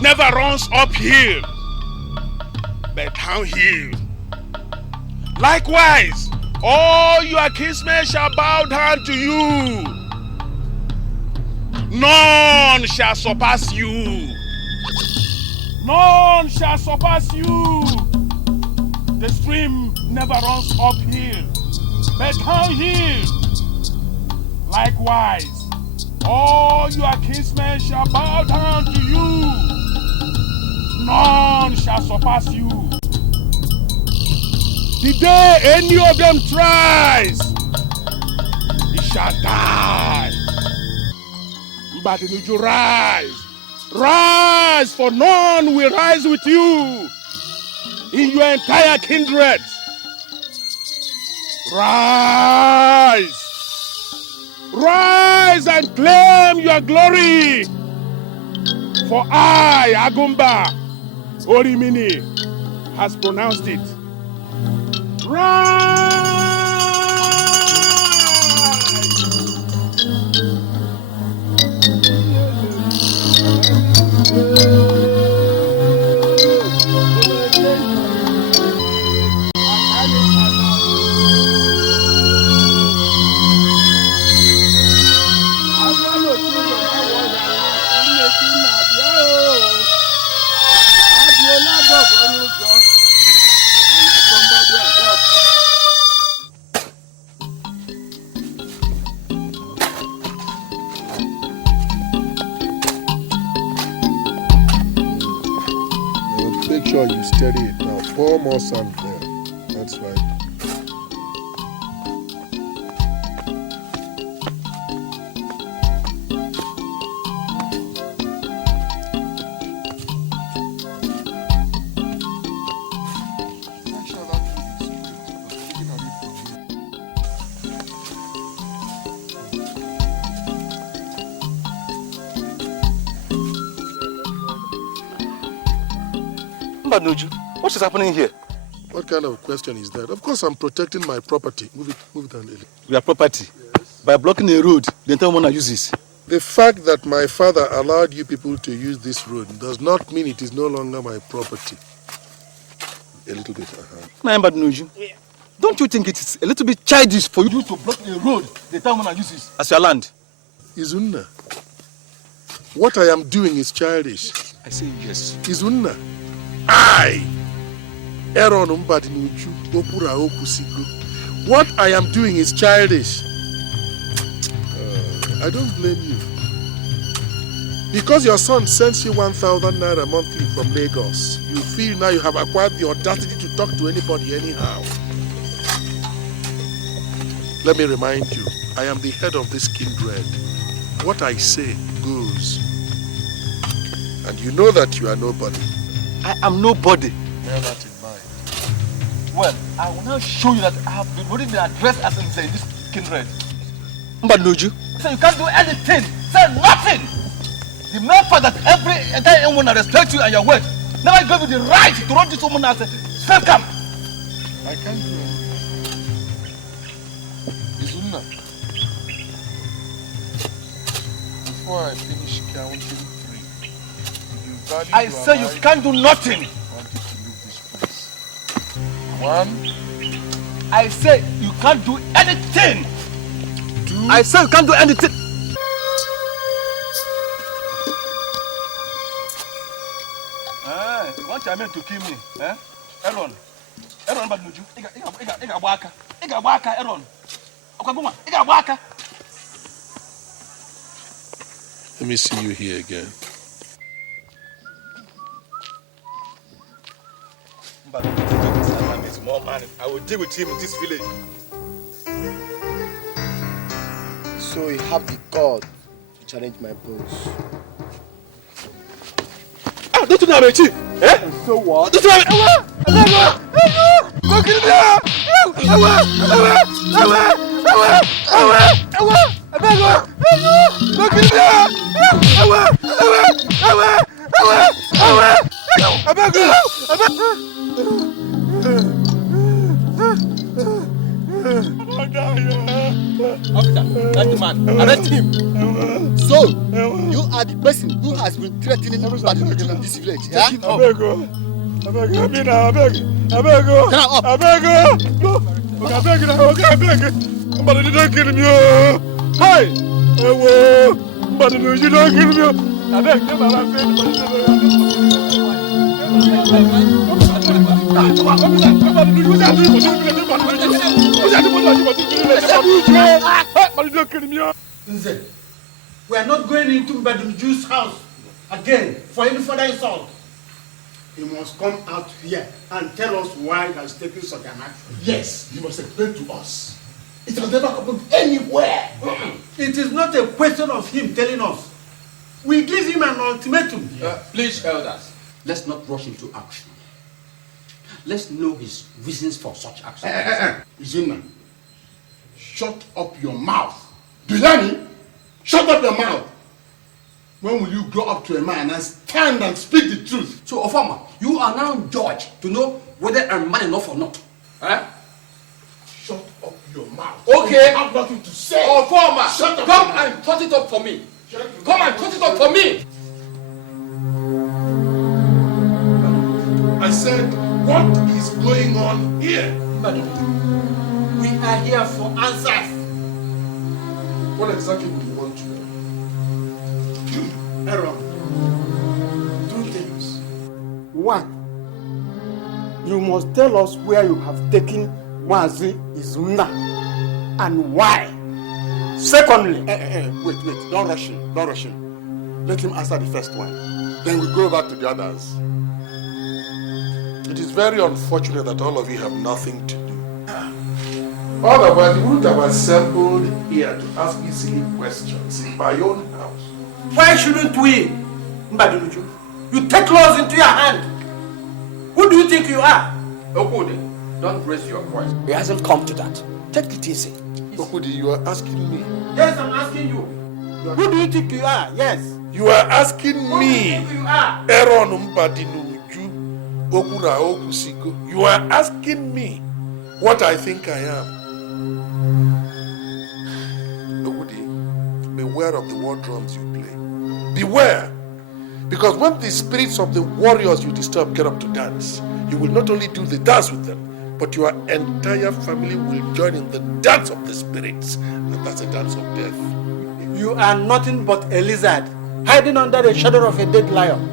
Never runs uphill, but downhill. Likewise, all your kinsmen shall bow down to you. None shall surpass you. None shall surpass you. The stream never runs uphill, but downhill. Likewise, all your kinsmen shall bow down to you. None shall surpass you. The day any of them tries, he shall die. But if you rise, rise, for none will rise with you in your entire kindred. Rise. Rise and claim your glory. For I, Agumba, Orimini, has pronounced it. Rise! Make sure you steady it now. Pour more sand there. That's right. What is happening here? What kind of question is that? Of course, I'm protecting my property. Move it down, Eli. Your property? Yes. By blocking a road, the entire one uses. The fact that my father allowed you people to use this road does not mean it is no longer my property. A little bit. Don't you think it is a little bit childish for you to block a road the entire one uses as your land? Izunna, what I am doing is childish. I say yes. Izunna, I, Aaron Umbadinuchu, Opura Okusigo. What I am doing is childish. I don't blame you. Because your son sends you 1,000 naira monthly from Lagos, you feel now you have acquired the audacity to talk to anybody anyhow. Let me remind you, I am the head of this kindred. What I say goes. And you know that you are nobody. I am nobody. Bear that in mind. Well, I will now show you that I have been already been addressed as in this kindred. Mbanoju. So you can't do anything. Say nothing. The mere fact that every entire woman respects you and your word never gave you the right to run this woman as a slave camp. I can't do anything. Izunna, before I finish counting 3, I say you can't do nothing. I want you to leave this place. 1. I say you can't do anything. 2. I say you can't do anything. You want your men to kill me, eh? Aaron, Badnuju, Iga waka, Aaron. Okaguma, Iga waka. Let me see you here again. Small man, I will deal with him in this village. So you have the God to challenge my boss. Ah, don't you know I'm chief? Eh? And so what? Don't you know I'm Officer, that's the man. Arrest him. So, you are the person who has been threatening Badinoju in this village, yeah? I beg you. I beg you. I beg you. I beg you. Get up. I beg you. No. Okay, I beg you. Okay, I beg you. Somebody don't kill me. Hi. Owoh. Badinoju don't kill me. I beg you. We are not going into Badinoju's house again for any further insult. He must come out here and tell us why he has taken such an action. Yes, he must explain to us. It has never happened anywhere. It is not a question of him telling us. We give him an ultimatum. Please, elders, let's not rush into action. Let's know his reasons for such action. Izuna, shut up your mouth. Do you hear me? Shut up your mouth. When will you grow up to a man and stand and speak the truth? So, Ofama, you are now judged to know whether I'm man enough or not. Shut up your mouth. Okay. You have nothing to say. Ofama, Shut up. come and cut it up for me. Come and cut it up for me. I said, what is going on here? We are here for answers. What exactly do you want to know? Aaron, two things. One, you must tell us where you have taken Wazi Izuna and why. Secondly, Wait, don't rush him, Let him answer the first one. Then we go back to the others. It is very unfortunate that all of you have nothing to do. Otherwise, you wouldn't have assembled here to ask me silly questions in my own house. why shouldn't we, Badinoju? You take laws into your hand. Who do you think you are? Okudi, don't raise your voice. It hasn't come to that. Take it easy. Okudi, you are asking me. Yes, I'm asking you. Who do you think you are? Yes. You are asking Who do you me. think you are? Aaron Mbadinuju Okura Okusiko. You are asking me what I think I am. Okudi, beware of the war drums you play. Beware. Because when the spirits of the warriors you disturb get up to dance, you will not only do the dance with them, but your entire family will join in the dance of the spirits. And that's a dance of death. You are nothing but a lizard, hiding under the shadow of a dead lion.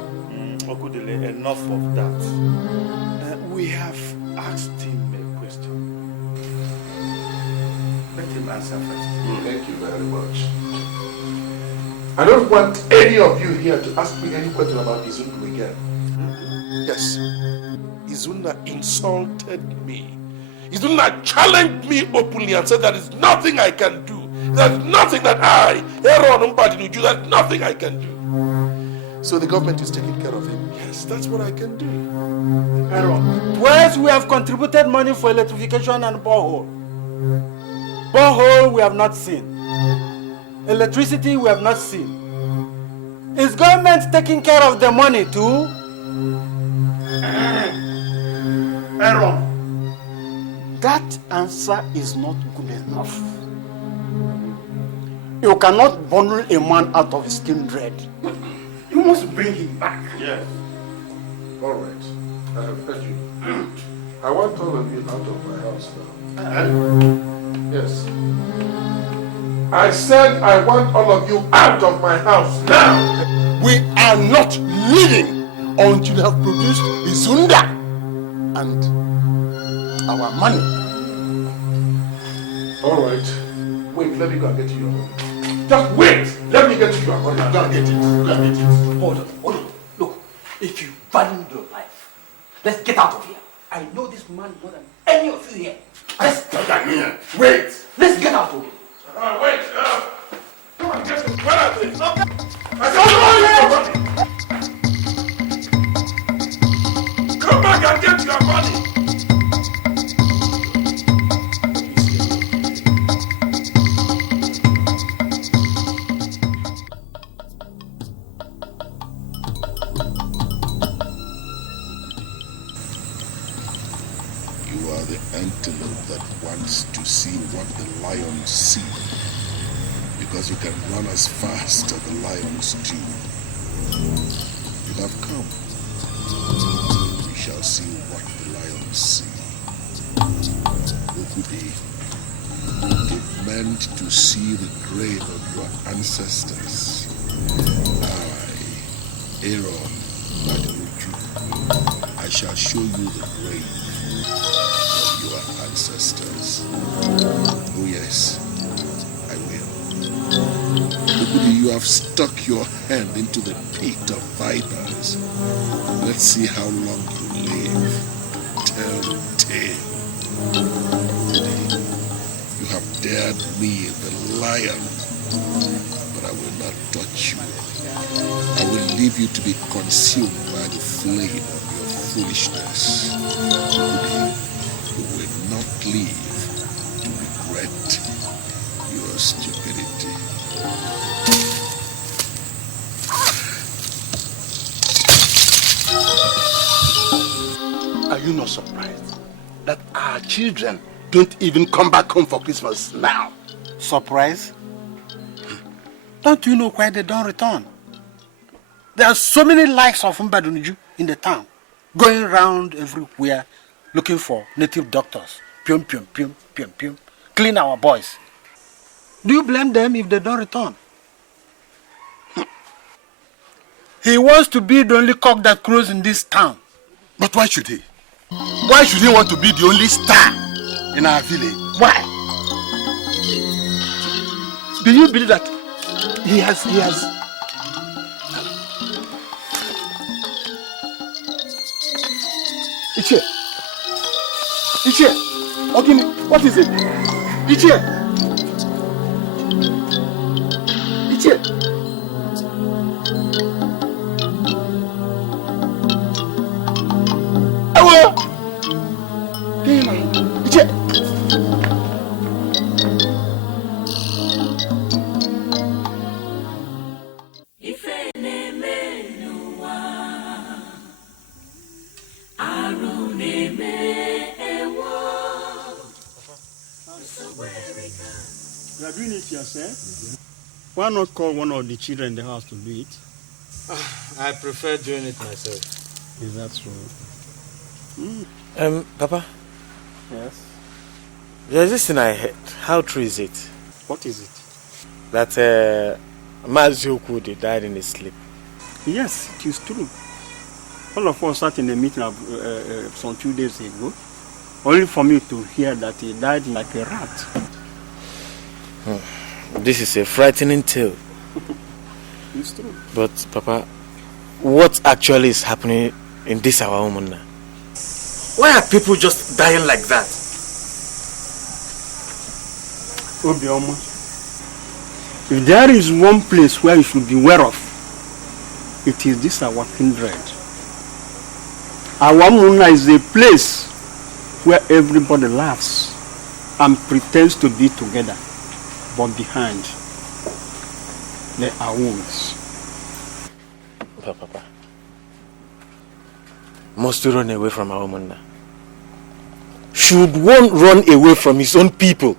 Okudele, enough of that. We have asked him a question. Let him answer first. Thank you very much. I don't want any of you here to ask me any question about Izunna again. Yes, Izunna insulted me. Izunna challenged me openly and said there is nothing I can do. There's nothing that I, Aaron Mbadinuju, there's nothing I can do. So the government is taking care of him. Yes, that's what I can do. Aaron, whereas we have contributed money for electrification and borehole. Borehole we have not seen. Electricity we have not seen. Is government taking care of the money too? Aaron, that answer is not good enough. You cannot bundle a man out of his kindred. You must bring him back. Yes. All right, I have heard you. I want all of you out of my house now. Yes. I said I want all of you out of my house now. We are not leaving until you have produced Izunda and our money. All right. Wait, let me go and get you your money. Just wait. Let me get you your money. Go and get it. Go and get it. Hold on. Look, if you value your life, let's get out of here. I know this man more than any of you here. Let's Wait. Let's get out of here. Wait. Come on, get it. Where are they? I said, come back and get your money. see what the lions see. Because you can run as fast as the lions do. You have come. We shall see what the lions see. Okude, it meant to see the grave of your ancestors. Aaron, I shall show you the grave of your ancestors. Oh yes, I will. You have stuck your hand into the pit of vipers. Let's see how long you live to tell the tale. You have dared me, the lion, but I will not touch you. I will leave you to be consumed by the flame of your foolishness. You will not live to regret your stupidity. Are you not surprised that our children don't even come back home for Christmas now? Surprise? Don't you know why they don't return? There are so many likes of Mbadunju in the town, going around everywhere looking for native doctors. Pium, pium, pium, pium, pium. Clean our boys. Do you blame them if they don't return? He wants to be the only cock that crows in this town. But why should he? Why should he want to be the only star in our village? Why? Do you believe that he has Ichie, Ogini, what is it? Ichie. Owoh. Ichie. You are doing it yourself? Why not call one of the children in the house to do it? I prefer doing it myself. Is that true? Papa? Yes? There's this thing I heard. How true is it? What is it? That Mazioku died in his sleep. Yes, it is true. All of us sat in a meeting some 2 days ago, only for me to hear that he died like a rat. This is a frightening tale. It's true. But, Papa, what actually is happening in this our home now? Why are people just dying like that? Obioma, if there is one place where you should be aware of, it is this our Kindred. Our Muna is a place where everybody laughs and pretends to be together, but behind there are wounds. Papa, must we run away from our home now? Should one run away from his own people?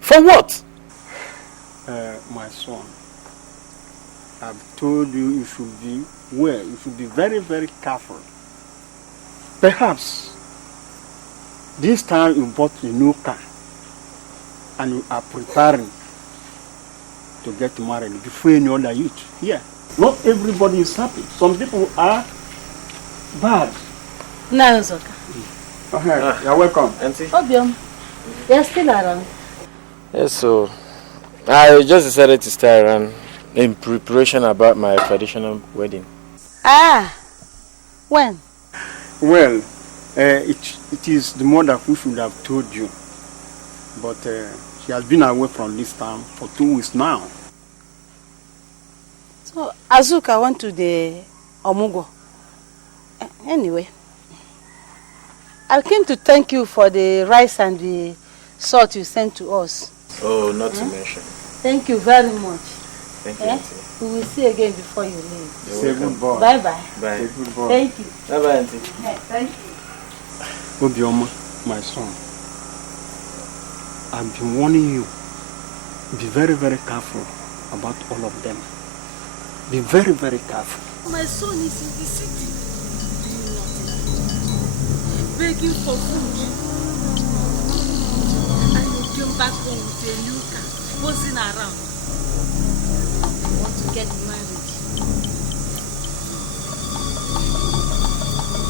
For what? My son, I've told you you should be aware, you should be very, very careful. Perhaps this time you bought a new car and you are preparing to get married before any other youth here. Not everybody is happy. Some people are bad. No, it's okay. You're welcome. Auntie? Obiom, you're still around. Yes, so I just decided to stay around in preparation about my traditional wedding. Ah, when? Well, it is the mother who should have told you. But she has been away from this town for 2 weeks now. So, Azuka went to the Omugo. Anyway, I came to thank you for the rice and the salt you sent to us. Oh, not to mention. Thank you very much. Thank you, Auntie. We will see again before you leave. Say goodbye. Bye-bye. Bye. Say goodbye. Thank you. Bye-bye, Auntie. Thank you. Obioma, my son. I've been warning you. Be very, very careful about all of them. Be very, very careful. My son is in the city, begging for food. And he came back home with a new car, buzzing around. I want to get married.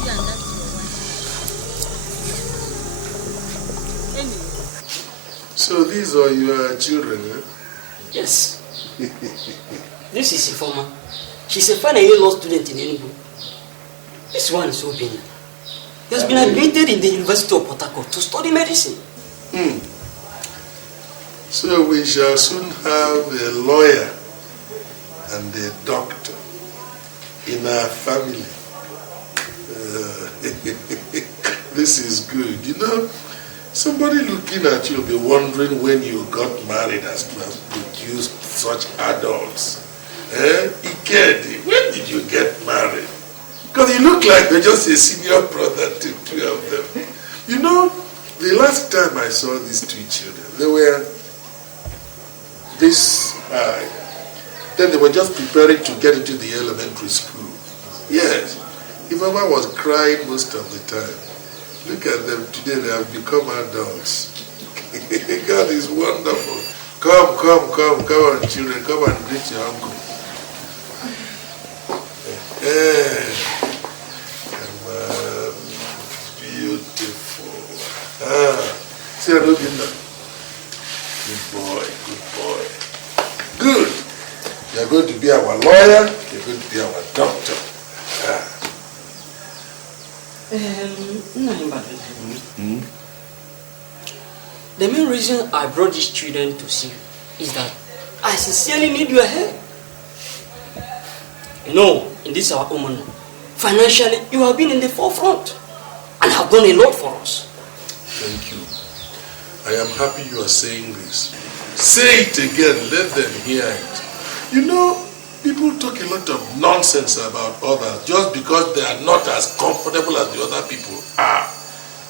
You and that's your wife. Anyway. So these are your children, eh? Yes. This is Ifoma. She's a final year law student in Enugu. This one is Obina. He has been admitted in the University of Port Harcourt to study medicine. So we shall soon have a lawyer and a doctor in our family. This is good. You know, somebody looking at you will be wondering when you got married as to have produced such adults. Ikedi, when did you get married? Because you look like you're just a senior brother to two of them. You know, the last time I saw these two children, they were this high. Then they were just preparing to get into the elementary school. Yes, Ifoma was crying most of the time. Look at them today, they have become adults. God is wonderful. Come on, children, come and greet your uncle. Come on, beautiful. See, I don't know. Good boy. Good. You're going to be our lawyer, you're going to be our doctor. The main reason I brought these children to see you is that I sincerely need your help. You know, in this our home, financially, you have been in the forefront and have done a lot for us. Thank you. I am happy you are saying this. Say it again, let them hear it. You know, people talk a lot of nonsense about others just because they are not as comfortable as the other people are.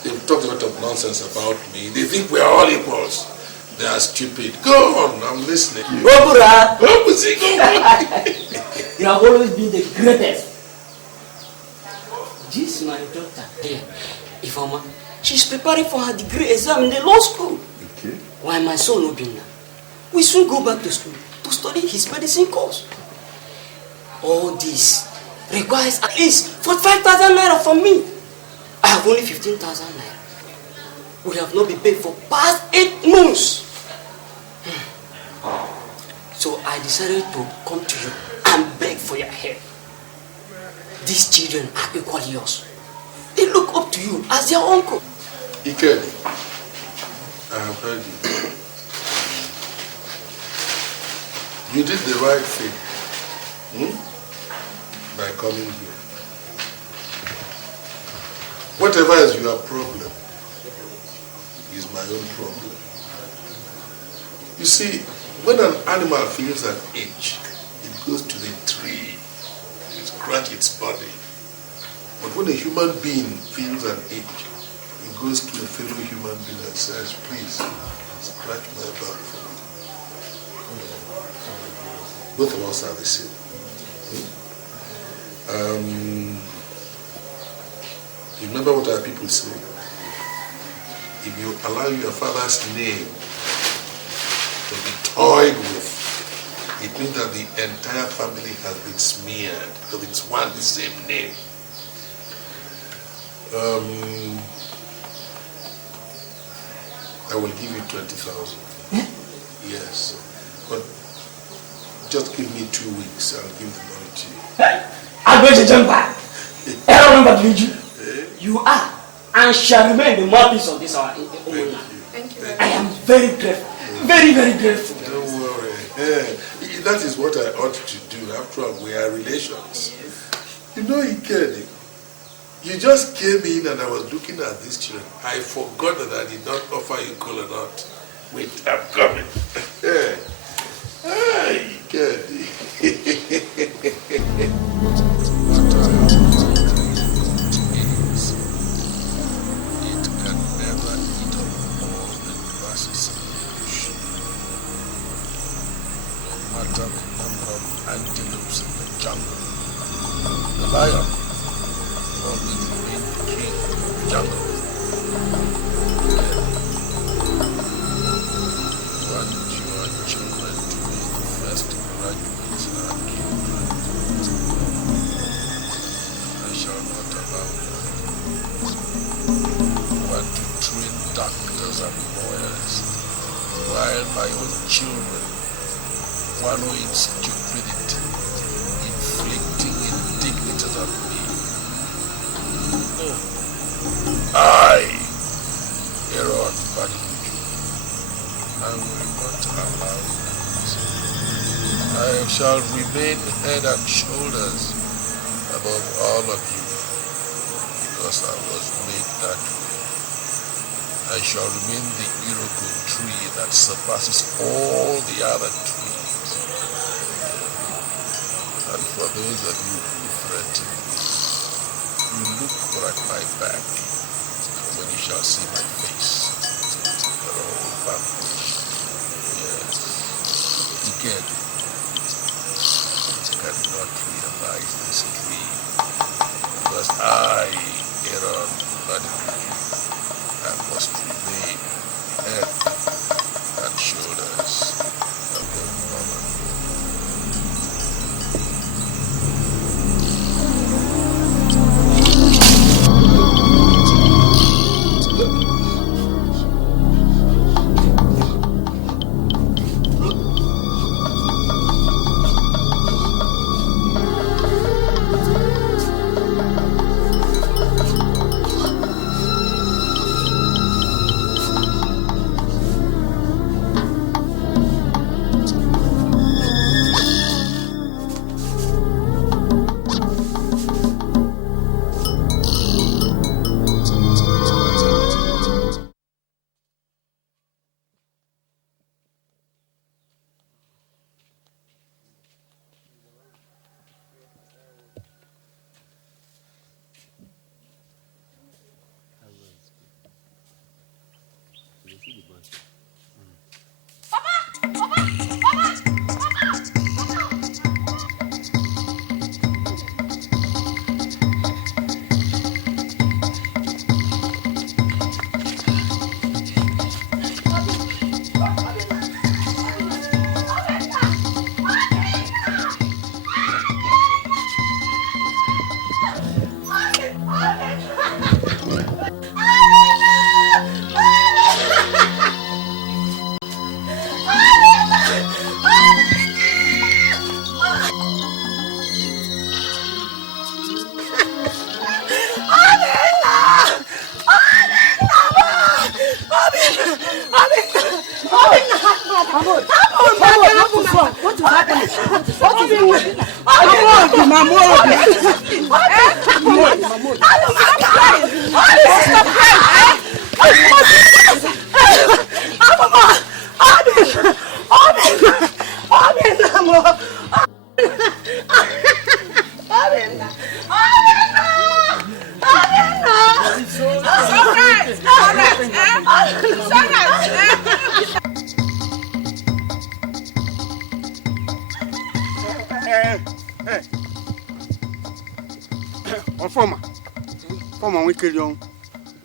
They've talked a lot of nonsense about me. They think we are all equals. They are stupid. Go on, I'm listening. Gobura! Go. You have always been the greatest. This is my daughter here, Ifoma. She's preparing for her degree exam in the law school. Okay. While my son Obina will soon go back to school to study his medicine course. All this requires at least 45,000 naira from me. I have only 15,000 naira. We have not been paid for past 8 months. So I decided to come to you and beg for your help. These children are equally yours. They look up to you as their uncle. Ikedi, I have heard you. You did the right thing by coming here. Whatever is your problem is my own problem. You see, when an animal feels an itch, it goes to the tree to scratch its body. But when a human being feels an itch, it goes to a fellow human being and says, please, scratch my back for me. Both of us are the same. You remember what our people say? If you allow your father's name to be toyed with, it means that the entire family has been smeared because it's one the same name. I will give you 20,000. Yes, but just give me 2 weeks. I'll give the money to you. I'm going to jump back. I remember you. You are and shall remain the mouthpiece of this our owner. Thank you. I am very grateful. Very, very grateful. Don't worry. That is what I ought to do. After all, we are relations. You know, Ikedi, you just came in and I was looking at these children. I forgot that I did not offer you cola nut. Wait, I'm coming. Ikedi. It can never eat up all the grasses. fight off a number of antelopes in the jungle. The lion always remained the king of the jungle. We want your children to be the first graduates in our kindred. I shall not allow that. We want to train doctors and lawyers, while my own children wallow in stupidity, inflicting indignities on me. No. I, Aaron Badinju, I will not allow this. I shall remain head and shoulders above all of you, because I was made that way. I shall remain the Iroko tree that surpasses all the other trees. And for those of you who threaten me, you look at my back, for when you shall see my face, you're all vanquished. Yes. Again, you cannot realize this dream, because I, Aaron Badinju, I must remain head and shoulders above all of you.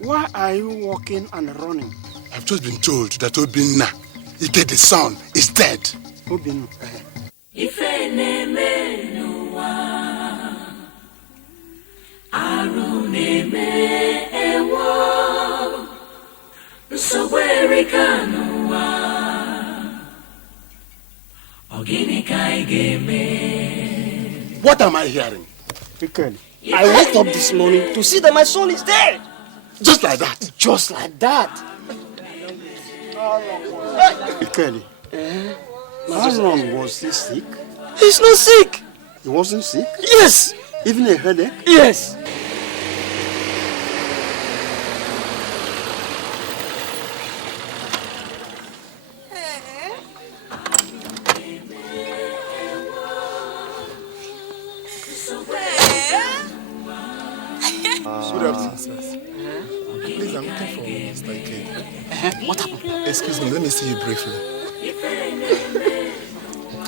Why are you walking and running? I've just been told that Obinna, Ike the son, is dead. Obinna. What am I hearing? I woke up this morning to see that my son is dead. Just like that? Just like that. Kelly, how long was he sick? He's not sick. He wasn't sick? Yes. Even a headache? Yes. Good afternoon, sirs. Please, I'm looking for Mr. Ike. What happened? Excuse me, let me see you briefly.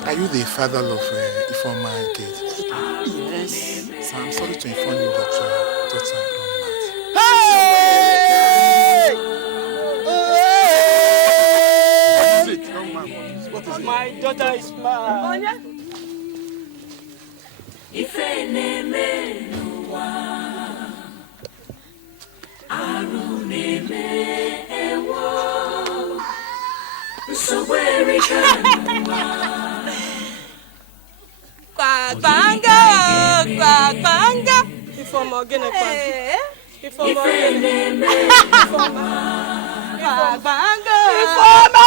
Are you the father of Ifeoma Kate? Yes. So I'm sorry to inform you that your daughter gone mad. Hey! What is it, young man? What is it? My daughter is mad. Banga. Ifeoma gene kwa. Ifeoma gene. Ifeoma. Banga. Ifeoma.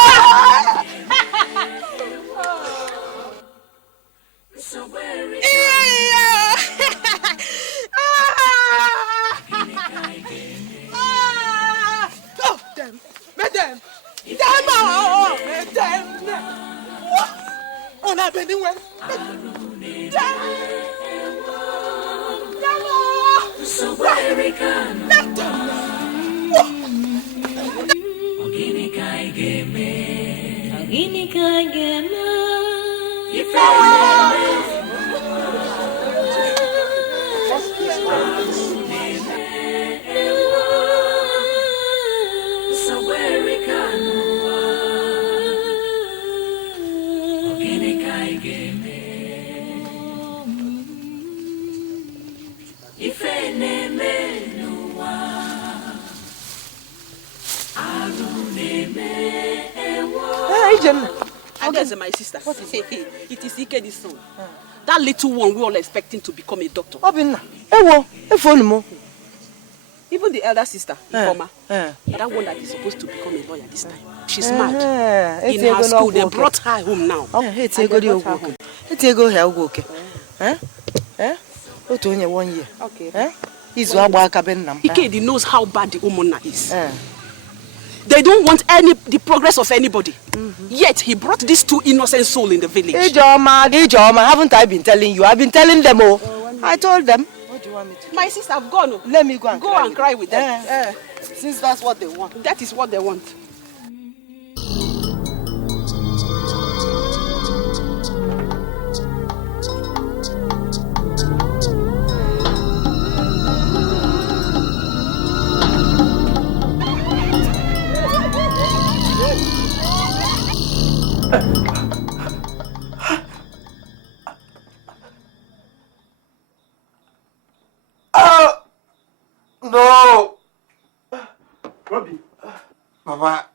Oh, damn. Madam. Madam. On a been anywhere. Ohameze, my sister. It is Ike this son. That little one we all expecting to become a doctor. Even the elder sister, Ifeoma, that one that is supposed to become a lawyer this time. She's mad. In her school, they brought her home now. Ike, he knows how bad the Umona is. They don't want the progress of anybody. Yet he brought these two innocent souls in the village. Ijoma, haven't I been telling you? I've been telling them all. I told them. What do you want me to do? My sister, I've gone. Let me go and go and cry with them. Since that's what they want. That is what they want. No! Robbie. Papa.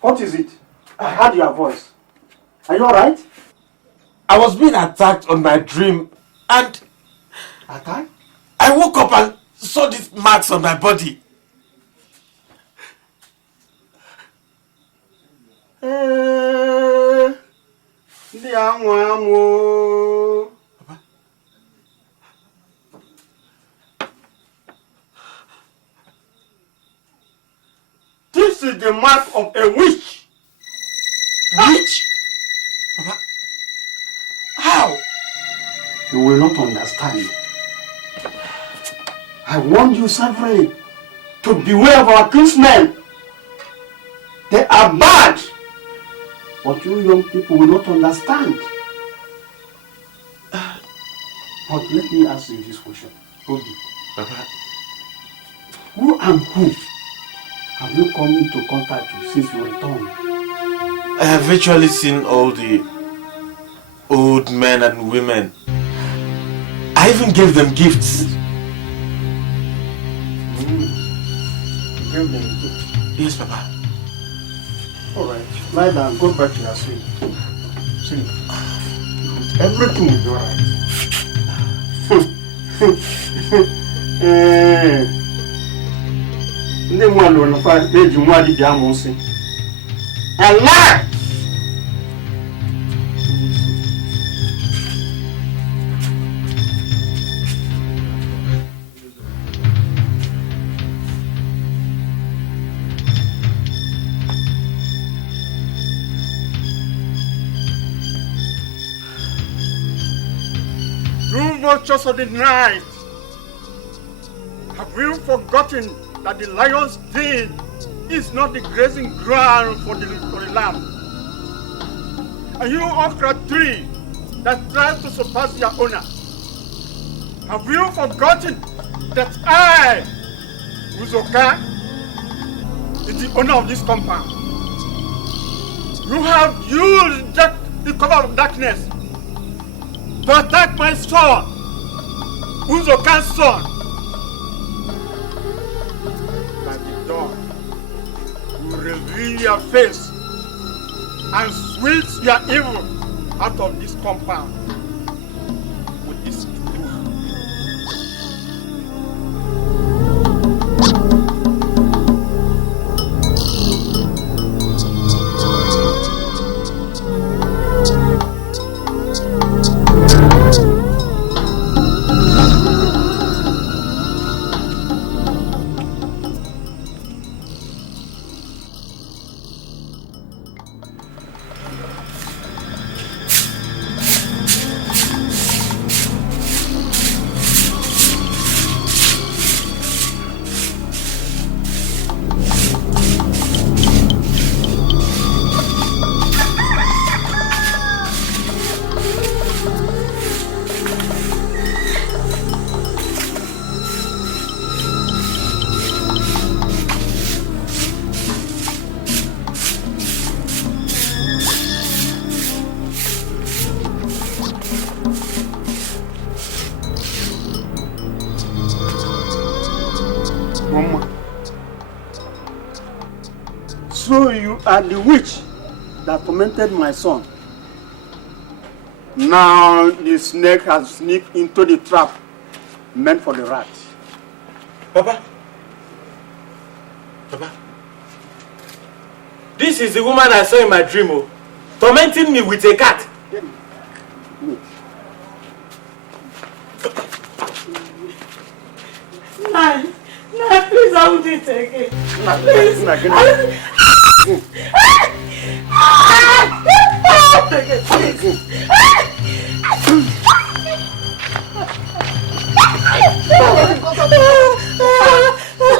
What is it? I heard your voice. Are you alright? I was being attacked on my dream and... Attack? I woke up and saw these marks on my body. Papa. This is the mark of a witch. Witch? Papa. How? You will not understand. I warned you severally to beware of our kinsmen. They are bad. But you young people will not understand. But let me ask you this question. Obi. Papa. Who and who have you come into contact with since you returned? I have virtually seen all the old men and women. I even gave them gifts. You gave them gifts? Yes, Papa. Alright, lie down, go back to your sleep. Sleep. Everything will be alright. Ndị mmadụ nọkwa eji nwa dibịa amụsị. Allah! You vultures of the night, have you forgotten that the lion's den is not the grazing ground for the lamb? and you okra tree that tries to surpass your owner. Have you forgotten that I, Uzoka, is the owner of this compound? You have used the cover of darkness to attack my son, Uzoka's son. By the dawn, you reveal your face and sweep your evil out of this compound with this truth. So you are the witch that tormented my son. Now the snake has sneaked into the trap meant for the rat. Papa. This is the woman I saw in my dream, tormenting me with a cat. No, please, I will do it again. Please.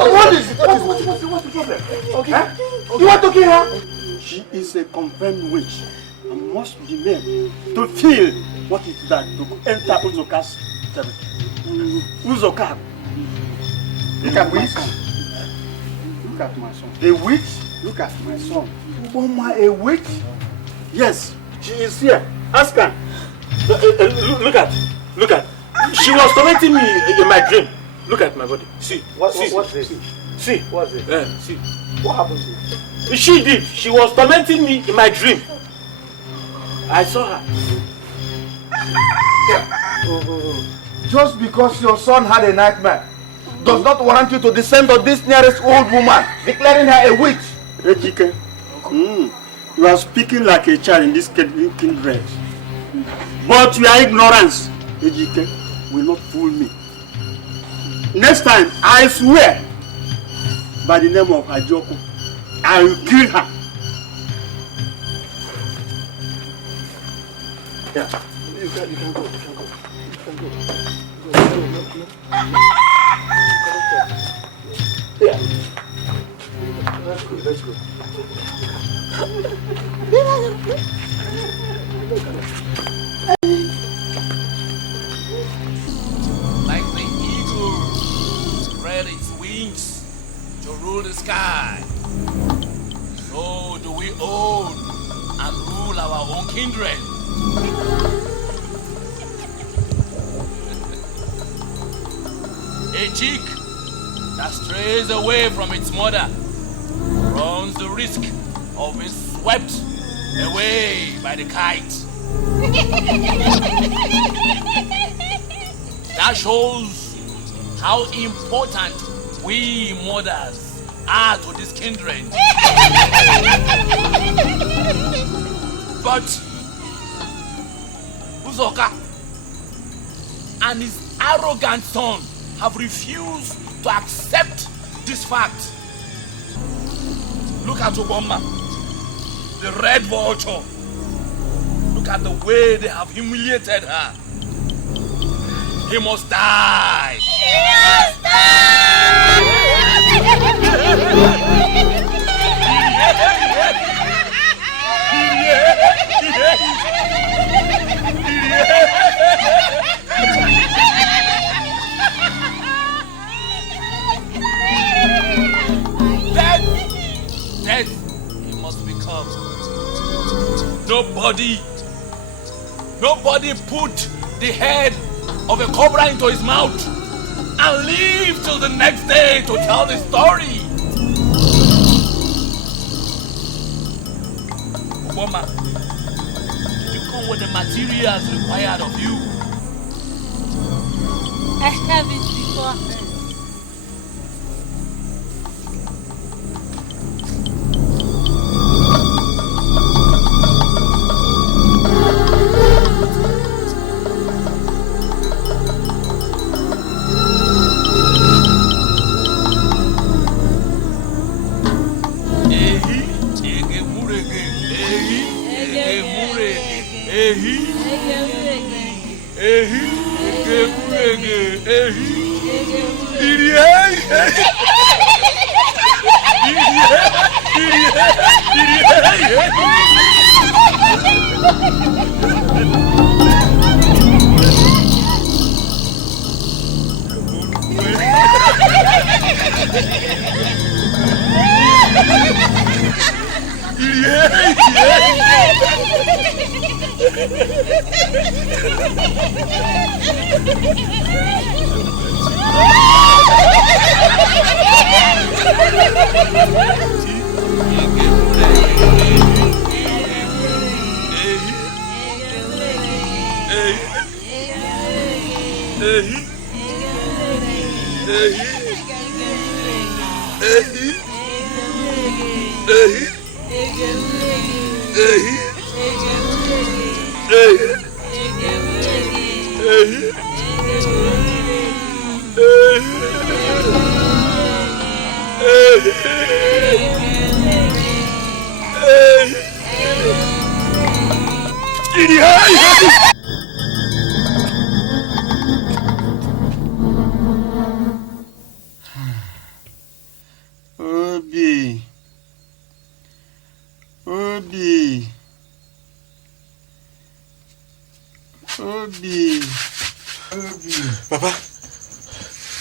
What is it? What's the problem? Okay. Huh? You want to kill her? She is a confirmed witch and must be made to feel what it does to enter Uzoka's territory. Uzoka. Look at my son. Look at my son. A witch? Look at my son. Mama, a witch? Yes, she is here. Ask her. Look at. She was tormenting me in my dream. Look at my body. See. What's this? See. What's this? See. What happened to you? She did. She was tormenting me in my dream. I saw her. Just because your son had a nightmare does not warrant you to descend on this nearest old woman, declaring her a witch. Edochie, you are speaking like a child in this kindred. But your ignorance, Edochie, will not fool me. Next time, I swear, by the name of Ajoko, I will kill her. Yeah, you can go. Yeah. Let's go. Like the eagle spread its wings to rule the sky, so do we own and rule our own kindred. A chick that strays away from its mother runs the risk of being swept away by the kite. That shows how important we mothers are to this kindred. But Uzoka and his arrogant son have refused to accept this fact. Look at Obama, the red vulture. Look at the way they have humiliated her. He must die. He must die! Death, he must become. Nobody put the head of a cobra into his mouth and leave till the next day to tell the story. Obama, did you come with the materials required of you? I have it before.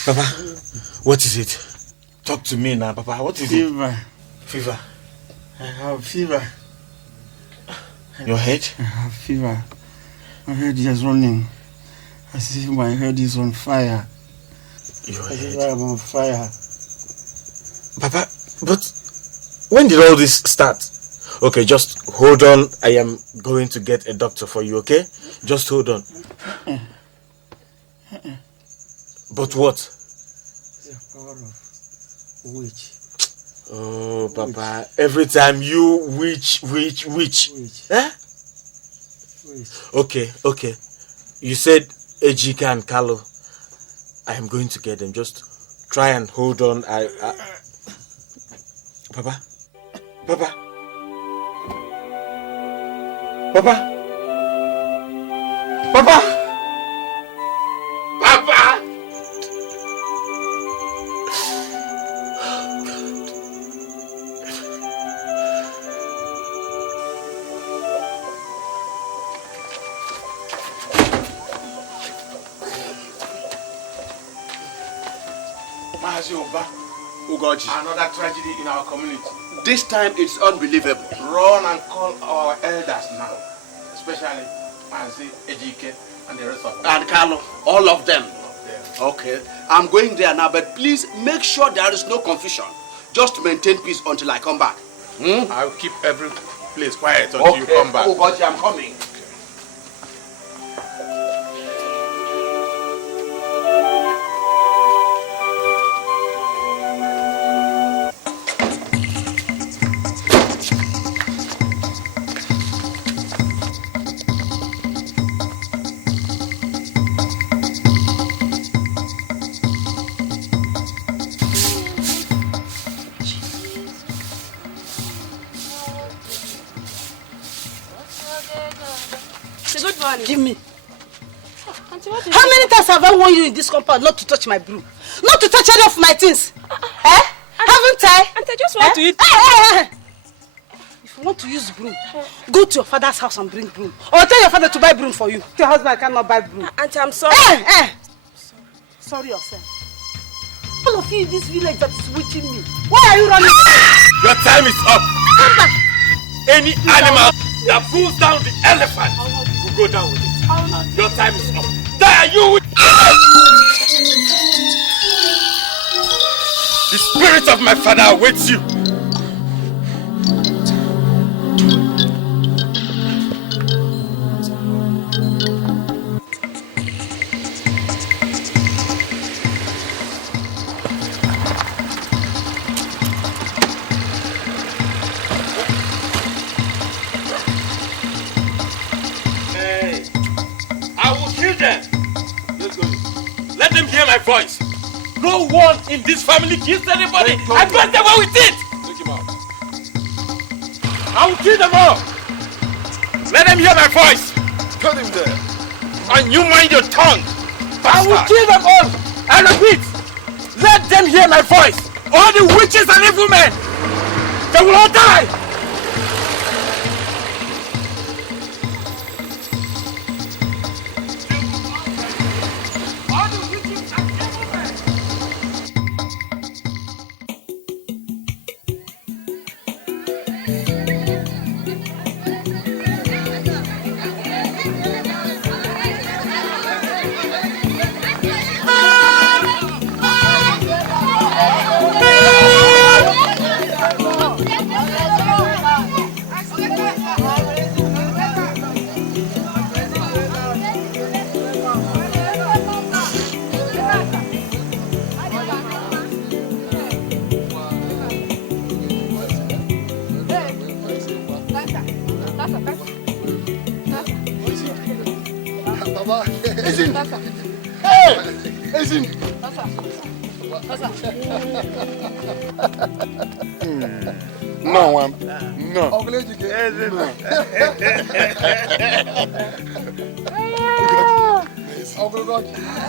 Papa, what is it? Talk to me now, Papa. What is it? Fever. I have fever. Your head? I have fever. My head is running. As if my head is on fire. Your As head? if I'm on fire. Papa, but when did all this start? Okay, just hold on. I am going to get a doctor for you, okay? Just hold on. But what? The power of witch. Oh, Papa, every time you witch. Eh? Okay. You said Ejika and Carlo. I am going to get them. Just try and hold on. Papa. Another tragedy in our community. This time it's unbelievable. Run and call our elders now, especially Manzi, Ejike, and the rest of them. And Carlo, all of them. Okay, I'm going there now, but please make sure there is no confusion. Just maintain peace until I come back. I'll keep every place quiet until you come back. Oh, God, I'm coming. Give me. How many times have I warned you in this compound not to touch my broom? Not to touch any of my things? Haven't I? Auntie, I just want to eat. If If you want to use broom, go to your father's house and bring broom. Or tell your father to buy broom for you. Your husband cannot buy broom. Auntie, I'm sorry. Sorry yourself. All of you in this village that is witching me. Why are you running? Your time is up. Come back. Any animal that pulls down the elephant will go down with it. Your time is up. Die, you! The spirit of my father awaits you. Let them hear my voice. No one in this family kills anybody. I bless them all with it. Take him out. I will kill them all. Let them hear my voice. Cut him there. And you mind your tongue. I will kill them all. I repeat. Let them hear my voice. All the witches and evil men. They will all die.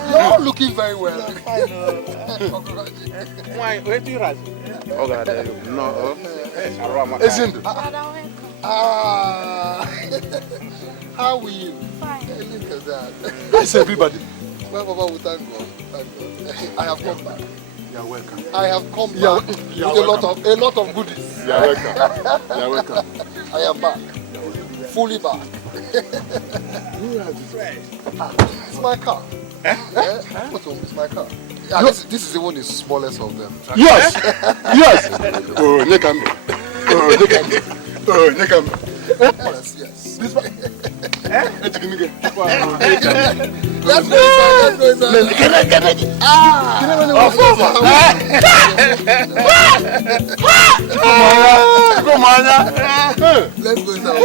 You're looking very well. Why? Where do you rise? How are you? Fine. Look at that. Yes, everybody. Well, Baba, we thank God. Thank God. I have come back. You're welcome. I have come back with a lot of goodies. You're welcome. You're welcome. I am back. Fully back. It's my car. It's my car. Yeah, this is even the smallest of them. Yes. Yes. Oh, Nekam. Oh, Nekam. Oh, Nekam. Yes. This one. Let's go inside. Let's go inside.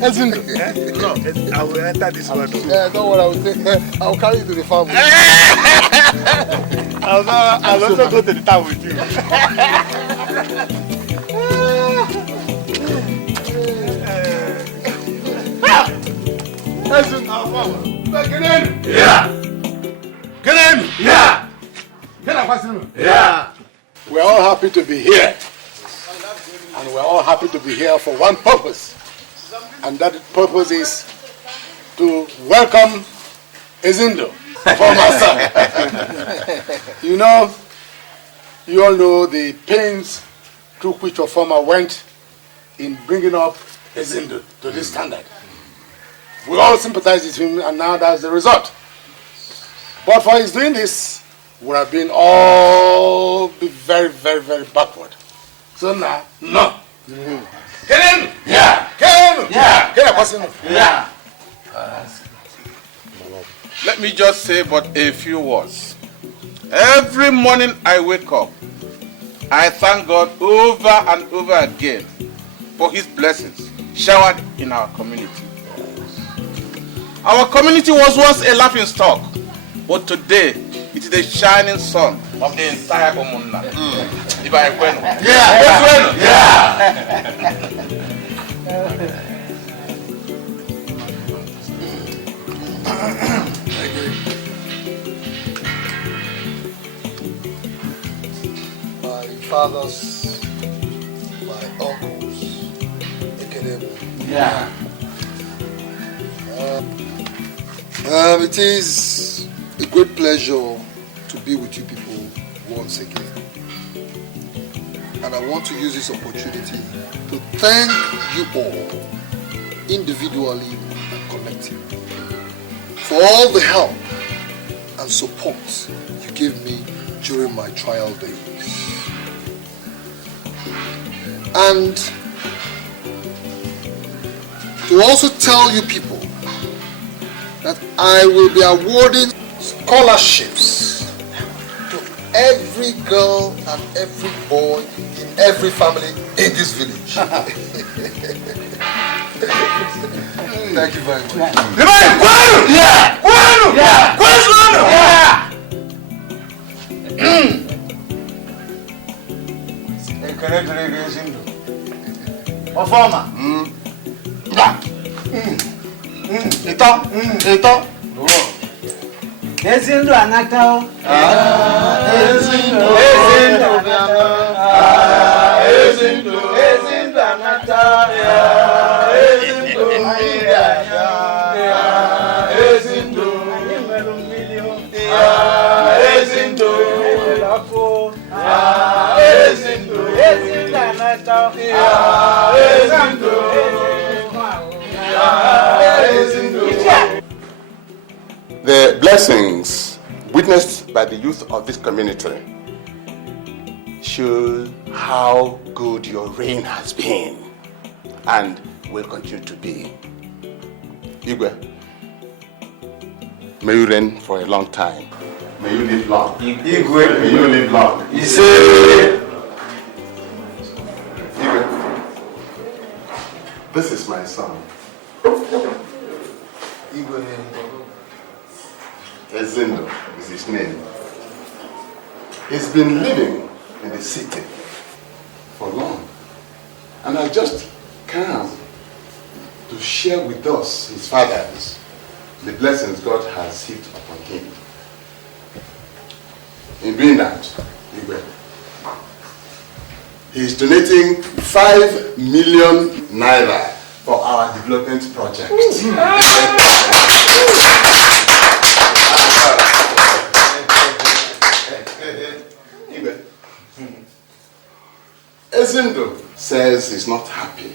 No, I will enter this one. Yeah, don't worry, I will carry you to the family. I'll also go to the town with you. Yeah. We're all happy to be here. And we're all happy to be here for one purpose. And that purpose is to welcome Ezindo for my son. You all know the pains through which Ofoma went in bringing up Ezindo to this standard. We all sympathize with him, and now that's the result. But for his doing this, would have been all be very, very, very backward. So now, no. Get in! Yeah! Get in! Yeah! Get in! Yeah. Let me just say but a few words. Every morning I wake up, I thank God over and over again for his blessings showered in our community. Our community was once a laughing stock, but today it is the shining sun of the entire Omunna. My fathers, my uncle, Yeah. It is a great pleasure to be with you people once again. And I want to use this opportunity to thank you all, individually and collectively, for all the help and support you gave me during my trial days. And to also tell you people that I will be awarding scholarships to every girl and every boy in every family in this village. Thank you very much. Ezindo anatao. Ezindo anatao. The blessings witnessed by the youth of this community show how good your reign has been and will continue to be. Igwe, may you reign for a long time. May you live long. Igwe, may you live long. Igwe, this is my son. Igwe. Ezindo is his name. He's been living in the city for long. And I just come to share with us, his fathers, the blessings God has heaped upon him. In doing that, he is donating 5 million naira for our development project. Ezindo says he's not happy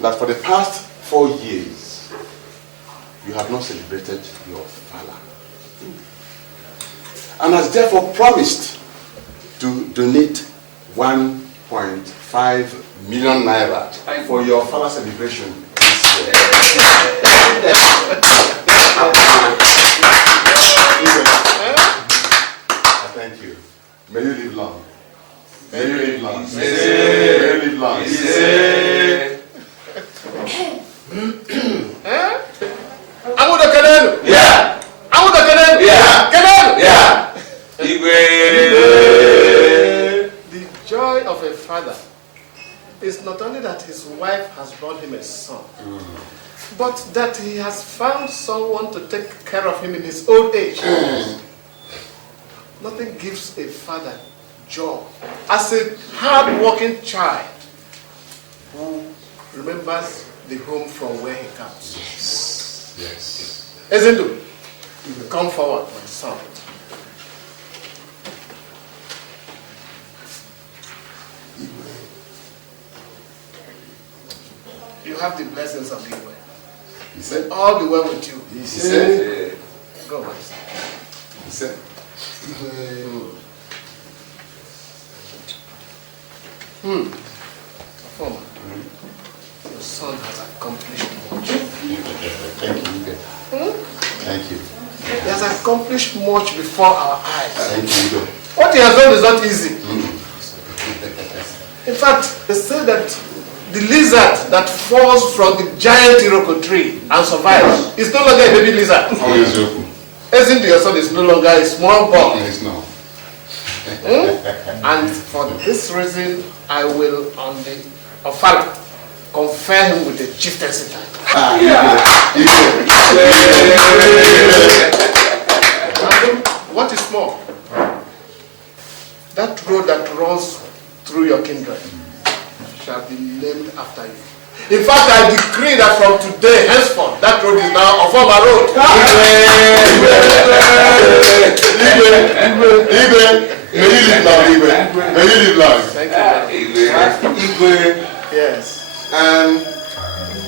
that for the past 4 years you have not celebrated your father, and has therefore promised to donate 1.5 million naira for your father celebration this year. Thank you. May you live long. May you live long. May you live long. Yeah. Yeah. The joy of a father is not only that his wife has born him a son, but that he has found someone to take care of him in his old age. Nothing gives a father joy as a hard-working child who remembers the home from where he comes. Yes. Ezindo, come forward, my son. You have the blessings of Igwe. He said, all be well with you. He said, go, my son. He said, Performer, your son has accomplished much. Thank you. Thank you. He has accomplished much before our eyes. Thank you. What he has done is not easy. In fact, they say that the lizard that falls from the giant Iroko tree and survives is no longer a baby lizard. Isn't your son is no longer a small boy? Yes, no. And for this reason, I will on the Ofala confer him with the chieftaincy title. What is more, that road that runs through your kindred shall be named after you. In fact, I decree that from today, henceforth, that road is now a former road. Igwe, may you live long, Igwe. May you live long. Thank you. Igwe. Yes.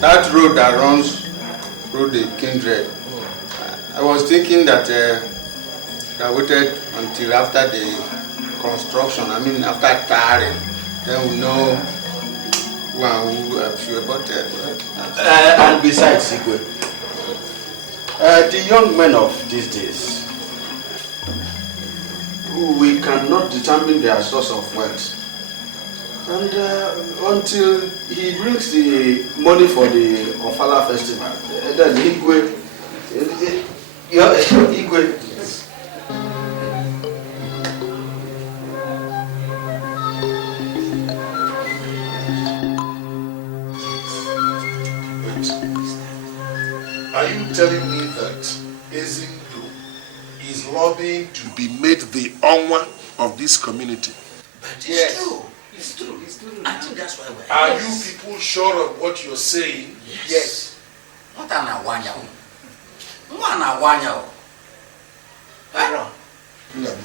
That road that runs through the Kindred, I was thinking that I waited until after the construction, after tiring, then we know who and who I'm sure about it. And besides, Igwe, the young men of these days, we cannot determine their source of wealth. And until he brings the money for the Ofala festival, then Igwe. Are you telling me that Ezindu is lobbying to be made the Onwa of this community? But it's true. It's true. It's true. I think that's why we're Are you people sure of what you're saying? Yes. What an awanya.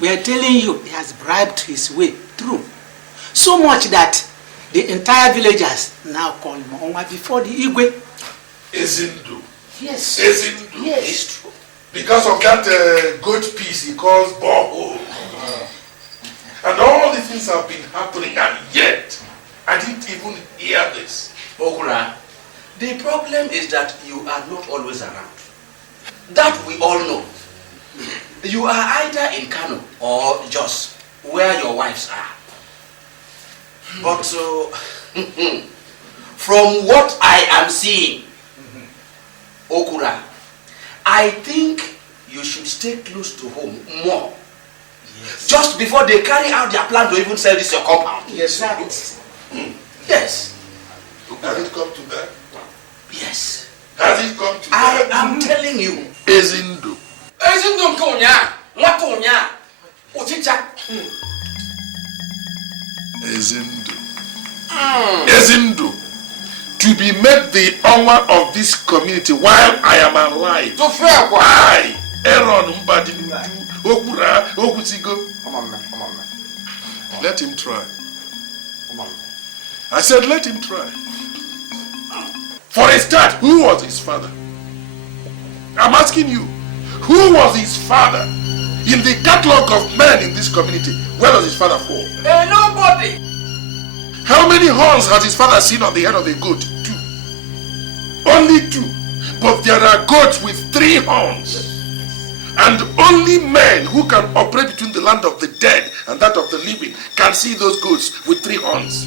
We are telling you, he has bribed his way through. So much that the entire villagers now call him Onwa before the Igwe. Ezindu. Yes. Ezindu. Yes. It's true. Because of that goat piece he calls borehole. And all these things have been happening, and yet I didn't even hear this. Okura, the problem is that you are not always around. That we all know. You are either in Kano or Jos, where your wives are. But from what I am seeing, Okura, I think you should stay close to home more. Yes. Just before they carry out their plan to even sell this your compound. Yes, sir. Yes. Has it come to that? Yes. Has it come to that? that? I am telling you. Ezindu. Ezindu nkonya. Watonya. Uchicha. Ezindu. Ezindu. To be made the honor of this community while I am alive. To fair one. I, Aaron Mbadinuju, Okura, Okusigo. Come on, man. Let him try. I said, let him try. For a start, who was his father? I'm asking you, who was his father? In the catalog of men in this community, where does his father fall? Nobody. How many horns has his father seen on the head of a goat? 2. Only 2. But there are goats with 3 horns. And only men who can operate between the land of the dead and that of the living can see those goats with 3 horns.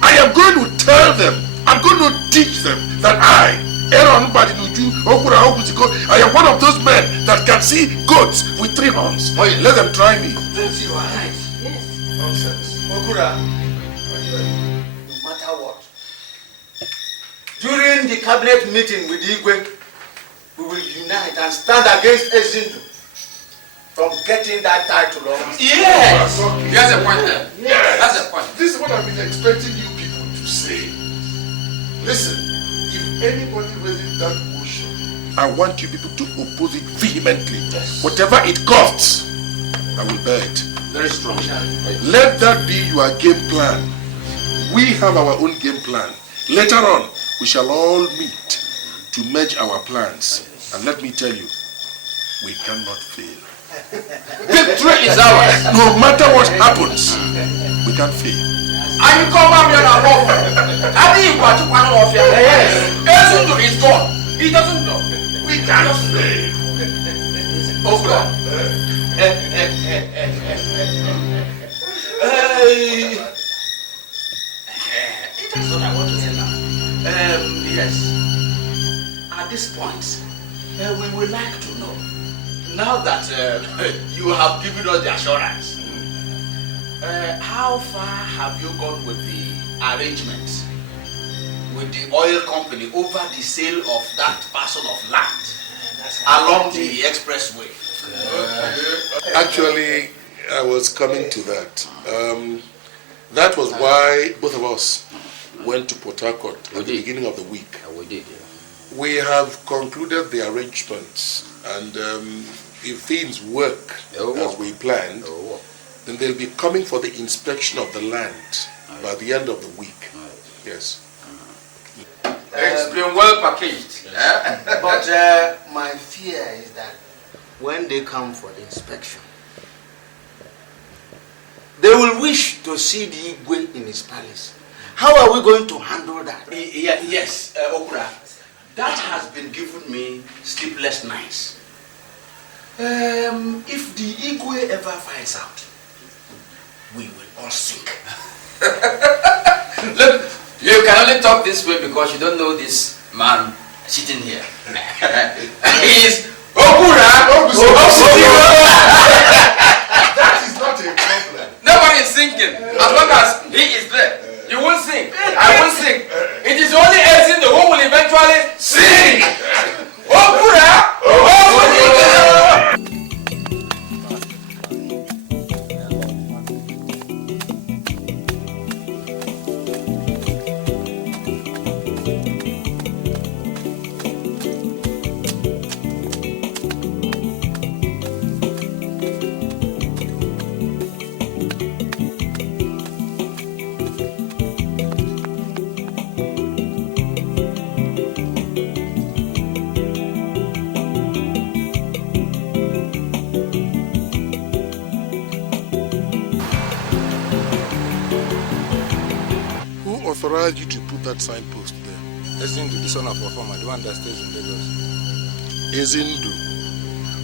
I am going to tell them, I'm going to teach them that I, Aaron Mbadinuju, Okura Okusiko, I am one of those men that can see goats with 3 horns. Let them try me. Yes, you are right. Yes. Nonsense. Okura, no matter what, during the cabinet meeting with Igwe, we will unite and stand against Ezindu from getting that title. Yes! That's the point there. Yes. That's the point. This is what I've been expecting you people to say. Listen, if anybody raises that motion, I want you people to oppose it vehemently. Yes. Whatever it costs, I will bear it. Very strong. Let that be your game plan. We have our own game plan. Later on, we shall all meet to merge our plans. And let me tell you, we cannot fail. Victory is ours. No matter what happens, we can't fail. And you come back here and walk. I think you got to one of your yes. Ezindu is gone. He doesn't know. We cannot fail. Okura. That's what I want to say now. Yes. At this point, we would like to know, now that you have given us the assurance, how far have you gone with the arrangement with the oil company over the sale of that parcel of land along the expressway? Actually, I was coming to that. That was why both of us went to Port Harcourt at the beginning of the week. We did, yeah. We have concluded the arrangements, and if things work as we planned, then they'll be coming for the inspection of the land by the end of the week. Yes. It's been well packaged. Yes. But my fear is that when they come for the inspection, they will wish to see the Igwe in his palace. How are we going to handle that? Yes, Okura. That has been giving me sleepless nights. If the Igwe ever finds out, we will all sink. Look, you can only talk this way because you don't know this man sitting here. He's Okura! That is not a problem. Nobody is sinking. As long as he is there, you won't sink. I won't sink. It is only Ezin who will eventually sink. Okura! Authorized you to put that signpost there? Ezindu, the son of Ohameze, the one that stays in Lagos. Ezindu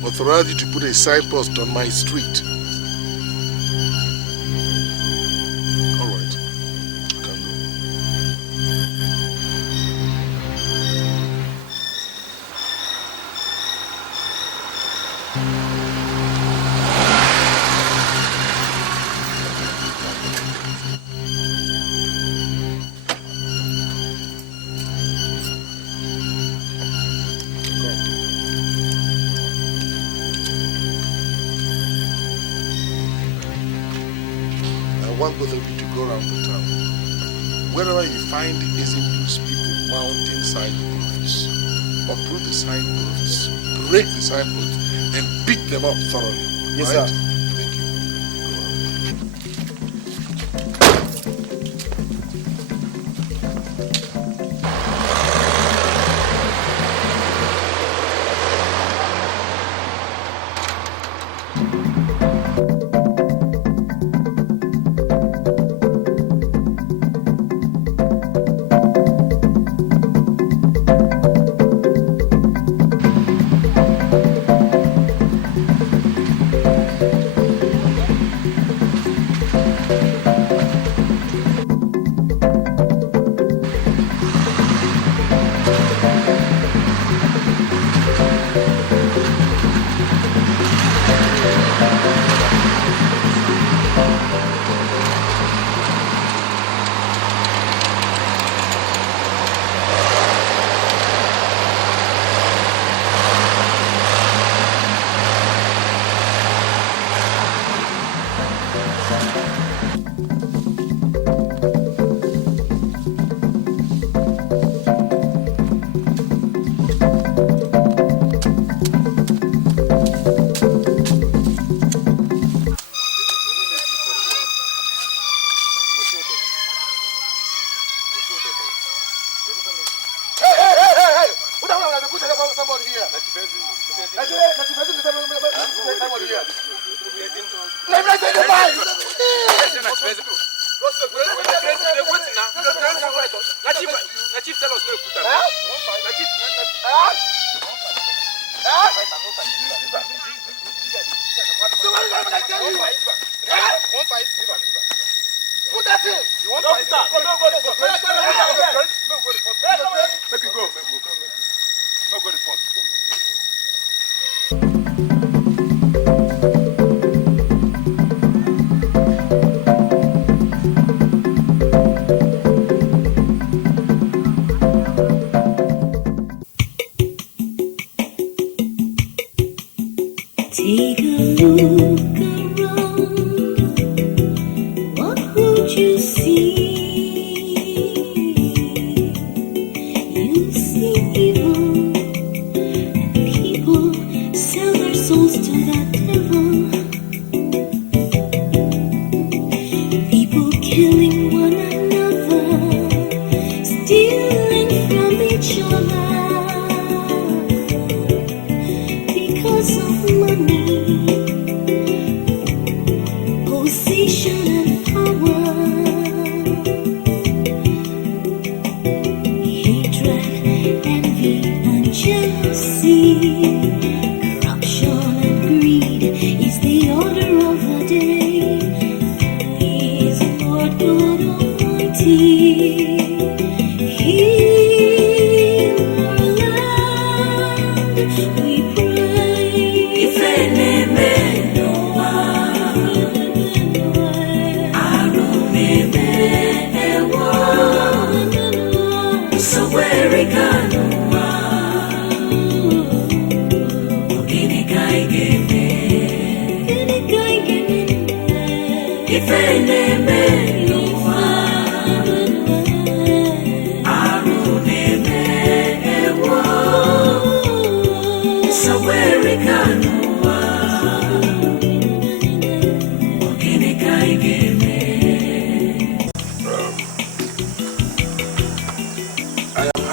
authorized you to put a signpost on my street. All right. You can I want both of you to go around the town. Wherever you find Ezindu's people mounting signposts, uproot the signposts, break the signposts, then beat them up thoroughly. Yes, right? sir. Thank you. Take a look around. What would you see?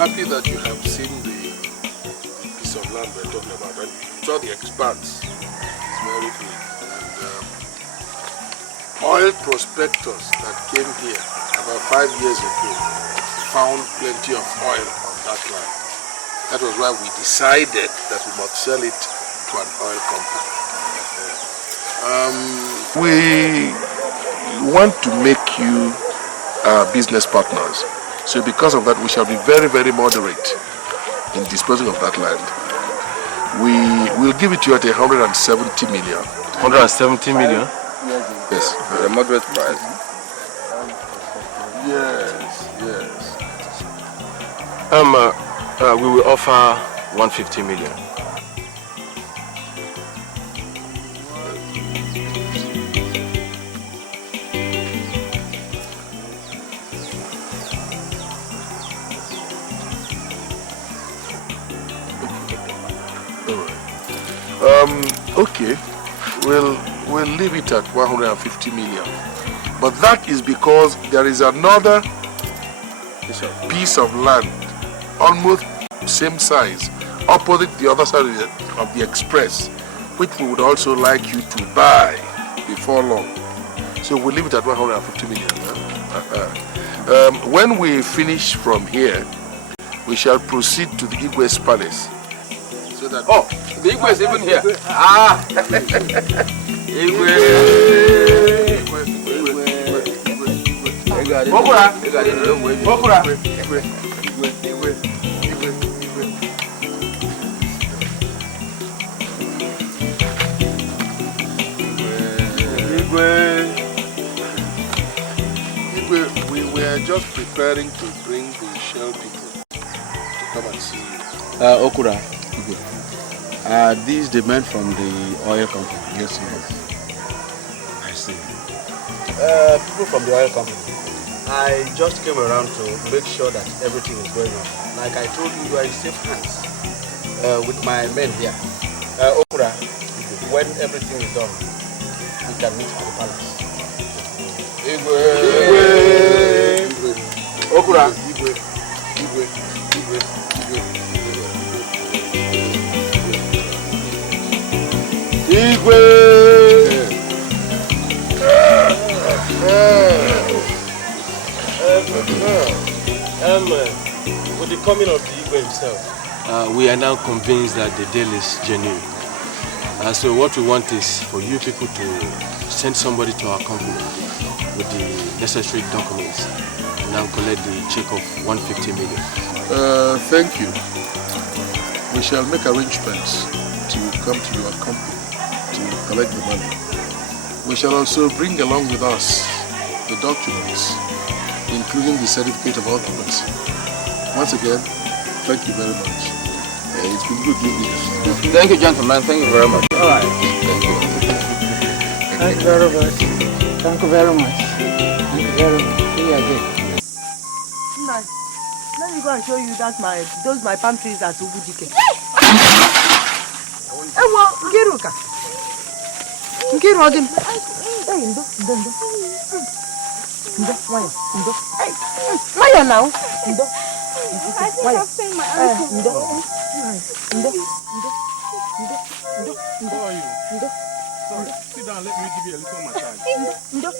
Happy that you have seen the piece of land we're talking about, and you saw the expanse. It's very big. And oil prospectors that came here about 5 years ago found plenty of oil on that land. That was why we decided that we must sell it to an oil company. We want to make you business partners. So because of that, we shall be very, very moderate in disposing of that land. We will give it to you at 170 million. 170 million? Yes. A moderate price. Yes, yes. We will offer 150 million. Okay, we'll leave it at 150 million. But that is because there is another piece of land, almost same size, opposite the other side of the express, which we would also like you to buy before long. So we'll leave it at 150 million. When we finish from here, we shall proceed to the Igwe's palace. So that the Igwe is even here. Ah! Igwe! Okura! Okura! Igwe, we were just preparing to bring the shell people to come and see you. Okura, these the men from the oil company. Yes, yes. I see. People from the oil company. I just came around to make sure that everything is going on. Like I told you, you are in safe hands with my men here. Okura, when everything is done, we can meet at the palace. Igwe! Igwe! Okura! Igwe! Igwe! Igwe! Igwe! With the coming of the Igwe himself, we are now convinced that the deal is genuine. So what we want is for you people to send somebody to our company with the necessary documents and now collect the check of 150 million. Thank you. We shall make arrangements to come to your company to collect the money. We shall also bring along with us the documents, including the certificate of occupancy. Once again, thank you very much. It's been good meeting you. Thank you, gentlemen. Thank you very much. All right. Thank you. Thank you very much. Thank you very much. Thank you very much. See you again. Nice. Let me go and show you those my palm trees at Ubujike. Ewo, Nkiruka. Nkiru Odin. Hey, Ndo. Ndo, why? Ndo. Hey, why now? Ndo. I think I've seen my uncle. Ndo. Ndo. How are you? Ndo. Sorry, sit down, let me give you a little massage. Ndo.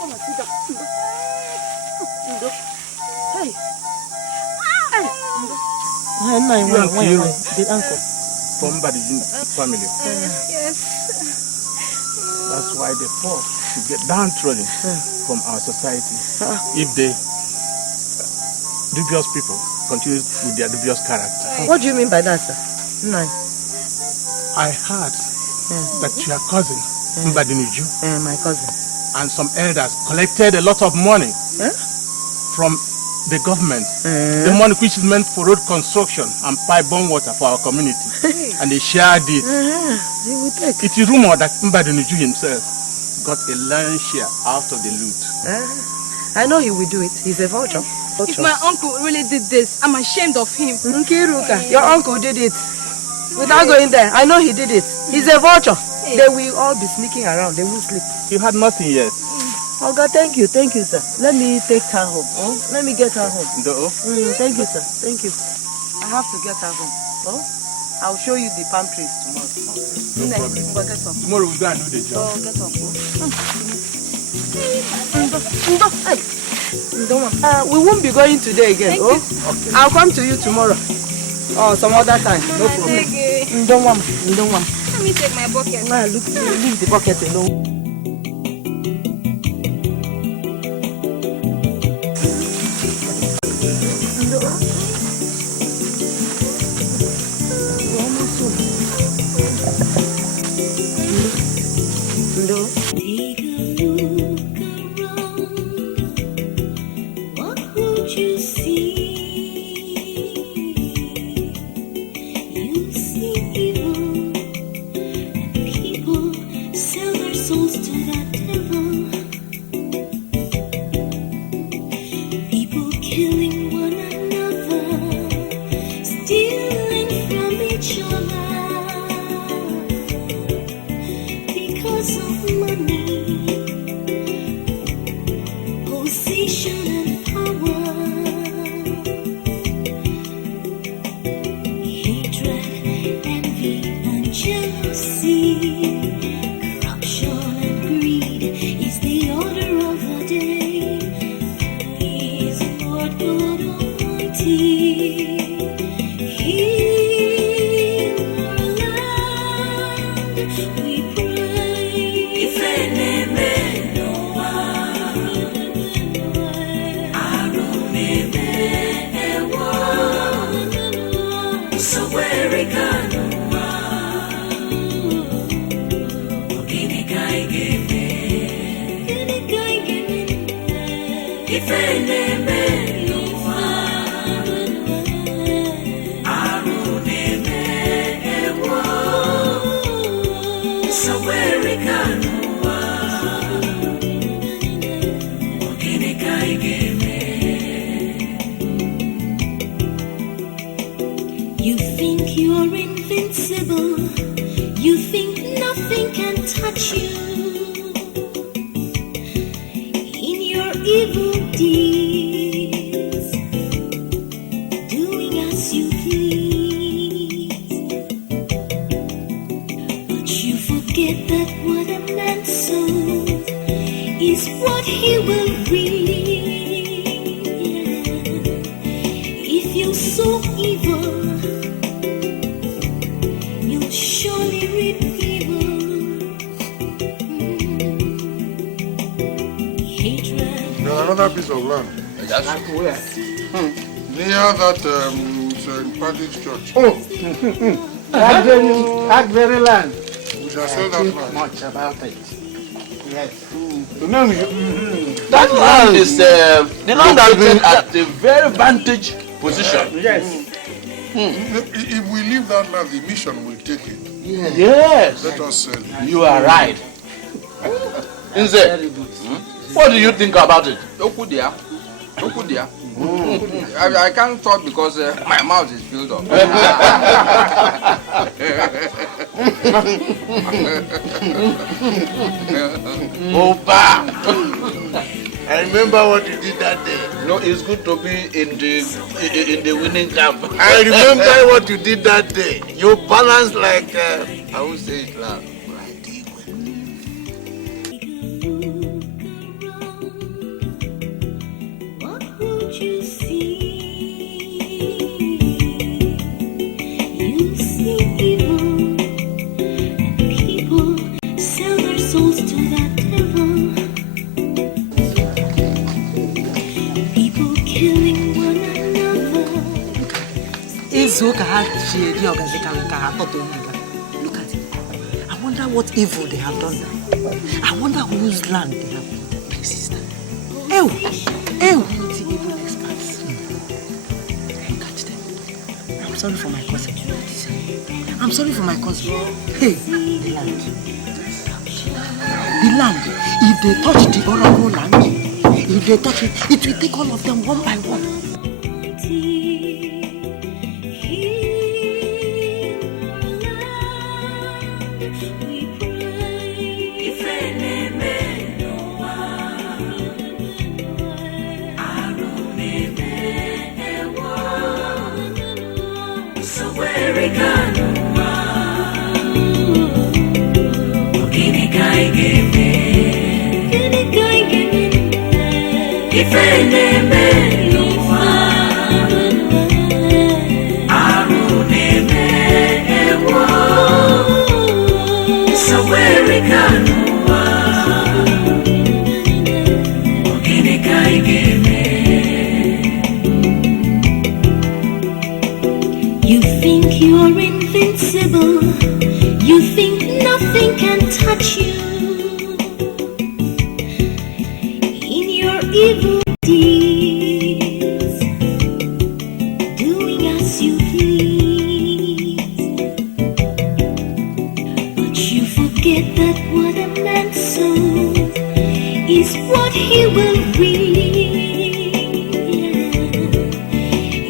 Come on, sit down. Ndo. Hey. Hey. Ndo. You and the uncle. From Badijin family. Yes. That's why they fought to get downtrodden from our society. If the dubious people continue with their dubious character. What do you mean by that, sir? No. I heard that your cousin, Mbadinuju, my cousin, and some elders collected a lot of money from the government the money which is meant for road construction and pipe-borne water for our community. And they shared it. He will take. It is rumored that Mbadunuju himself got a lion share out of the loot. I know he will do it. He's a vulture. If my uncle really did this, I'm ashamed of him. Nkiruka, your uncle did it. Without going there, I know he did it. He's a vulture. They will all be sneaking around. They won't sleep. You had nothing yet. Oh God, thank you, sir. Let me take her home. Oh, let me get her home. Thank you, sir. Thank you. I have to get her home. Oh, I'll show you the palm trees tomorrow. No problem. Get some. Tomorrow we'll go and do the job. Oh, get some. We won't be going today again. Thank oh, you. Okay. I'll come to you tomorrow. Oh, some other time. No problem. Don't want. Let me take my bucket. Nah, look, leave the bucket alone. You think you're invincible. You think nothing can touch you. In your evil deeds, doing as you please. But you forget that what a man sows is what he will reap. If you sow evil, you'll surely reap evil. Hatred. There's another piece of land. Yes. Where? Near that St. Patrick's Church. Oh, that very land. We shall sell that land. Much about it. Yes. That land is the land has been at a very vantage position. Yes. If we leave that land, the mission will take it. Yes. Let us sell it. You are right. Nze, what do you think about it? Okudia. I can't talk because my mouth is filled up. Opa! I remember what you did that day. No, it's good to be in the winning camp. I remember what you did that day. You balanced like I won't say it loud. What would you see? You see evil. People sell their souls to the devil. People killing one another. Look at it. I wonder what evil they have done. I wonder whose land they have put this is. Ew. Evil experts. I'm sorry for my cousin. I'm sorry for my cousin. Hey, the land. The land, if they touch the Oracle land, if they touch it, it will take all of them one by one. You think you're invincible. You think nothing can touch you. In your evil deeds, doing as you please. But you forget that what a man sows is what he will reap.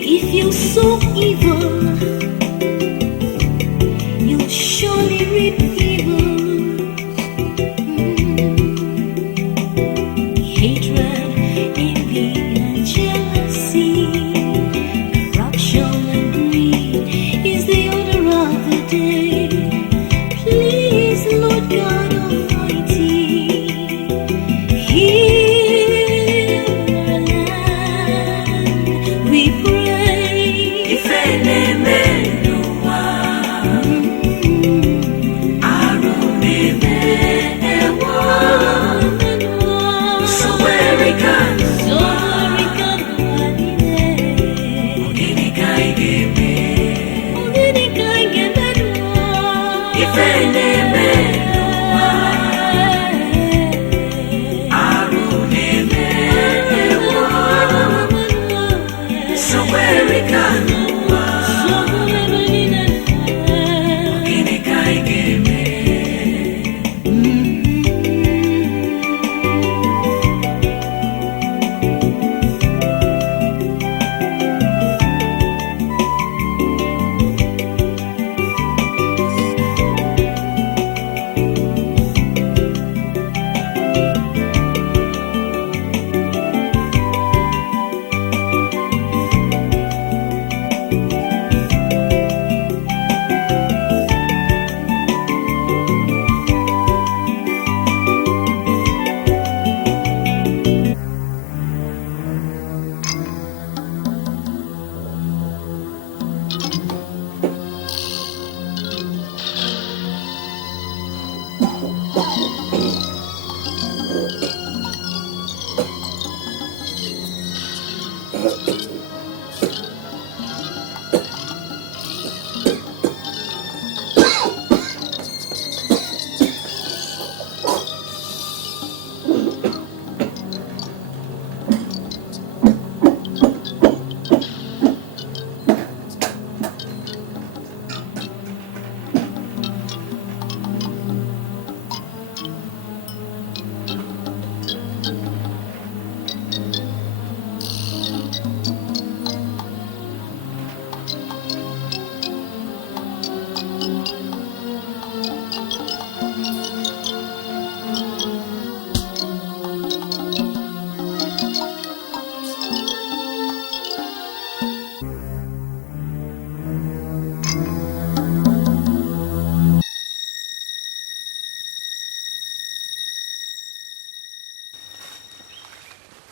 If you sow evil, you'll surely reap evil. Hatred, envy, and jealousy, corruption and greed is the order of the day. Please, Lord God Almighty, heal our land, we pray.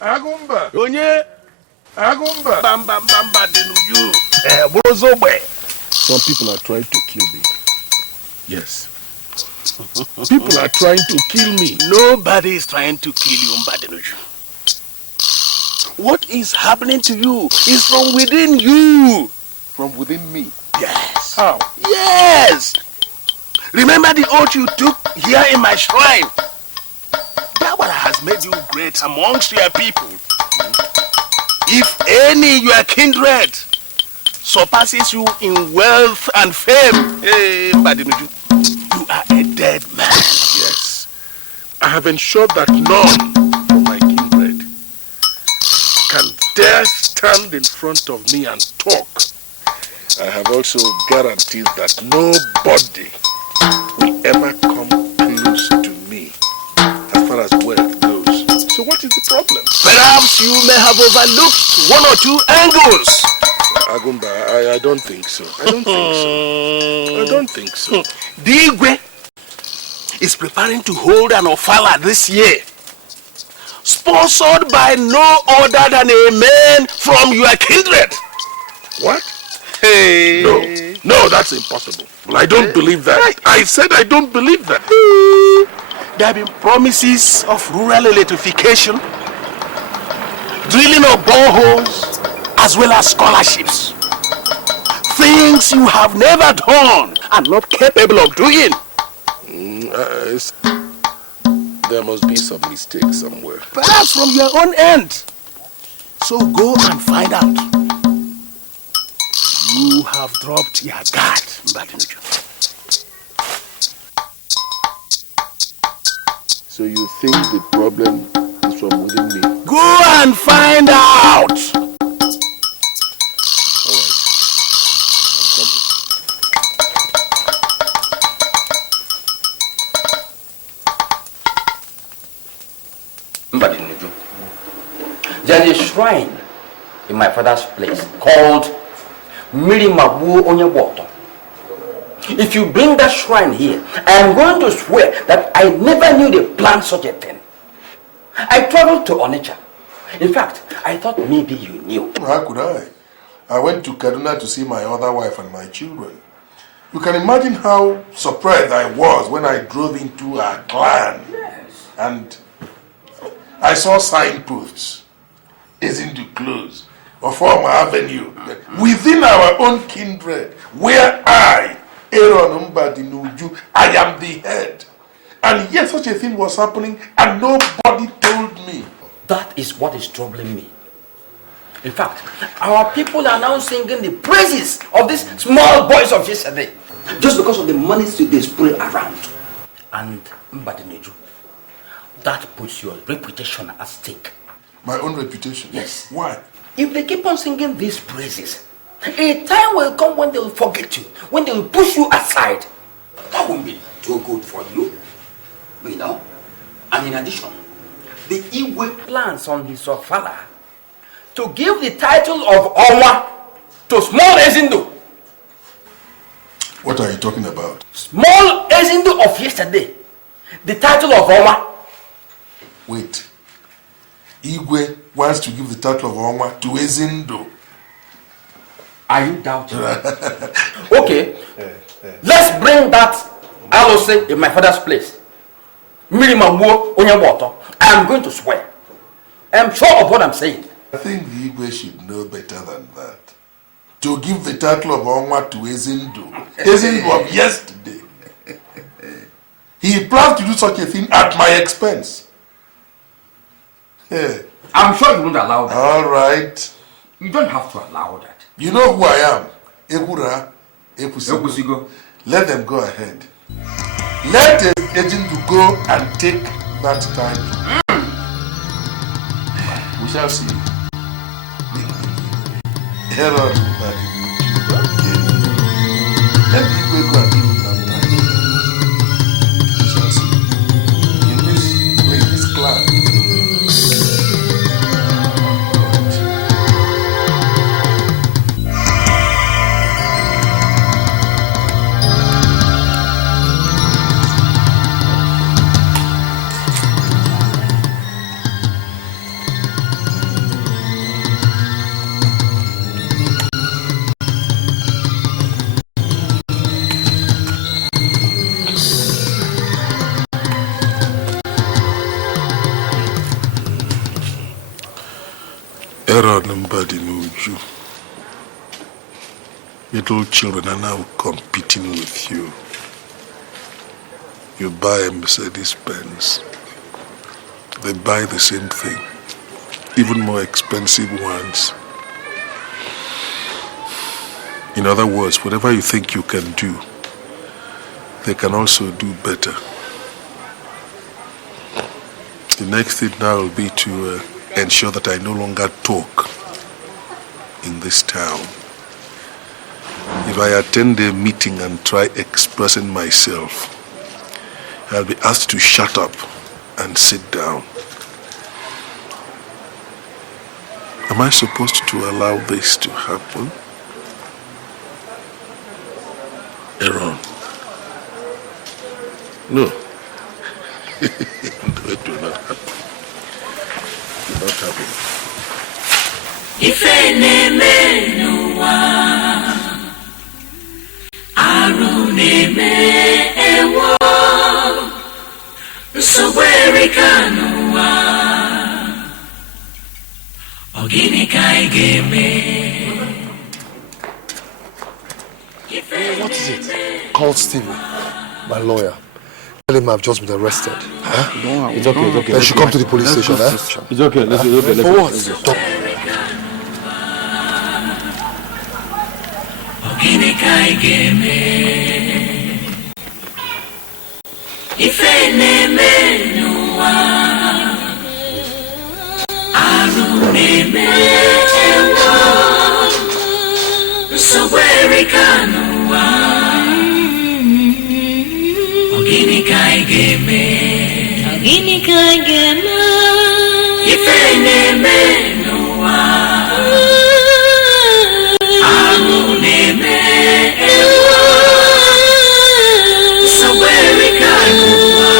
Agumba. Onye. Agumba. Bamba denuju. Brozogbe. Some people are trying to kill me. Yes. People are trying to kill me. Nobody is trying to kill you, Mbadenuju. What is happening to you is from within you. From within me? Yes. How? Yes. Remember the oath you took here in my shrine? That one has made you great amongst your people. If any your kindred surpasses you in wealth and fame. Hey, Mbadinuju, you are a dead man. Yes. I have ensured that none of my kindred can dare stand in front of me and talk. I have also guaranteed that nobody will ever come close to me as far as wealth goes. So what is the problem? Perhaps you may have overlooked one or two angles. Agumba, I don't think so. I don't think so. Digwe is preparing to hold an Ofala this year, sponsored by no other than a man from your kindred. What? Hey. No, that's impossible. Well, I don't believe that. I said I don't believe that. There have been promises of rural electrification, drilling of boreholes, as well as scholarships. Things you have never done and not capable of doing. There must be some mistake somewhere. Perhaps from your own end. So go and find out. You have dropped your guard, Mbadinuju. So you think the problem is from within me? Go and find out! Mbadinuju, there is a shrine in my father's place called Mirimabu Onyewoto. If you bring that shrine here, I am going to swear that I never knew they planned such a thing. I traveled to Onitsha. In fact, I thought maybe you knew. How could I? I went to Kaduna to see my other wife and my children. You can imagine how surprised I was when I drove into our clan. Yes. And I saw signposts. Isn't to close. Oforma Avenue. Within our own kindred, where I, Aaron Mbadinuju, I am the head. And yet such a thing was happening and nobody told me. That is what is troubling me. In fact, our people are now singing the praises of these small boys of yesterday. Just because of the money they spray around. And Mbadinuju, that puts your reputation at stake. My own reputation? Yes. Why? If they keep on singing these praises, a time will come when they will forget you, when they will push you aside. That won't be too good for you. You know? And in addition, the Igwe plans on his father to give the title of Owoh to small Ezindo. What are you talking about? Small Ezindo of yesterday. The title of Owoh. Wait. Igwe wants to give the title of Owoh to Ezindo. Are you doubting? Okay. Let's bring that Alose in my father's place. Mirimabu Onyewoto. I am going to swear. I am sure of what I'm saying. I think the Igwe should know better than that. To give the title of Owoh to Ezindo. Ezindo of yesterday. He plans to do such a thing at my expense. Yeah. I'm sure you won't allow that. All right. You don't have to allow that. You know who I am? Ekura, Epusigo. Let them go ahead. Let the agent to go and take that time. We shall see. Herod, let me go and give him that time. We shall see. In this place, this clan. Mbadinuju. Little children are now competing with you. You buy a Mercedes Benz. They buy the same thing, even more expensive ones. In other words, whatever you think you can do, they can also do better. The next thing now will be to ensure that I no longer talk in this town. If I attend a meeting and try expressing myself, I'll be asked to shut up and sit down. Am I supposed to allow this to happen? Aaron. No. No, it will not happen. It will not happen. Ife neme nuwa Aru neme ewo Nsogwerika nuwa Ogini kai geme. What is it? Call Stevie, my lawyer. Tell him I've just been arrested. Huh? No, it's okay, it's okay. They should come to the police station, huh? It's okay, let's do it. For what? Stop. Ogini kai geme. Ife neme nuwa Aru neme ewo Nsogwerika nuwa Ogini kai geme. Ogini kai geme. Ife neme nuwa Aru neme ewo Nsogwerika nuwa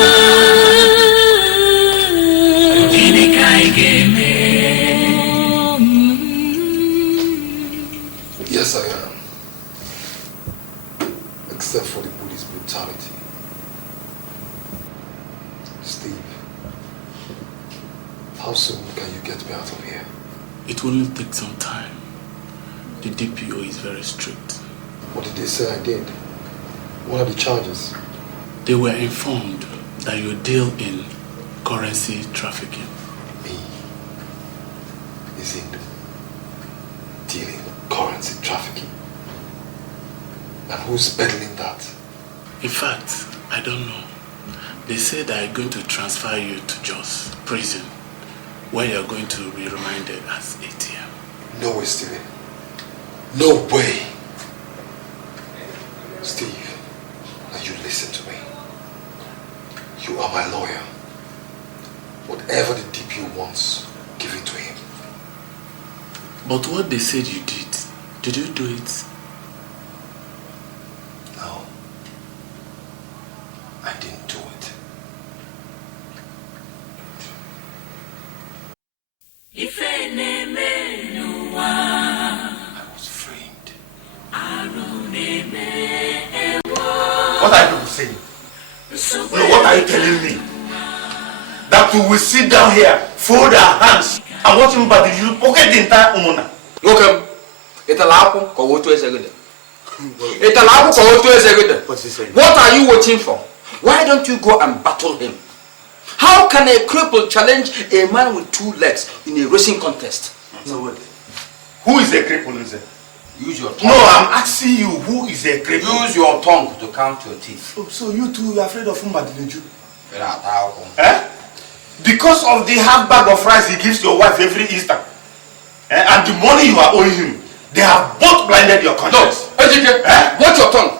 Ogini kai geme. Yes, I am. Except for the police brutality. Steve, how soon can you get me out of here? It will only take some time. The DPO is very strict. What did they say I did? What are the charges? They were informed that you deal in currency trafficking. Me? Is it dealing currency trafficking? And who's peddling that? In fact, I don't know. They said they are going to transfer you to Jos prison, where you're going to be reminded as ATM. No way, Stephen. No way. Steve, now you listen to me. You are my lawyer. Whatever the DPO wants, give it to him. But what they said you did you do it? No. I didn't do it. I was framed. What are you saying? No, what are you telling me? That we will sit down here, fold our hands, and watch him but you pocket the entire Umona. Look, it's a lap or 2 seconds. It's a lap or 2 seconds. What's he saying? What are you waiting for? Why don't you go and battle him? How can a cripple challenge a man with 2 legs in a racing contest? So what? Who is a cripple, is it? Use your tongue. No, I'm asking you, who is a cripple? Use your tongue to count your teeth. Oh, so you two are afraid of Mbadineju? Eh? Because of the half bag of rice he gives your wife every Easter. And the money you are owing him, they have both blinded your conscience. No, Edochie, watch your tongue.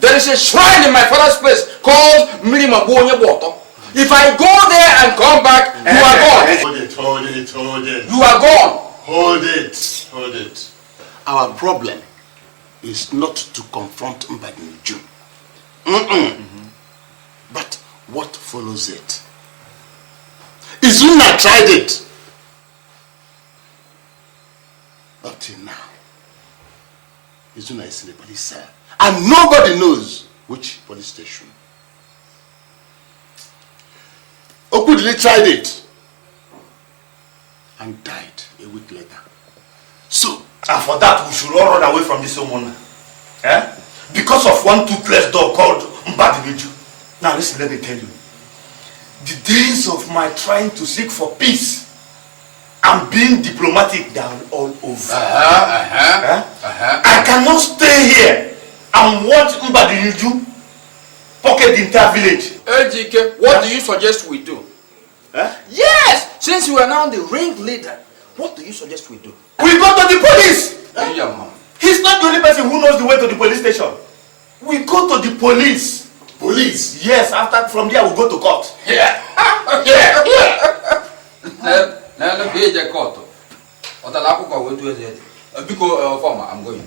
There is a shrine in my father's place called Mirimabu. If I go there and come back, you are gone. Hold it. You are gone. Hold it. Our problem is not to confront Mbadineju. But what follows it? Izuna tried it. Up till now, Izuna is in the police cell. And nobody knows which police station. Okudili tried it and died a week later. So, and for that we should all run away from this woman. Because of one toothless dog called Mbadineju. Now listen, let me tell you. The days of my trying to seek for peace and being diplomatic, they are all over. I cannot stay here and watch Mbadinuju pocket the entire village. Ejike, what do you suggest we do? Huh? Yes! Since you are now the ringleader, what do you suggest we do? We go to the police! Huh? He's not the only person who knows the way to the police station. We go to the police. Police? Yes, after from there we go to court. Yeah. Yeah. Now let me the court. I'm going.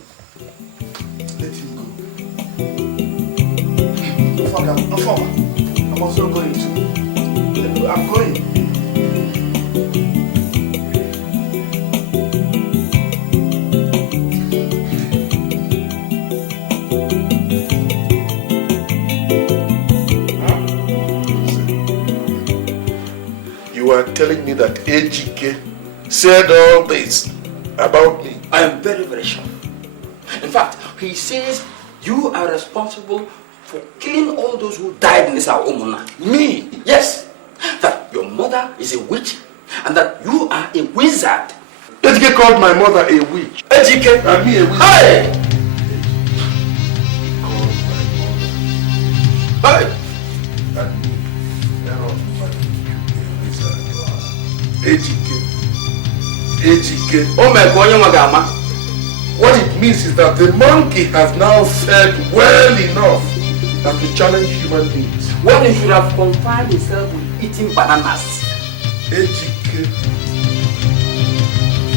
Let him go. I'm also going to. I'm going. You are telling me that Ejike said all this about me? I am very, very sure. In fact, he says you are responsible for killing all those who died in this our Omona. Me? Yes. That your mother is a witch and that you are a wizard. Ejike called my mother a witch. Ejike? And me a wizard. Hey! Hey! And me, Ejike. Oh my God, what it means is that the monkey has now fed well enough that to challenge human beings. When he should have confined himself with eating bananas. Ejike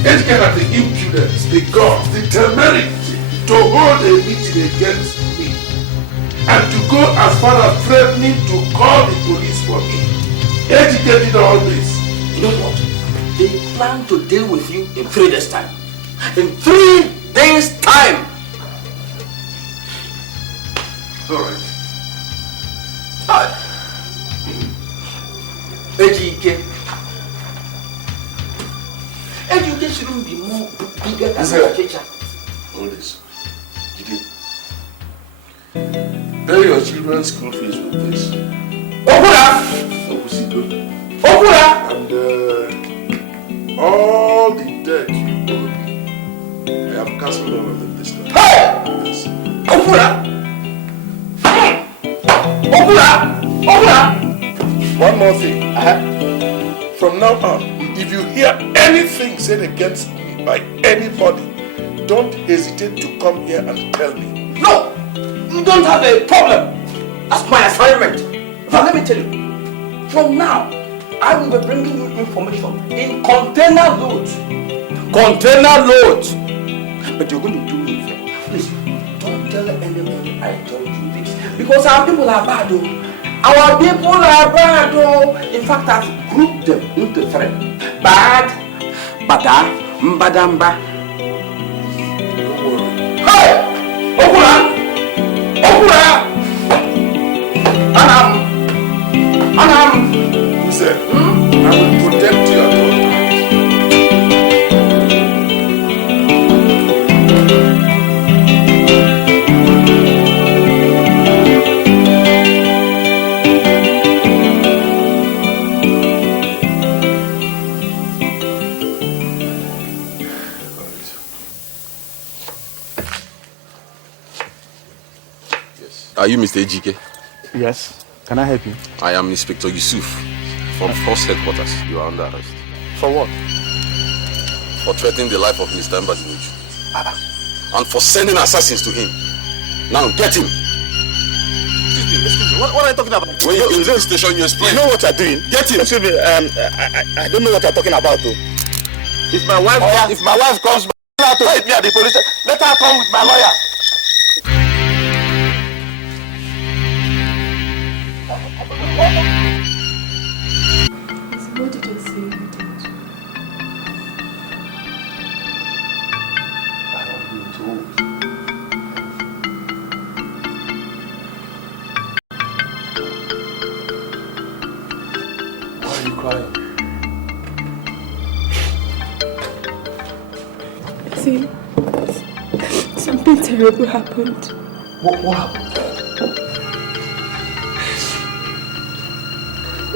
has the impudence, the guts, the temerity to hold a meeting against me and to go as far as threatening to call the police for me. Ejike did all this. You know what? They plan to deal with you in 3 days' time. In 3 days' time! Alright. Ejike shouldn't be more bigger than your teacher. All this. Pay your children's school fees with this. Opura! Opura! And all the debt you owe me, I have cancelled all of them this time. Hey! Yes. Opura! Opura! Opura! One more thing. From now on, if you hear anything said against me by anybody, don't hesitate to come here and tell me. No! You don't have a problem. That's my assignment. Now let me tell you. From now, I will be bringing you information in container loads. Container loads! But you're going to do me a favor. Please, don't tell anybody I told you this. Because our people are bad, though. Our people are bad, though. In fact, I've grouped them into 3. Bad, bada, mbadamba. Don't worry. Hey! Okura! Okura! Anam! Who said? I will protect you at all times. Are you Mr. Ejike? Yes. Can I help you? I am Inspector Yusuf from Force Headquarters. You are under arrest. For what? For threatening the life of Mr. Mbadinuju. And for sending assassins to him. Now get him. Excuse me. What are you talking about? When you're in this station, you explain. You know what you're doing? Get him. Excuse me. I don't know what you're talking about, though. If my wife comes back to hit me at the police, let her come with my lawyer. What did I say? I have been told. Why are you crying? See, something terrible happened. What happened?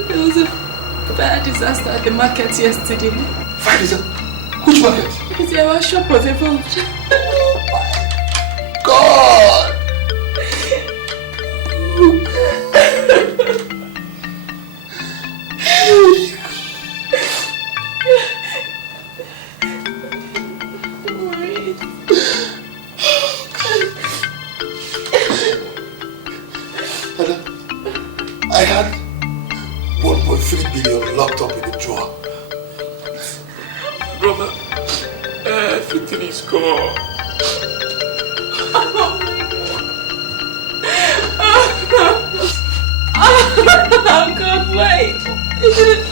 There was a fire disaster at the market yesterday. Fire disaster? Which market? Our shop was involved. God! I had 1.3 billion locked up in the drawer. Brother, everything is gone. God, wait.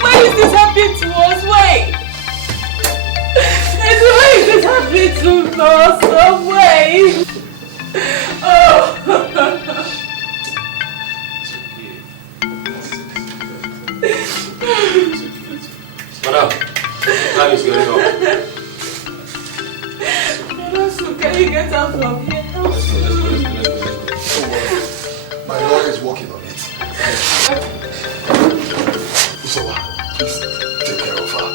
Why is this happening to us? Wait. Why is this happening to us? Oh, wait. Oh. Madam, time is going on. So can you get out from here? Let's go. My lawyer is working on it. Usowa, please take care of her.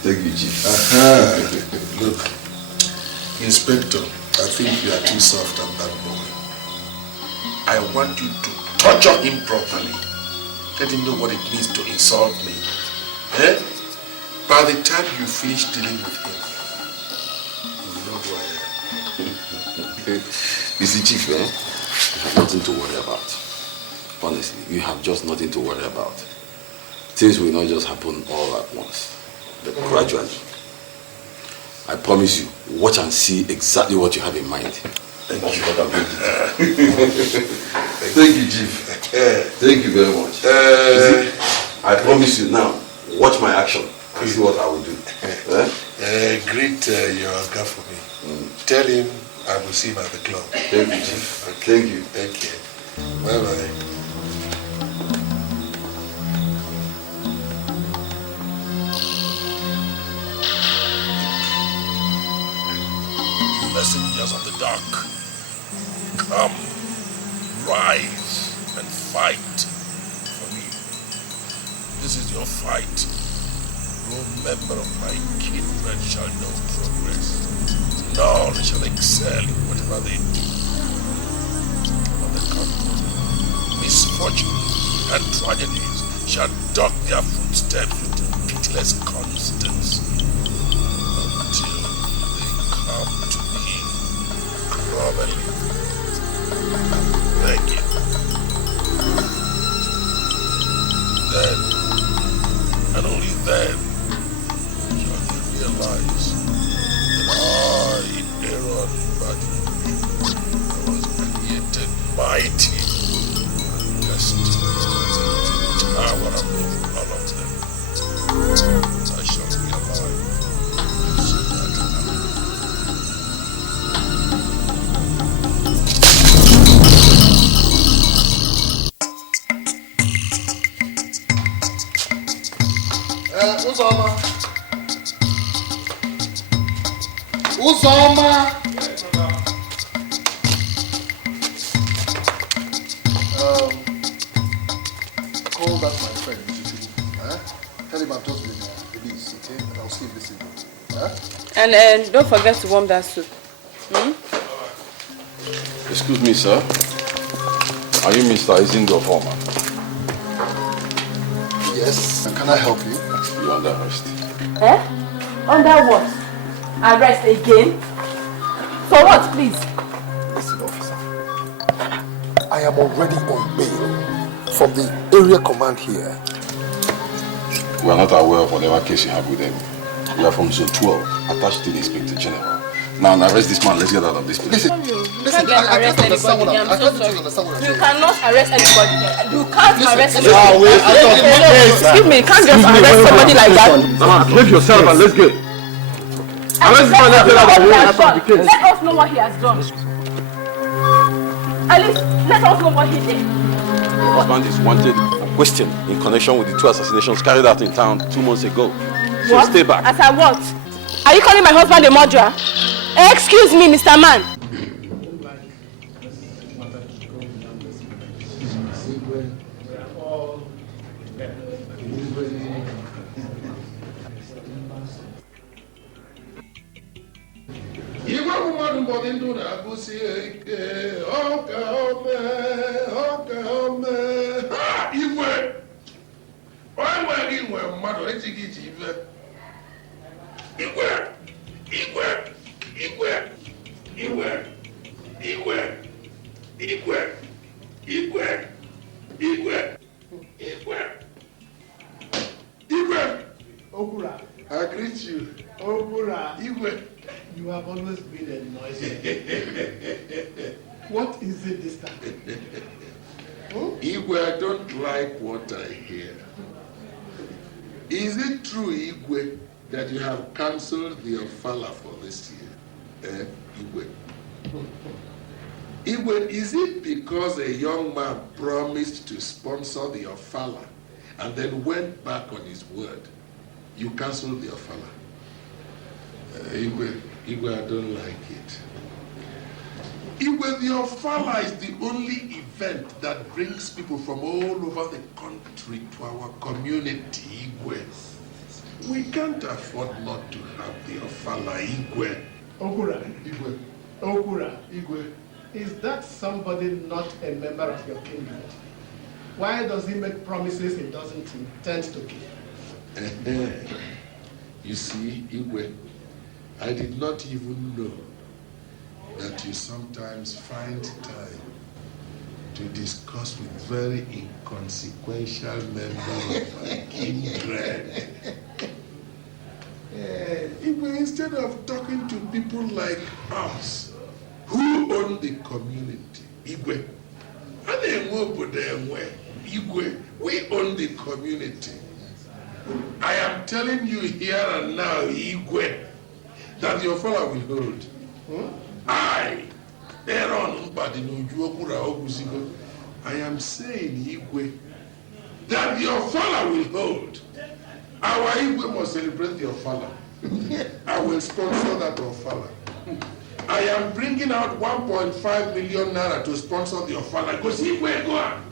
Thank you, Chief. Look, Inspector, I think you are too soft on that boy. I want you to torture him properly. Let him know what it means to insult me. Eh? By the time you finish dealing with him, you will know who I am. You see, Chief, you have nothing to worry about. Honestly, you have just nothing to worry about. Things will not just happen all at once, but gradually. I promise you, watch and see exactly what you have in mind. Thank you. Thank you, Chief. Thank you very much. See, I promise you now, watch my action and see what I will do. Greet your uncle for me. Tell him I will see him at the club. Thank you, Chief. Thank you. Thank you. Bye-bye. Messengers of the dark, come, rise, and fight for me. This is your fight. No member of my kindred shall know progress. None shall excel in whatever they do. On the contrary, misfortune and tragedies shall dock their footsteps with pitiless constancy until they come to me, grovelling, begging. Then, and only then, shall they realize that I, Aaron Badu, was created mighty and blessed, tower above all of them. I shall realize that Uzoma. Uzoma. Call that my friend, tell him I'm just in the beast, okay? And I'll see him this evening. And don't forget to warm that soup. Excuse me, sir. Are you Mr. Izindo Former? Yes. Can I help you? You're under arrest. Eh? Under what? Arrest again? For what, please? Listen, officer. I am already on bail from the area command here. We are not aware of whatever case you have with them. We are from Zone 12, attached to the Inspector General. Now, arrest this man. Let's get out of this place. Listen, I can't understand what I'm saying. You cannot arrest anybody. You can't arrest anybody. Excuse me, you can't just arrest somebody like that. Behave yourself and let's go. Arrest this man, let's get out of the case. Let us know what he has done. At least, let us know what he did. Your husband is wanted for question in connection with the 2 assassinations carried out in town 2 months ago. So what? stay back. As I what? Are you calling my husband a murderer? Excuse me, Mr. Man. I greet you. Okura. Igwe. You have always been a noisy. What is it this time? Igwe, I don't like what I hear. Is it true, Igwe, that you have cancelled the Ofala for this year? Igwe. Igwe, is it because a young man promised to sponsor the Ofala and then went back on his word? You cancelled the Ofala. Igwe, I don't like it. Igwe, the Ofala is the only event that brings people from all over the country to our community, Igwe. We can't afford not to have the Ofala, Igwe. Okura. Igwe. Okura. Igwe. Is that somebody not a member of your kindred? Why does he make promises he doesn't intend to keep? You see, Igwe, I did not even know that you sometimes find time to discuss with very inconsequential members of my kindred. Igwe, instead of talking to people like us, who own the community, Igwe, Igwe, we own the community. I am telling you here and now, Igwe, that your father will hold. I am saying, Igwe, that your father will hold. Our Igwe must celebrate your father. I will sponsor that Ofala. I am bringing out 1.5 million naira to sponsor the Ofala. Because Igwe, go on.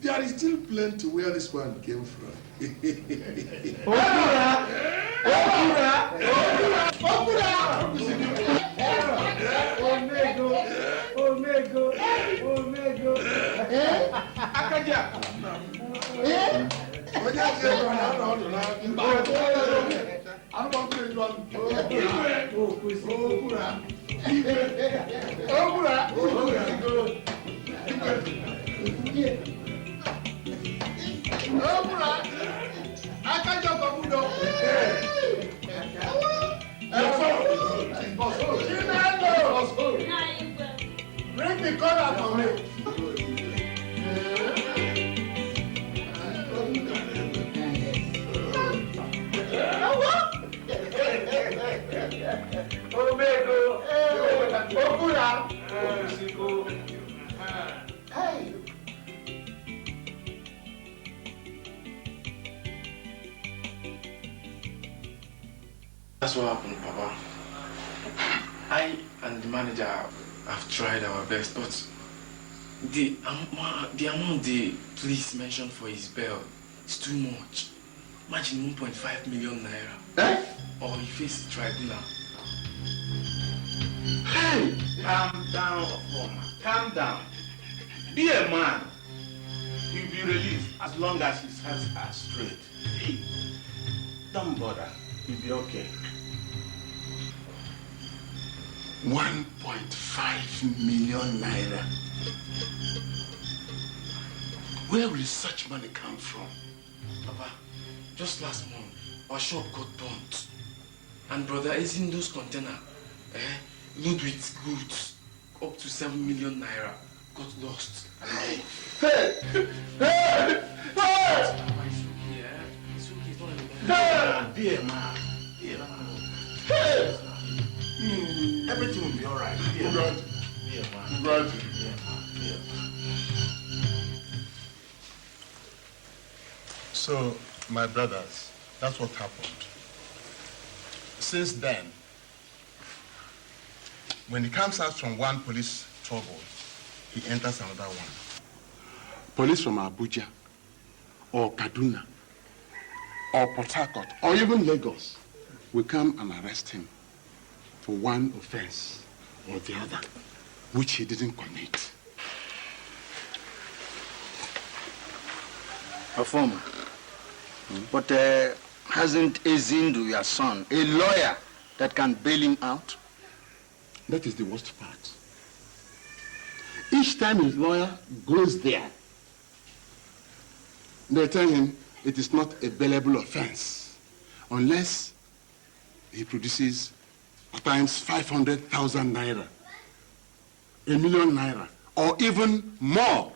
There is still plenty where this one came from. Okura! Okura! Okura! Omego! Omego! Omego! Akaja! Bring the color for me. That's what happened, Papa. I and the manager have tried our best, but the amount the police mentioned for his bail is too much. Imagine 1.5 million naira. Or he faces tribunal. Hey! Calm down, Ohameze. Calm down. Be a man. He'll be released as long as his hands are straight. Hey, don't bother. He'll be okay. 1.5 million naira. Where will such money come from? Papa, just last month, our shop got burnt. And brother, is in those containers, loaded with goods, up to 7 million naira, got lost. Hey! Hey! Hey! It's okay, it's not Be a man. Be a man. So, my brothers, that's what happened. Since then, when he comes out from one police trouble, he enters another one. Police from Abuja, or Kaduna, or Port Harcourt, or even Lagos will come and arrest him for one offense or the other, which he didn't commit. A former. But hasn't Ezindu, your son, a lawyer that can bail him out? That is the worst part. Each time his lawyer goes there, they tell him it is not a bailable offense unless he produces at times 500,000 naira, 1 million naira, or even more.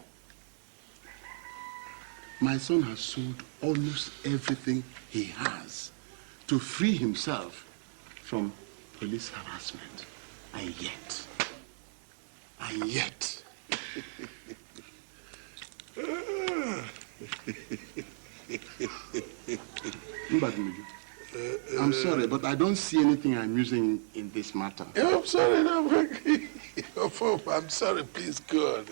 My son has sold almost everything he has to free himself from police harassment. And yet, I'm sorry, but I don't see anything amusing in this matter. I'm sorry, I'm sorry, please, God.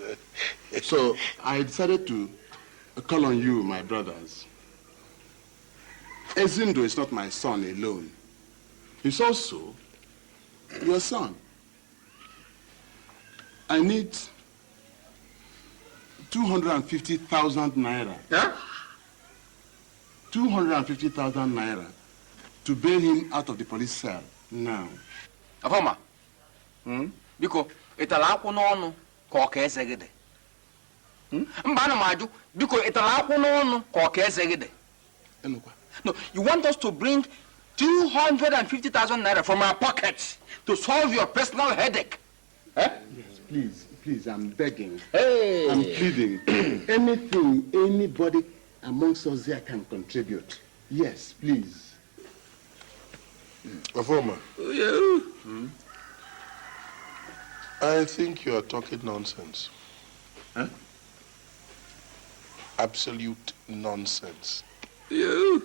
So I decided to call on you, my brothers. Ezindo is not my son alone. He's also your son. I need 250,000 naira. Yeah? 250,000 naira to bail him out of the police cell now. Afoma. Biko, itala akwụ n'ọnụ ka ọ ka eze gị dị. Mba ana m ajụ, biko itala akwụ n'ọnụ ka ọ ka eze gị dị. No, you want us to bring 250,000 naira from our pockets to solve your personal headache? Eh? Yes, please, I'm begging. Hey. I'm pleading. Anything anybody amongst us here can contribute. Yes, please. Performer. I think you are talking nonsense. Huh? Absolute nonsense. Yeah.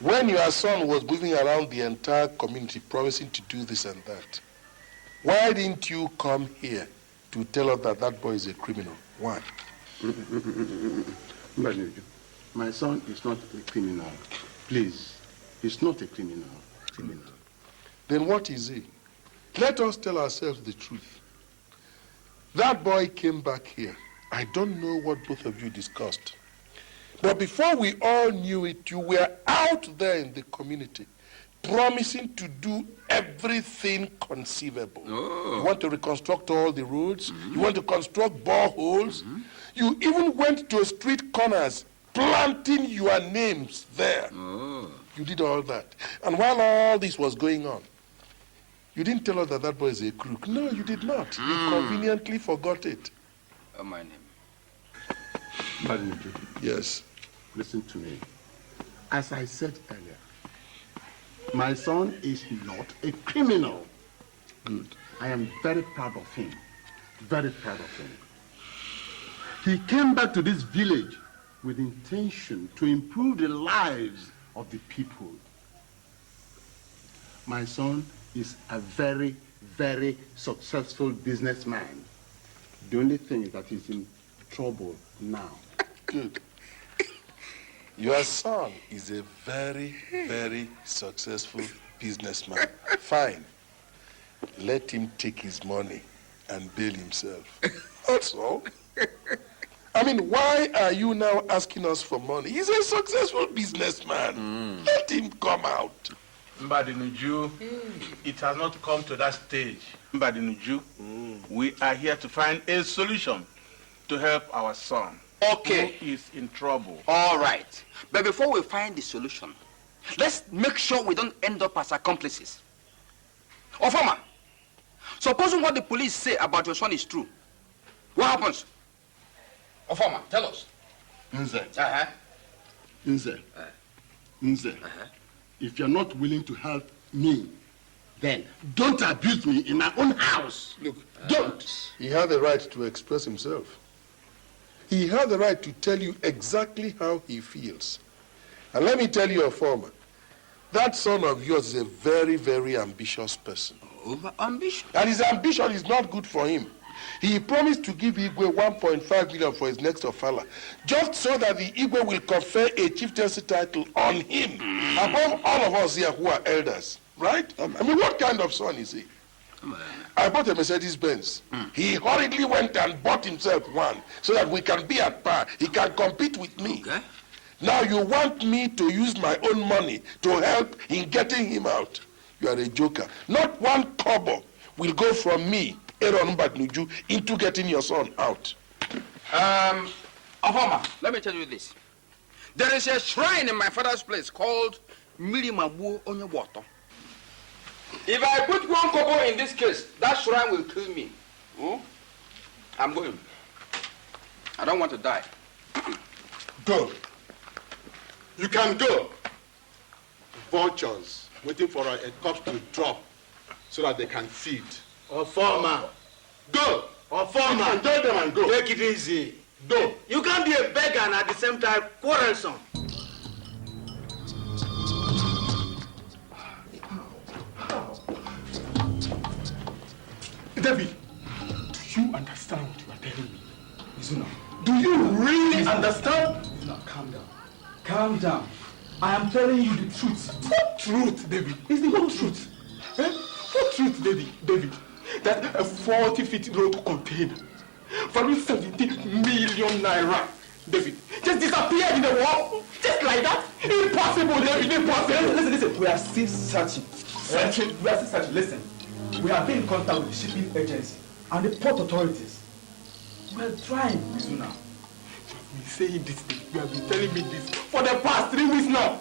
When your son was moving around the entire community promising to do this and that, why didn't you come here to tell us that that boy is a criminal? Why? My son is not a criminal. Please, he's not a criminal. Then what is he? Let us tell ourselves the truth. That boy came back here. I don't know what both of you discussed. But before we all knew it, you were out there in the community promising to do everything conceivable. Oh. You want to reconstruct all the roads. You want to construct boreholes. You even went to street corners planting your names there. Oh. You did all that. And while all this was going on, you didn't tell us that that boy is a crook. No, you did not. You conveniently forgot it. Oh, my name. Pardon me. Yes. Listen to me. As I said earlier, my son is not a criminal. Good. I am very proud of him. Very proud of him. He came back to this village with intention to improve the lives of the people. My son is a very, very successful businessman. The only thing is that he's in trouble now. Good. Your son is a very, very successful businessman. Fine. Let him take his money and bail himself. That's all. I mean, why are you now asking us for money? He's a successful businessman. Let him come out. Mbadinuju, it has not come to that stage. Mbadinuju, we are here to find a solution to help our son. Okay. Who is in trouble. All right. But before we find the solution, let's make sure we don't end up as accomplices. Ofoma, supposing what the police say about your son is true, what happens? Ofoma, tell us. Nze. Nze. Nze. If you're not willing to help me, then don't abuse me in my own house. Look, don't. He had the right to express himself. he has the right to tell you exactly how he feels. And let me tell you, Former, that son of yours is a very, very ambitious person. Ambition? And his ambition is not good for him. He promised to give Igwe 1.5 million for his next ofala, just so that the Igwe will confer a chieftaincy title on him, above all of us here who are elders. Right? I mean, what kind of son is he? I bought a Mercedes-Benz. He hurriedly went and bought himself one, so that we can be at par. He can compete with me. Okay. Now you want me to use my own money to help in getting him out? You are a joker. Not one kobo will go from me, Aaron Mbaknuju, into getting your son out. Ohoma, let me tell you this. There is a shrine in my father's place called Mirimabu Onyewato. If I put one kobo in this case, that shrine will kill me. I'm going. I don't want to die. Go. You can go. Vultures waiting for a corpse to drop so that they can feed. Former. Go. Former. Enjoy them and go. Take it easy. Go. You can't be a beggar and at the same time quarrelsome. David, do you understand what you are telling me? Izuna, do you really understand? Izuna, calm down. Calm down. I am telling you the truth. What truth, David? Is the whole truth. Eh? What truth, David? That a 40-feet road container valued 17 million naira, David, just disappeared in the wall? Just like that? Impossible, David, impossible. Listen. We are still searching. Listen. We have been in contact with the shipping agency and the port authorities. We are trying, Izuna. You have been saying this thing. You have been telling me this for the past 3 weeks now.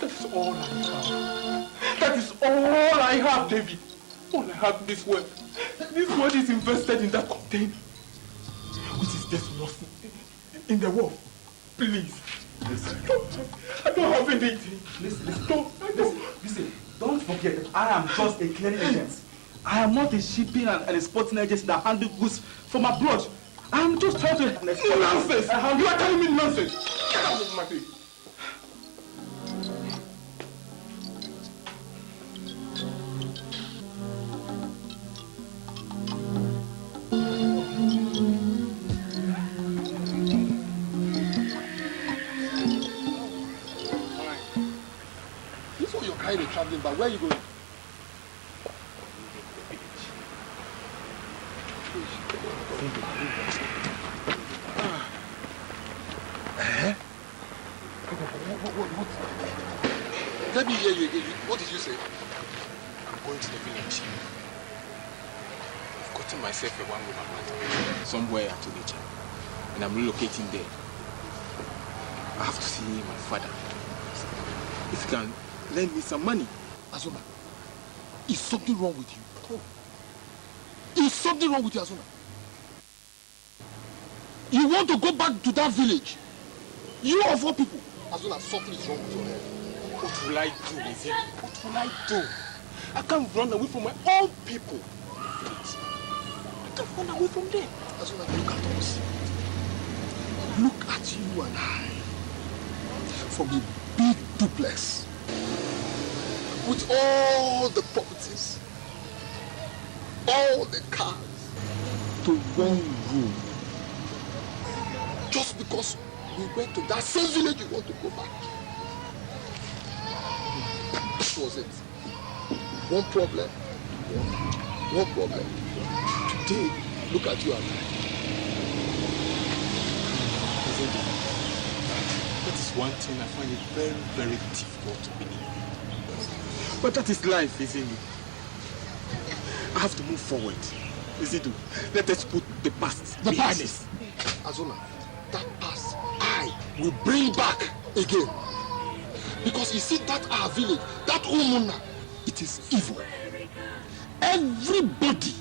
That is all I have. That is all I have, David. All I have this word. This word is invested in that container, which is just lost in the wall. Please. Listen. I don't have anything. Listen. Don't forget that I am just a clearing agent. I am not a shipping and exporting agent that handle goods from abroad. I am just trying to... Nonsense! You are telling me nonsense! Get out of my face! This is what you're kind of traveling by. Where are you going? Let me hear you again. What did you say? I'm going to the village. I've gotten myself a one-woman hut somewhere at Odecha, and I'm relocating there. I have to see my father. If you can lend me some money. Azuna, is something wrong with you? Is something wrong with you, Azuna? You want to go back to that village? You of all people. Azuna, something is wrong with your head. What will I do with him? What will I do? I can't run away from my own people. I can't run away from them. Azuna, look at us. Look at you and I. From a big duplex. With all the properties. All the cars. To one room. Just because we went to that same village you want to go back. That was it. One problem. One problem. Today, look at you and I. That is one thing I find it very, very difficult to believe. But that is life, isn't it? I have to move forward. Isn't it? Let us put the past behind us. Azuna, that past I will bring back again. Because you see that our village, that Umuna, it is evil. Everybody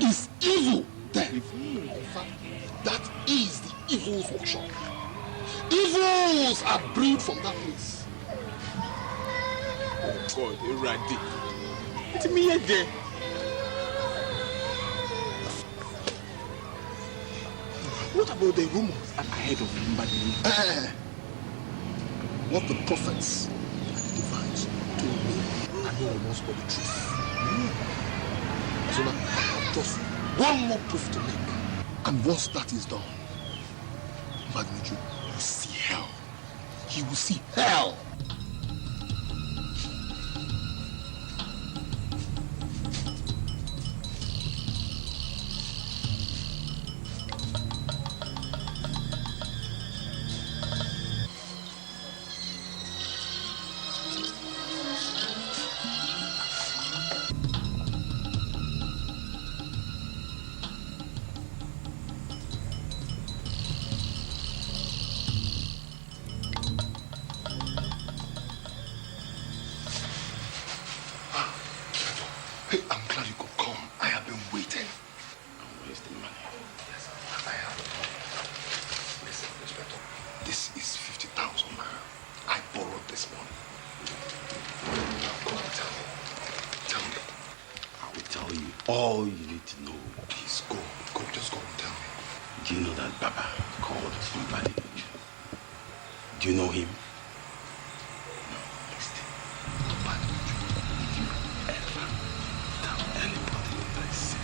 is evil there. In fact, that is the evil's workshop. Evils are brewed from that place. Oh God, Eradi. It's me again. What about the rumors ahead of Mbadi? What the prophets and the divines told me, I know almost all the truth. So now I have just one more proof to make. And once that is done, Mbadi will see hell. He will see hell. Hey, I'm glad you could come. I have been waiting. I'm wasting money. Yes, I have. Listen, Inspector. This is 50,000 naira. I borrowed this morning. Come on, tell me. Tell me. I will tell you all you need to know. Please, go. Go, just go and tell me. Do you know that Baba called somebody? Do you know him? No, listen. But if you ever tell anybody what I say,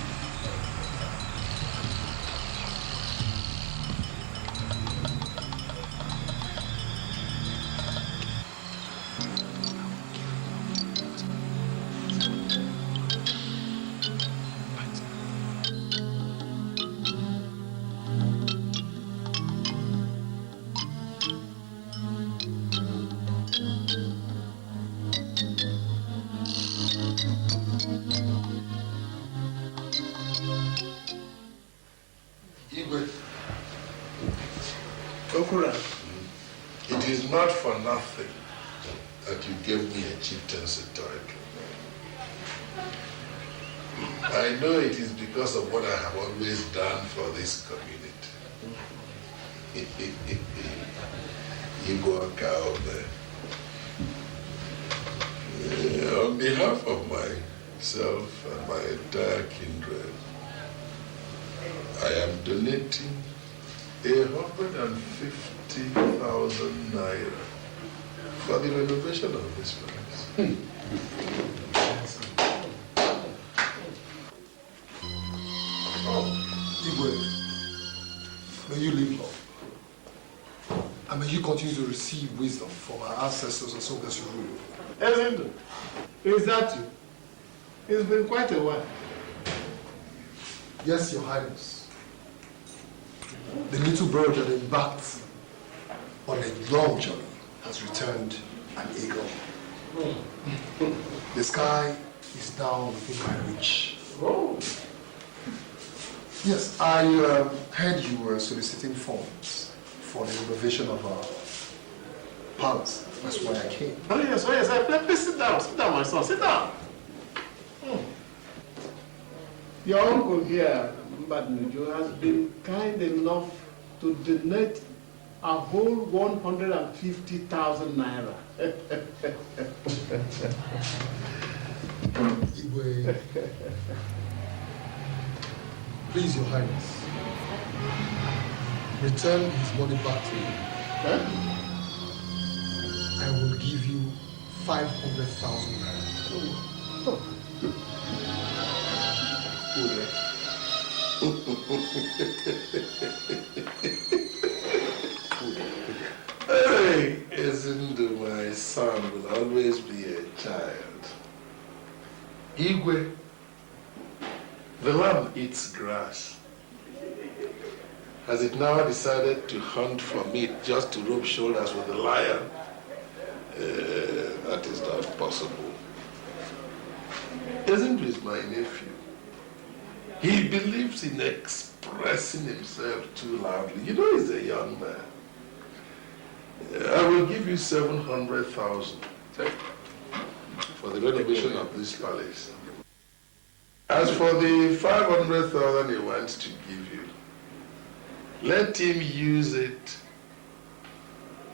It is not for nothing that you gave me a chieftaincy title. I know it is because of what I have always done for this community. You go a cow there. On behalf of myself and my entire kindred, I am donating 150,000 naira for the renovation of this place. Igwe, may you live long. And may you continue to receive wisdom from our ancestors as long as you rule. Ezindo, is that you? It's been quite a while. Yes, Your Highness. The little bird that embarked on a long journey has returned an eagle. The sky is now within my reach. Oh. Yes, I heard you were soliciting funds for the renovation of our palace. That's why I came. Oh yes. Please sit down, my son, sit down. Your uncle here, Mbadnuju, has been kind enough to donate a whole 150,000 naira. Igwe, please, Your Highness, return his money back to me. Huh? I will give you 500,000 naira. Hey, Ezindo, my son, will always be a child. Igwe, the lamb eats grass. Has it now decided to hunt for meat just to rub shoulders with the lion? That is not possible. Ezindo is my nephew. He believes in expressing himself too loudly. You know he's a young man. I will give you 700,000 for the renovation of this palace. As for the 500,000 he wants to give you, let him use it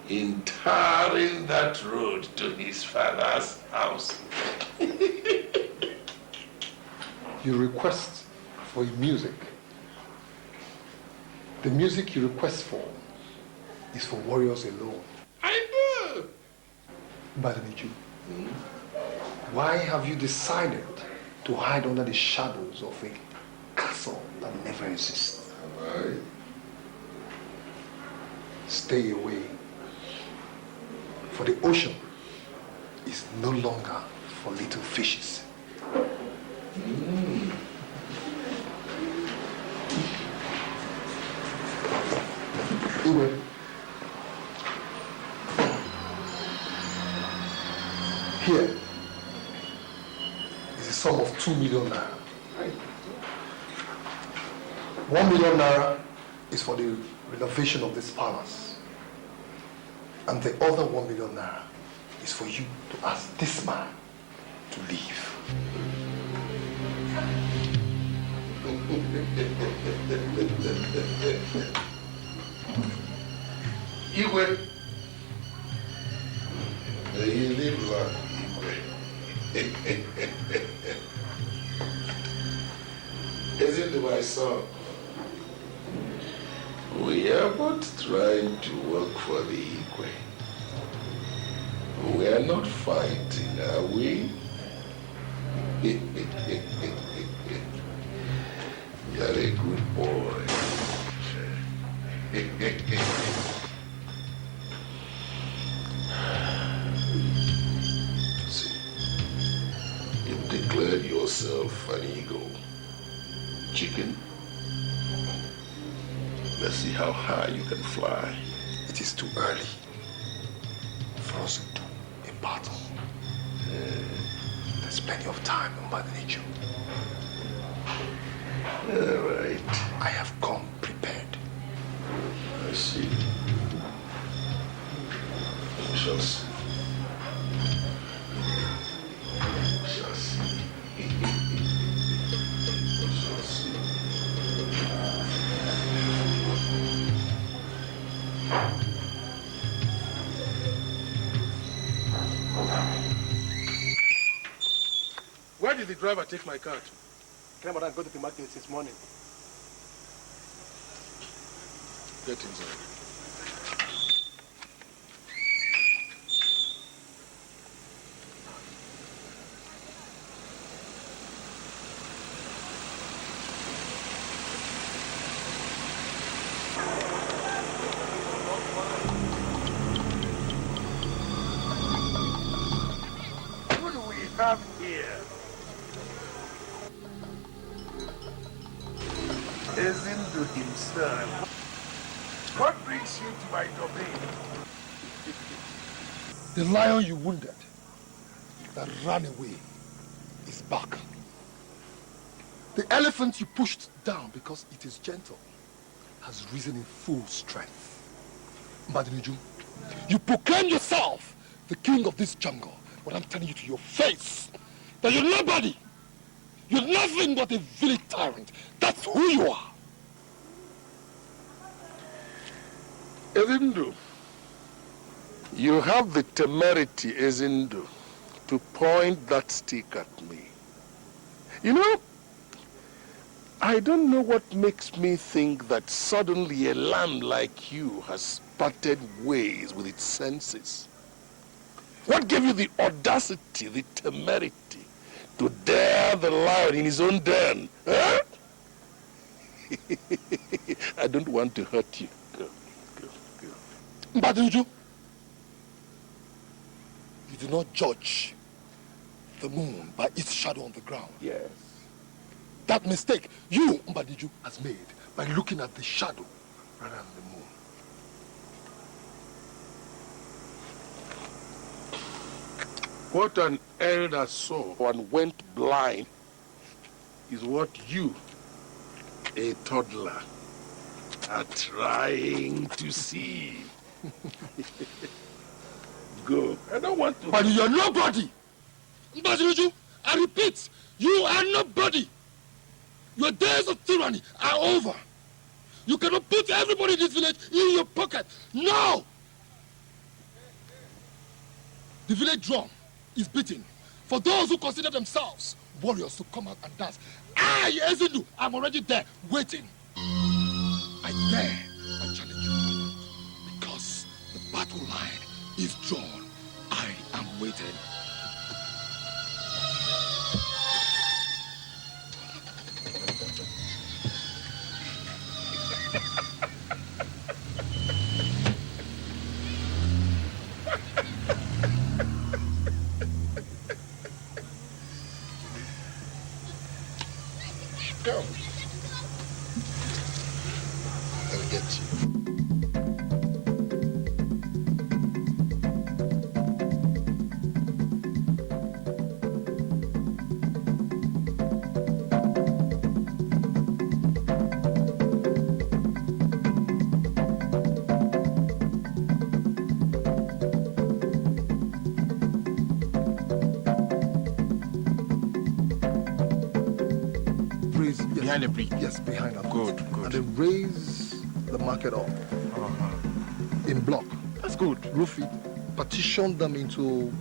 in tarring that road to his father's house. You request for music. The music you request for is for warriors alone. I know. Badanichu, why have you decided to hide under the shadows of a castle that never exists? Stay away, for the ocean is no longer for little fishes. Anyway, here is a sum of 2 million naira. 1 million naira is for the renovation of this palace. And the other 1 million naira is for you to ask this man to leave. Igwe. You live like Igwe. Isn't it, my son? We are not trying to work for the Igwe. We are not fighting, are we? You're a good boy. See, you've declared yourself an eagle. Chicken, let's see how high you can fly. It is too early for us to do a battle. There's plenty of time on Mother Nature. All right. I have come prepared. I see. We shall see. We shall see. We shall see. Where did the driver take my car to? Clem and I go to the market since morning. Get inside. What do we have here? Ezindu himself. What brings you to my domain? The lion you wounded that ran away is back. The elephant you pushed down because it is gentle has risen in full strength. Mbadiniju, you proclaim yourself the king of this jungle, but I'm telling you to your face that you're nobody. You're nothing but a village tyrant. That's who you are. Ezindu, you have the temerity, Ezindu, to point that stick at me. You know, I don't know what makes me think that suddenly a lamb like you has parted ways with its senses. What gave you the audacity, the temerity, to dare the lion in his own den? Huh? I don't want to hurt you. Mbadinju, you do not judge the moon by its shadow on the ground. Yes. That mistake you, Mbadinju, has made by looking at the shadow rather than the moon. What an elder saw and went blind is what you, a toddler, are trying to see. Go. I don't want to. But you're nobody. Mbadinju, I repeat, you are nobody. Your days of tyranny are over. You cannot put everybody in this village in your pocket. No! The village drum is beating for those who consider themselves warriors to come out and dance. I, Ezindu, I'm already there, waiting. I I dare I challenge you. Because the battle line is drawn. I am waiting. Come. Let me get you. Behind the bridge? Yes, behind that. Good. And then raise the market up in block. That's good. Roof it, partition them into,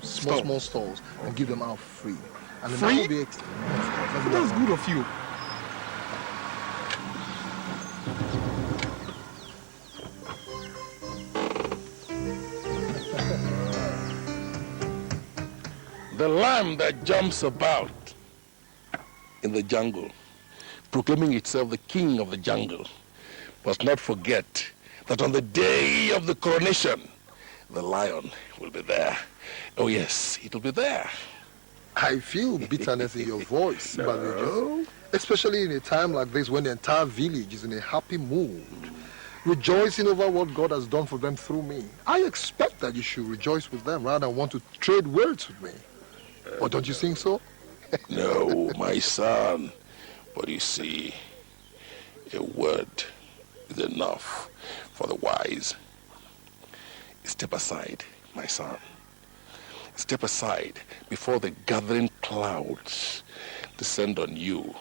small stalls and give them out free. And then Free? that will be That's good of you. The lamb that jumps about in the jungle, proclaiming itself the king of the jungle, must not forget that on the day of the coronation, the lion will be there. Oh yes, it'll be there. I feel bitterness in your voice, Badejo. Especially in a time like this when the entire village is in a happy mood, rejoicing over what God has done for them through me. I expect that you should rejoice with them rather than want to trade words with me. Or don't you think so? No, my son. But you see, a word is enough for the wise. Step aside, my son. Step aside before the gathering clouds descend on you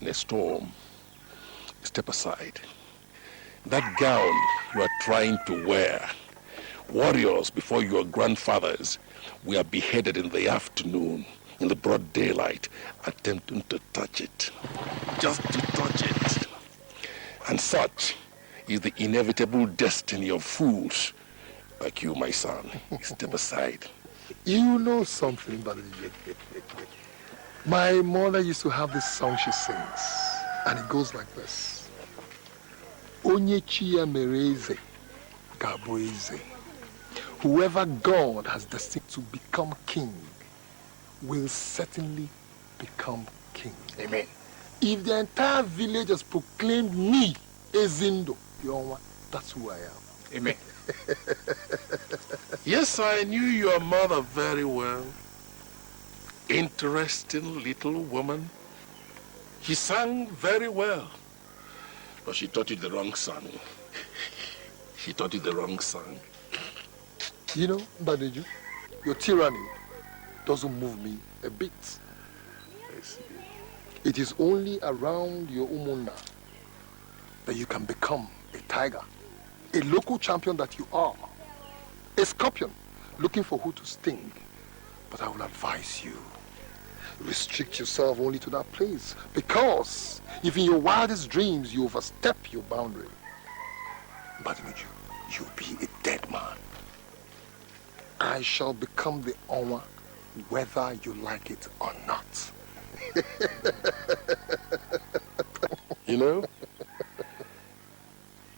in a storm. Step aside. That gown you are trying to wear, warriors before your grandfathers were beheaded in the afternoon, in the broad daylight, attempting to touch it. Just to touch it. And such is the inevitable destiny of fools like you, my son. Step aside. You know something, Badejo. My mother used to have this song she sings, and it goes like this. Onye chiya mereze, gaboeze. Whoever God has destined to become king will certainly become king. Amen. If the entire village has proclaimed me Ezindo, that's who I am. Amen. Yes, I knew your mother very well. Interesting little woman. She sang very well. But she taught you the wrong song. She taught you the wrong song. You know, Badejo, your tyranny doesn't move me a bit. It is only around your umuna that you can become a tiger, a local champion that you are, a scorpion looking for who to sting. But I will advise you, restrict yourself only to that place, because if in your wildest dreams you overstep your boundary, Badejo, you'll be a dead man. I shall become the Owoh whether you like it or not. You know,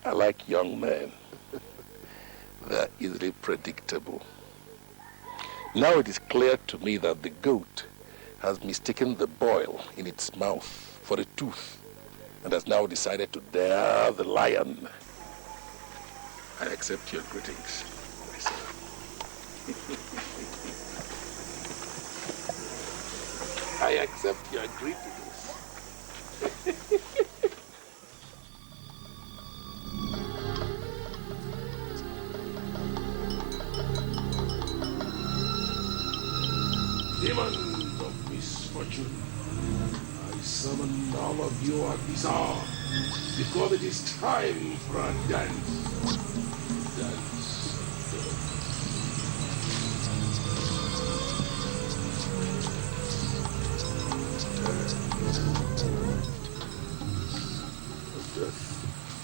I like young men. They're easily predictable. Now it is clear to me that the goat has mistaken the boil in its mouth for a tooth and has now decided to dare the lion. I accept your greetings, my son. I accept your greetings. Demon of misfortune, I summon all of you at this hour, because it is time for a dance. Death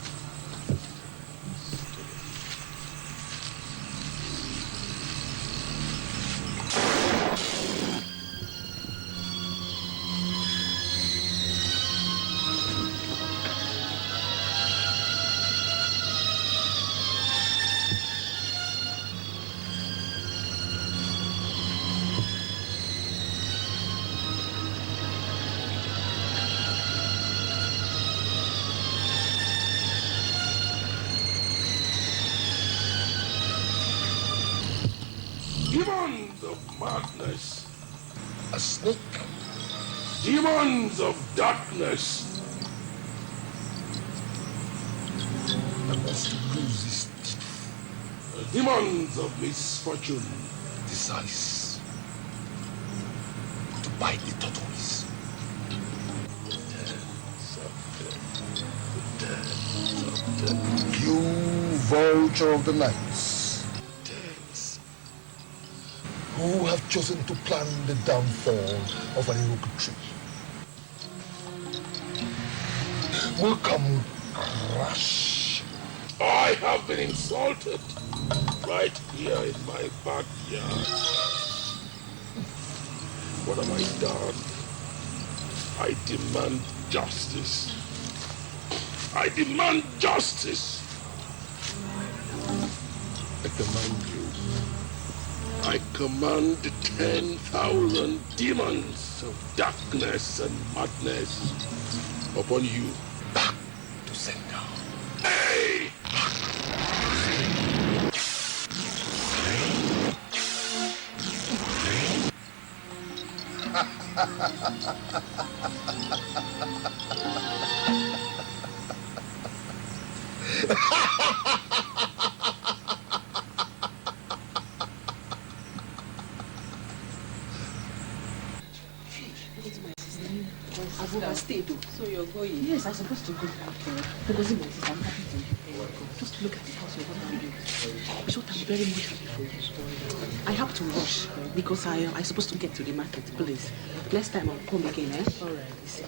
Demons of madness. A snake? Demons of darkness. I want to lose this teeth. Demons of misfortune. Decides to bite the tortoise. You vulture of the nights, who have chosen to plan the downfall of an Iroquois tree, will come crash. I have been insulted right here in my backyard. What have I done? I demand justice. I demand justice. I command you. I command 10,000 demons of darkness and madness upon you. Back to sender. Hey! I've overstayed though. So you're going? Yes, I'm supposed to go. Because my sister, I'm happy to just look at the house of what I'm doing. It's what I'm very much happy for. I have to rush because I'm supposed to get to the marketplace. Next time I'll come again, eh? Alright, you see.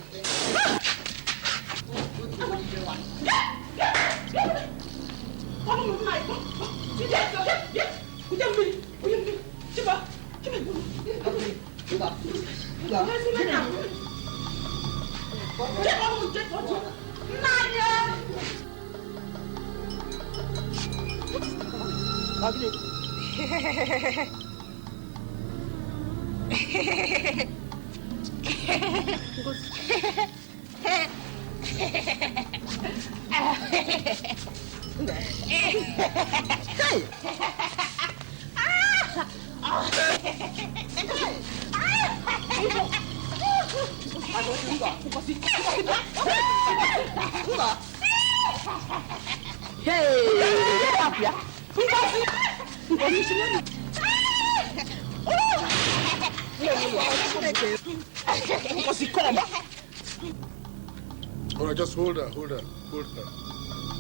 Alright, just hold her.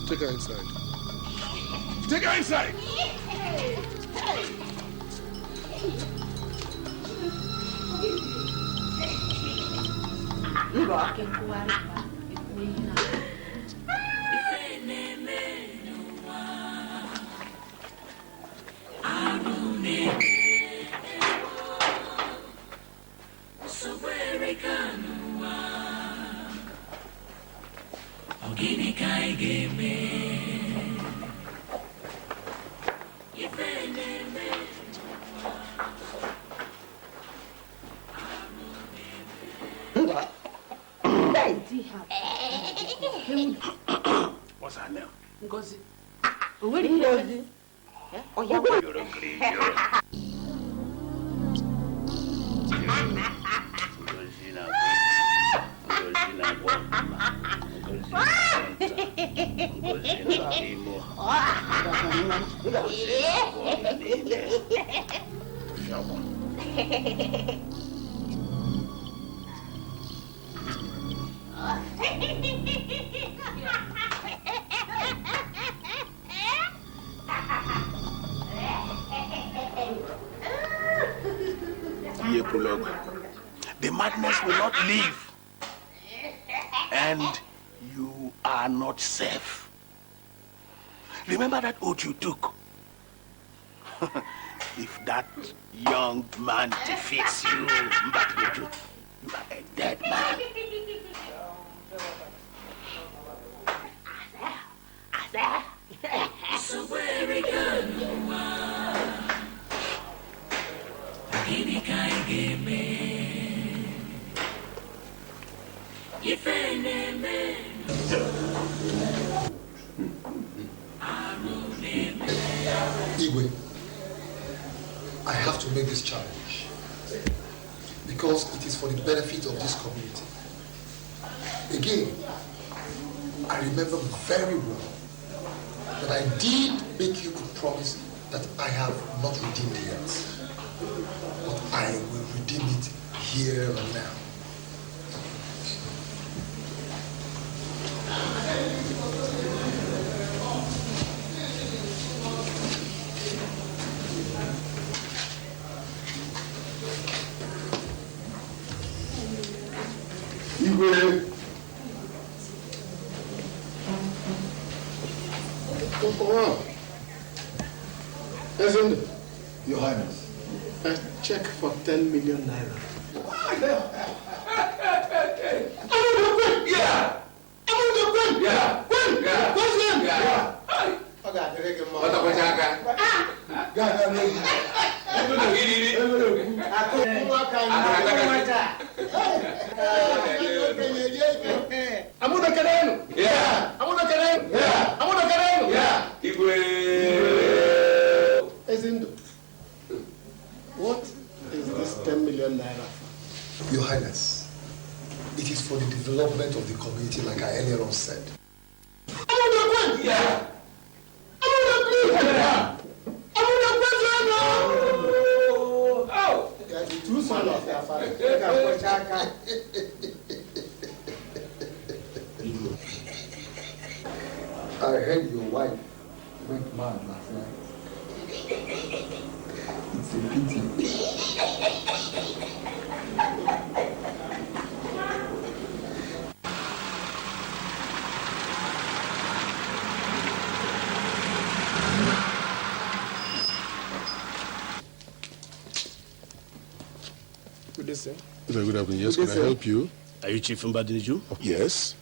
Take her inside. Take her inside! What's her name? Ngozi. Where did Ngozi? Oh, yeah. The madness will not leave, and you are not safe. Remember that oath you took. If that young man defeats you, you are a dead man. So where it Igwe, I have to make this challenge because it is for the benefit of this community. Again, I remember very well that I did make you a promise that I have not redeemed yet, but I will redeem it here and now. Isn't Your Highness? A check for 10 million naira. What is this 10 million naira for? Your Highness, it is for the development of the community, like I earlier on said. I heard your wife went mad last night. It's a pity. Good day, sir. Good afternoon. Yes, can I help you? Are you Chief Mbadiniju? Yes.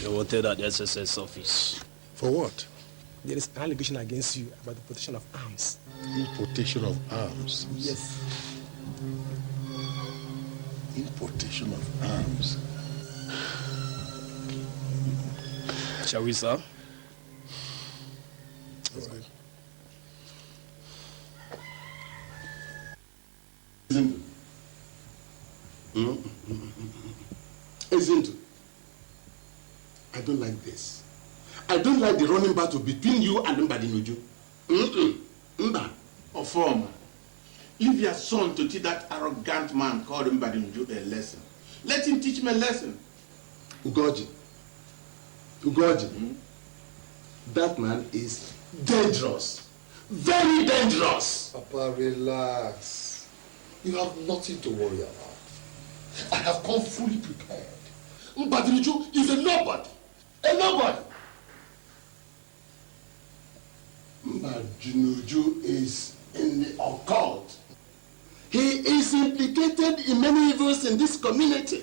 You're wanted at the SSS office. For what? There is an allegation against you about the protection of arms. Importation of arms? Yes. Importation of arms? Shall we, sir? All right. Isn't I don't like this. I don't like the running battle between you and Mbadinuju. Mba. Or former. Leave your son to teach that arrogant man called Mbadinuju a lesson. Let him teach me a lesson. Ugoji. That man is dangerous. Very dangerous. Papa, relax. You have nothing to worry about. I have come fully prepared. Mbadinuju is a nobody. A nobody. Mbadinuju is in the occult. He is implicated in many evils in this community.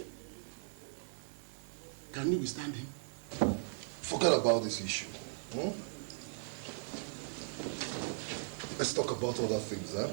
Can you withstand him? Forget about this issue. Let's talk about other things, huh?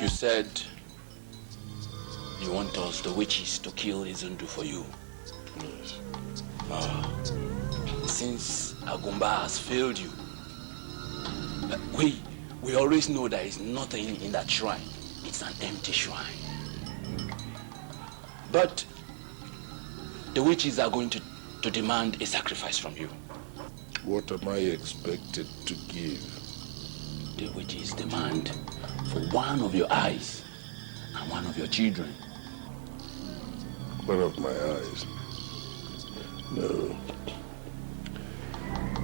You said you want us, the witches, to kill Izundu for you. Yes. Since Agumba has failed you, we always know there is nothing in that shrine. It's an empty shrine. But the witches are going to demand a sacrifice from you. What am I expected to give? The witches demand for one of your eyes and one of your children. One of my eyes? No.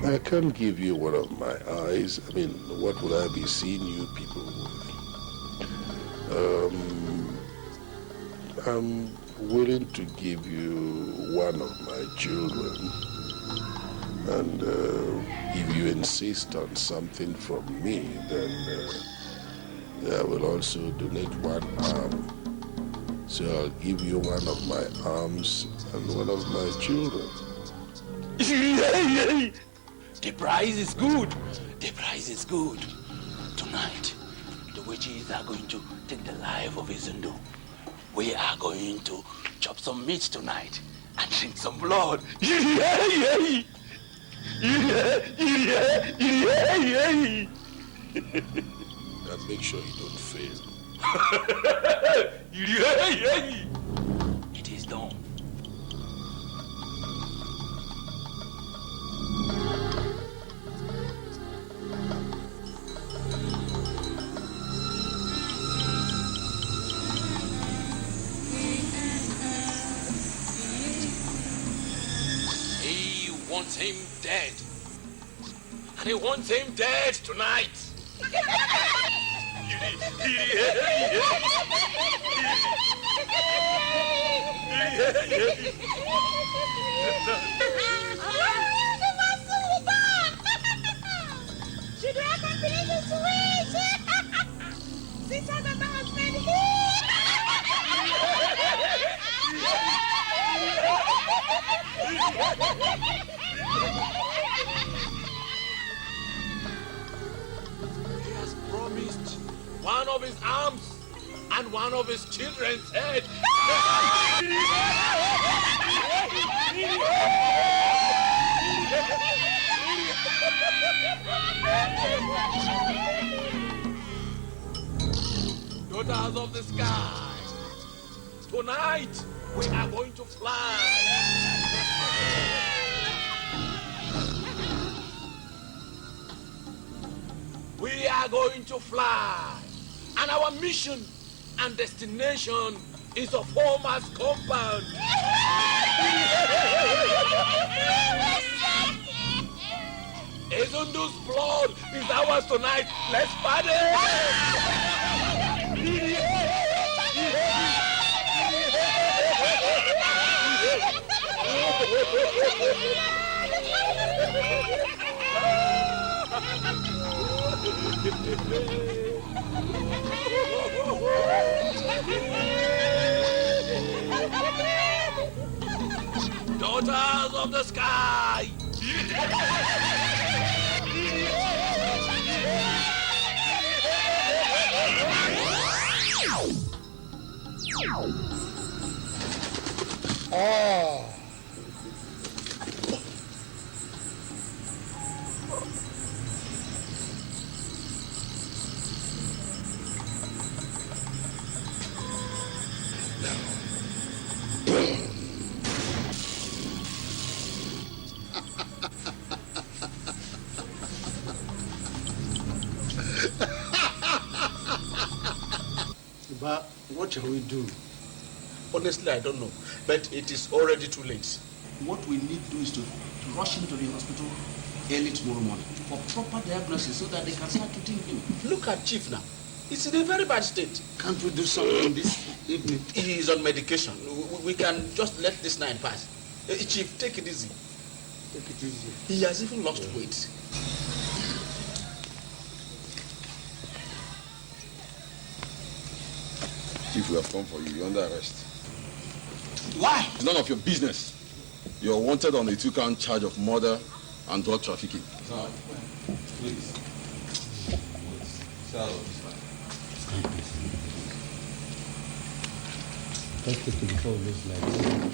I can't give you one of my eyes. I mean, what would I be seeing you people with? I'm willing to give you one of my children. And if you insist on something from me, then I will also donate one arm. So I'll give you one of my arms and one of my children. The price is good. The price is good. Tonight, the witches are going to take the life of Izundo. We are going to chop some meat tonight and drink some blood. And make sure you don't fail. It is done. He wants him dead. And he wants him dead tonight. He has promised one of his arms and one of his children's head. Daughters of the sky, tonight we are going to fly. We are going to fly, and our mission and destination is a Ohameze compound. Ezundu's blood is ours tonight. Let's party! Daughters of the sky! Oh! But what shall we do? Honestly, I don't know. But it is already too late. What we need to do is to rush him to the hospital early tomorrow morning for proper diagnosis so that they can start treating him. Look at Chief now. He's in a very bad state. Can't we do something this evening? He is on medication. We can just let this night pass. Chief, take it easy. Take it easy. He has even lost weight. Chief, we have come for you. You're under arrest. Why? It's none of your business. You're wanted on a 2-count charge of murder and drug trafficking. Sir, please. Sir, Let's take it before this night.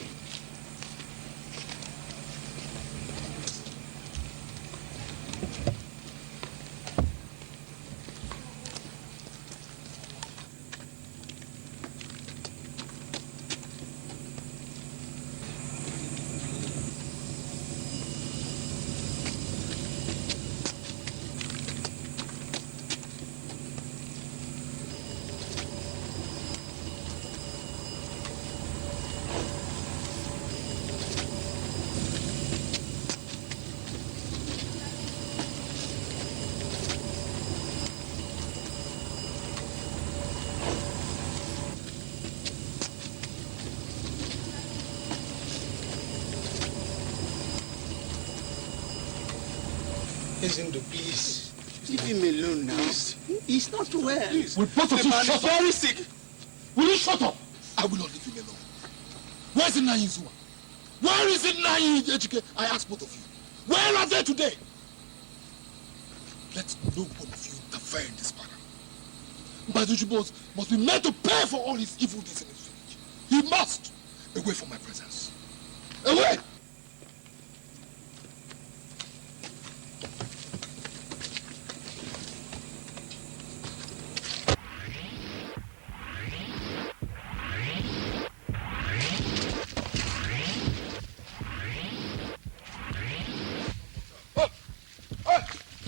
Ezindo, please. Leave him alone now. He's not well. Please. Will both of you shut up? Very sick. Will you shut up? I will not leave him alone. Where is it Nayi Zua? Where is it Nayi Edochie? I ask both of you. Where are they today? Let no one of you interfere in this matter. Baduji must be made to pay for all his evil deeds in his village. He must. Away from my presence. Away!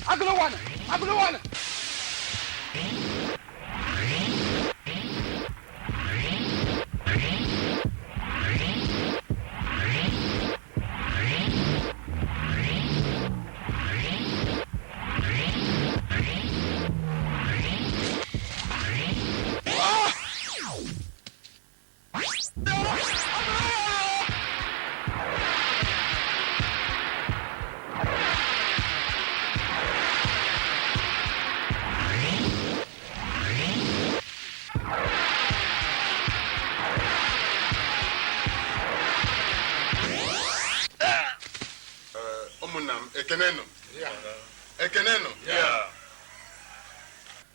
Agulawana!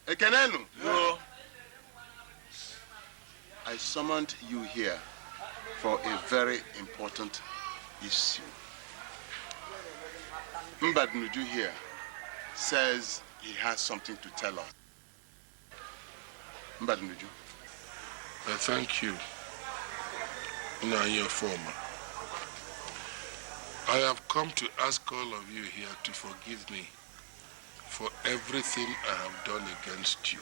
Ekenenu. No. I summoned you here for a very important issue. Mbadnuju here says he has something to tell us. Mbadnuju. Thank you. Now your former. I have come to ask all of you here to forgive me for everything I have done against you.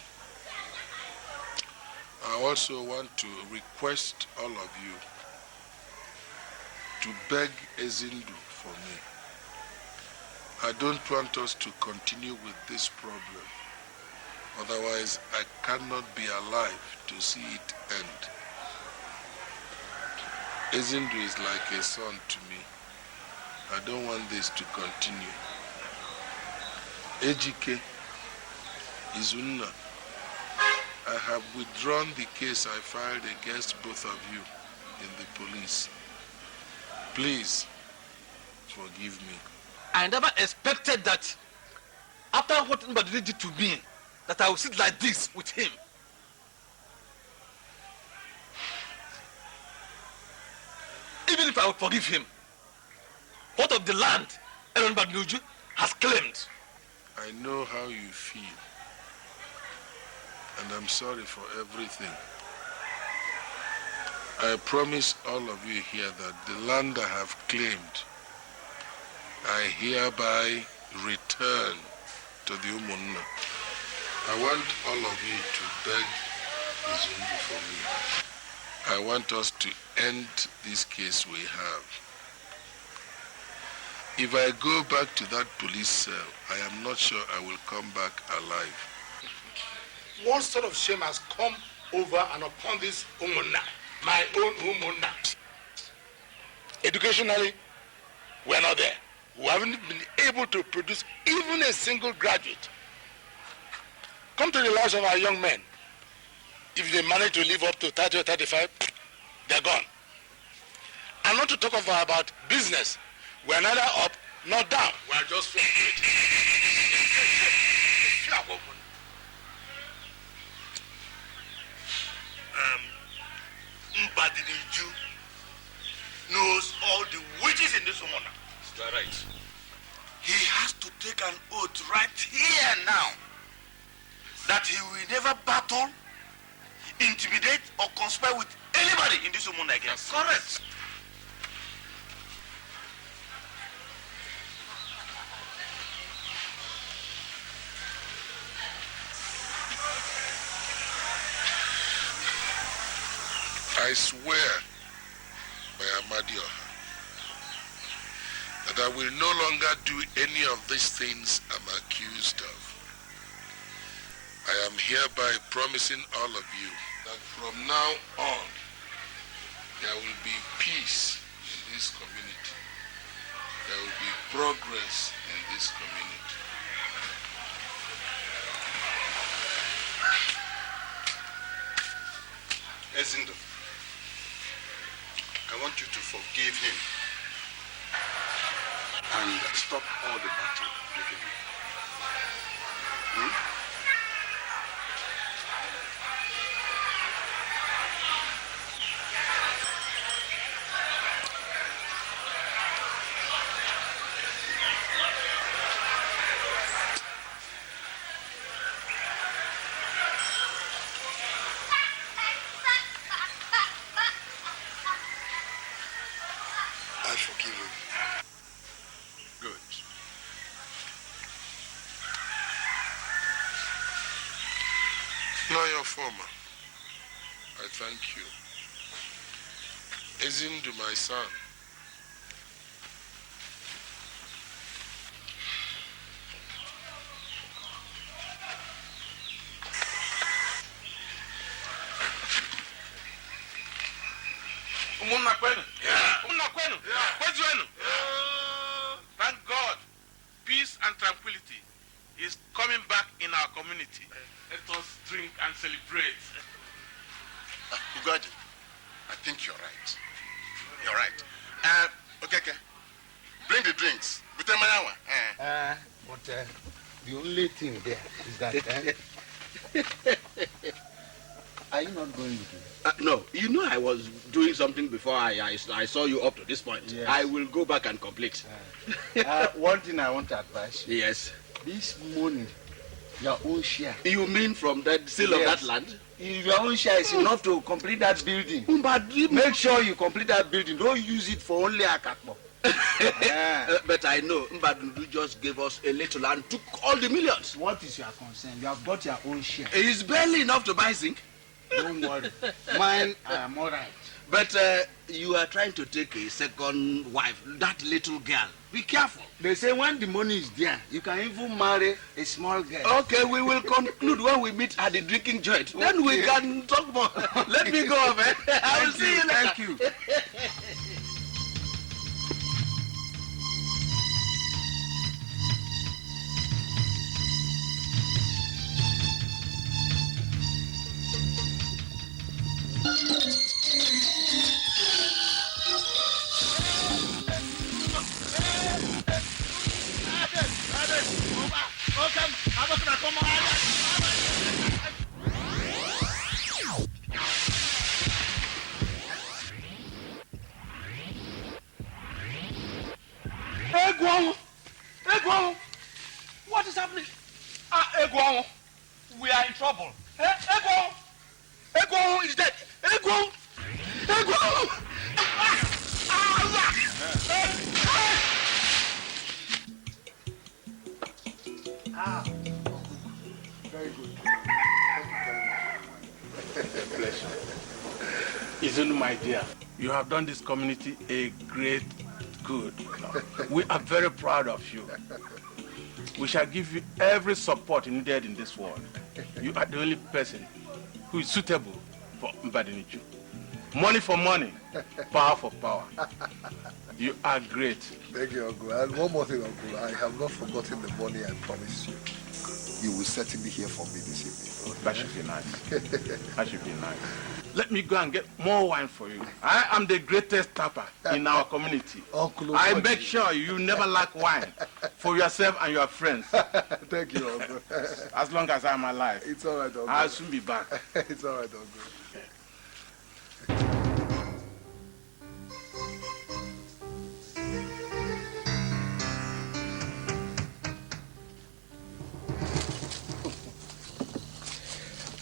I also want to request all of you to beg Ezindu for me. I don't want us to continue with this problem. Otherwise, I cannot be alive to see it end. Ezindu is like a son to me. I don't want this to continue. Ejike, Izunna, I have withdrawn the case I filed against both of you in the police. Please, forgive me. I never expected that after what Mbadudi did to me, that I would sit like this with him. Even if I would forgive him, what of the land Aaron Mbadudi has claimed? I know how you feel, and I'm sorry for everything. I promise all of you here that the land I have claimed, I hereby return to the Umunna. I want all of you to beg Izundu for me. I want us to end this case we have. If I go back to that police cell, I am not sure I will come back alive. What sort of shame has come over and upon this Umunna, my own Umunna? Educationally, we're not there. We haven't been able to produce even a single graduate. Come to the lives of our young men. If they manage to live up to 30 or 35, they're gone. And not to talk about business. We're neither up nor down. We're just flat. Mbadiniju knows all the witches in this woman. You are right. He has to take an oath right here now that he will never battle, intimidate, or conspire with anybody in this woman again. That's correct. I swear by Amadioha that I will no longer do any of these things I'm accused of. I am hereby promising all of you that from now on, there will be peace in this community. there will be progress in this community. Ezindo, I want you to forgive him and stop all the battle with him. I forgive him. Good. Now your former, I thank you. Ezindu, my son. Thank God, peace and tranquility is coming back in our community. Let us drink and celebrate. Ugaji, I think you're right. You're right. Okay. Bring the drinks. But the only thing there is that are you not going with me? No, you know I was doing something before I saw you up to this point. Yes. I will go back and complete. One thing I want to advise you. Yes. This money, your own share. You mean from that sale of that land? Your own share is enough to complete that building. But make sure you complete that building. Don't use it for only a kakpo. But I know Mbadundu just gave us a little and took all the millions. What is your concern? You have got your own share. It is barely enough to buy zinc. Don't worry. Mine, I am all right. But you are trying to take a second wife, that little girl. Be careful. They say when the money is there, you can even marry a small girl. Okay, we will conclude when we meet at the drinking joint. Okay. Then we can talk more. Let me go, man. I will see you later. Thank you. Egwon! What is happening? Egwon! We are in trouble. Egwon! Egwon is dead. Egwon! Egwon! Very good. Pleasure. Isn't my dear, you have done this community a great good. We are very proud of you. We shall give you every support needed in this world. You are the only person who is suitable for Mbadiniju. Money for money, power for power. You are great. Thank you, Uncle. And one more thing, Uncle. I have not forgotten the money I promised you. You will certainly hear from me this evening. That should be nice. That should be nice. Let me go and get more wine for you. I am the greatest tapper in our community. Uncle, I make sure you never lack wine for yourself and your friends. Thank you, Uncle. As long as I'm alive. It's all right, Uncle. I'll soon be back. It's all right, Uncle.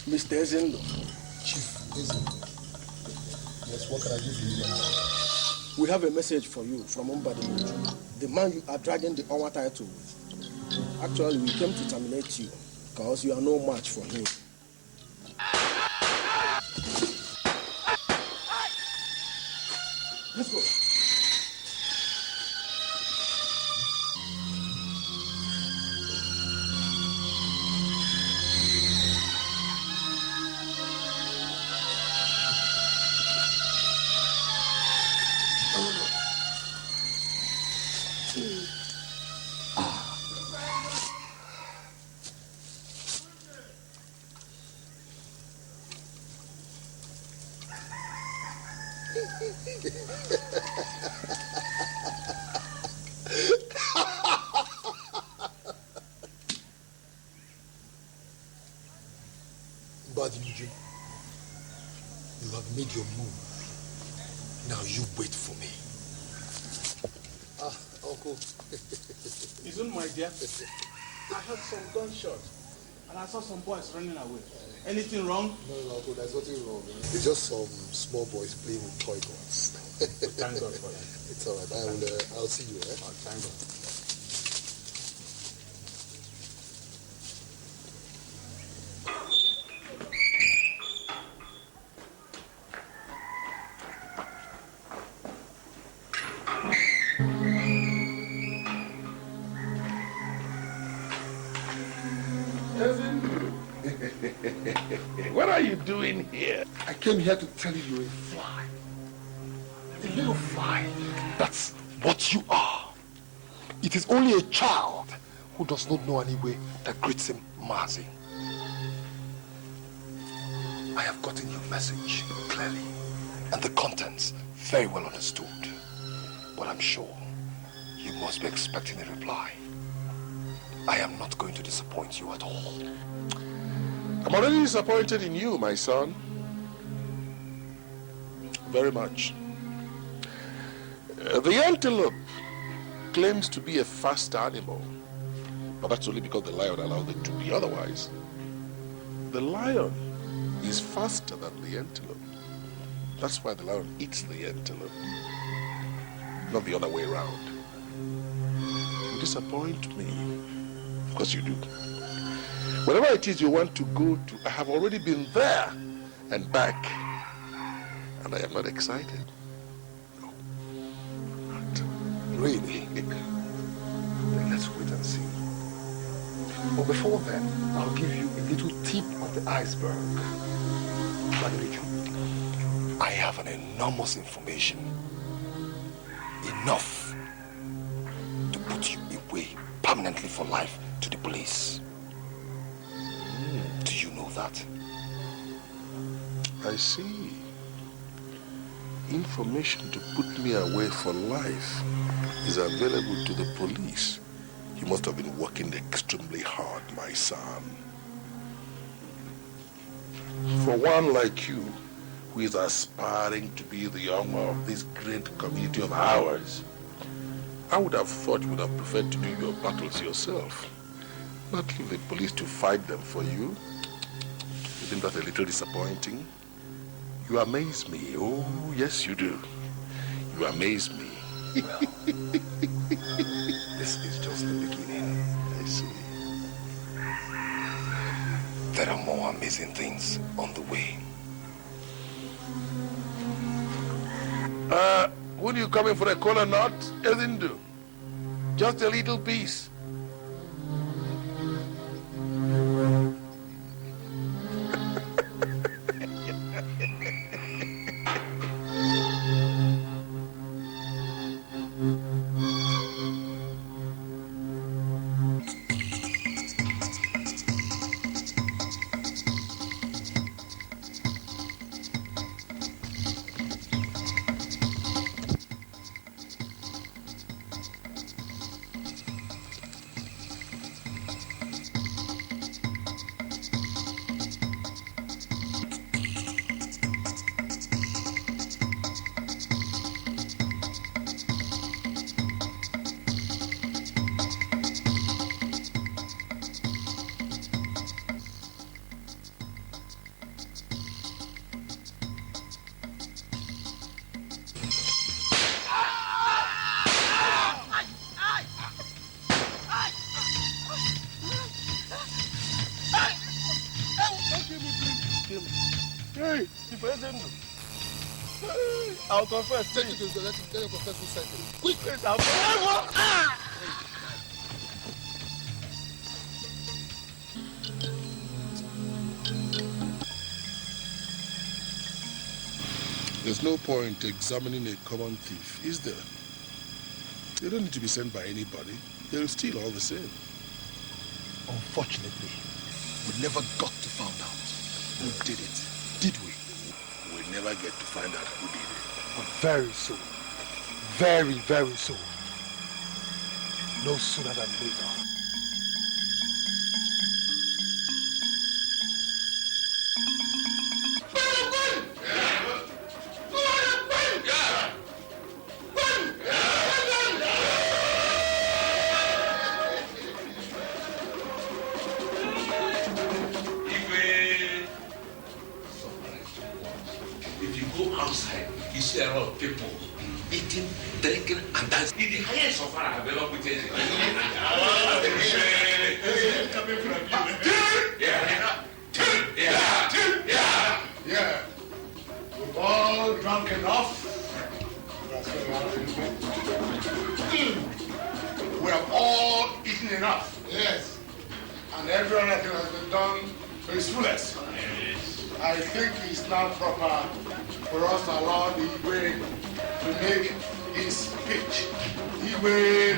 Mr. Ezindo. Chief Ezindo. Yes, what can I do for you? We have a message for you from Mbadiniju, the man you are dragging the Owoh title with. Actually, we came to terminate you because you are no match for him. Let's go. dear? I heard some gunshots, and I saw some boys running away. Anything wrong? No, Uncle, there's nothing wrong. It's just some small boys playing with toy guns. Thank God for that. It's all right. I'll see you, eh? Oh, thank God. What are you doing here? I came here to tell you you're a fly. A little fly. That's what you are. It is only a child who does not know any way that greets him Mazi. I have gotten your message clearly, and the contents very well understood. But I'm sure you must be expecting a reply. I am not going to disappoint you at all. I'm already disappointed in you, my son. Very much. The antelope claims to be a fast animal, but that's only because the lion allowed it to be. Otherwise, the lion is faster than the antelope. That's why the lion eats the antelope, not the other way around. You disappoint me, because you do. Wherever it is you want to go to, I have already been there and back, and I am not excited. No, not really. Then let's wait and see. But before then, I'll give you a little tip of the iceberg. I have an enormous information. Enough to put you away permanently for life to the police. Do you know that? I see. Information to put me away for life is available to the police. You must have been working extremely hard, my son. For one like you, who is aspiring to be the owner of this great community of ours, I would have thought you would have preferred to do your battles yourself, not leave the police to fight them for you. Isn't that a little disappointing? You amaze me. Oh, yes, you do. You amaze me. Well, this is just the beginning. I see. There are more amazing things on the way. Would you come in for a cola nut? Anything do? Just a little piece. I'll confess. Take it to the let him confess who sent it. Quick! I'll confess. There's no point examining a common thief, is there? They don't need to be sent by anybody. They'll steal all the same. Unfortunately, we never got to find out who did it, did we? We'll never get to find out who did it. But very soon, very, very soon, no sooner than later. is the highest so far I have ever put in. Coming from you. Yeah. We've all drunk enough. We have all eaten enough. Yes. And every other thing has been done to its fullest. I think it's now proper for us to allow the Igwe to make his speech. Igwe.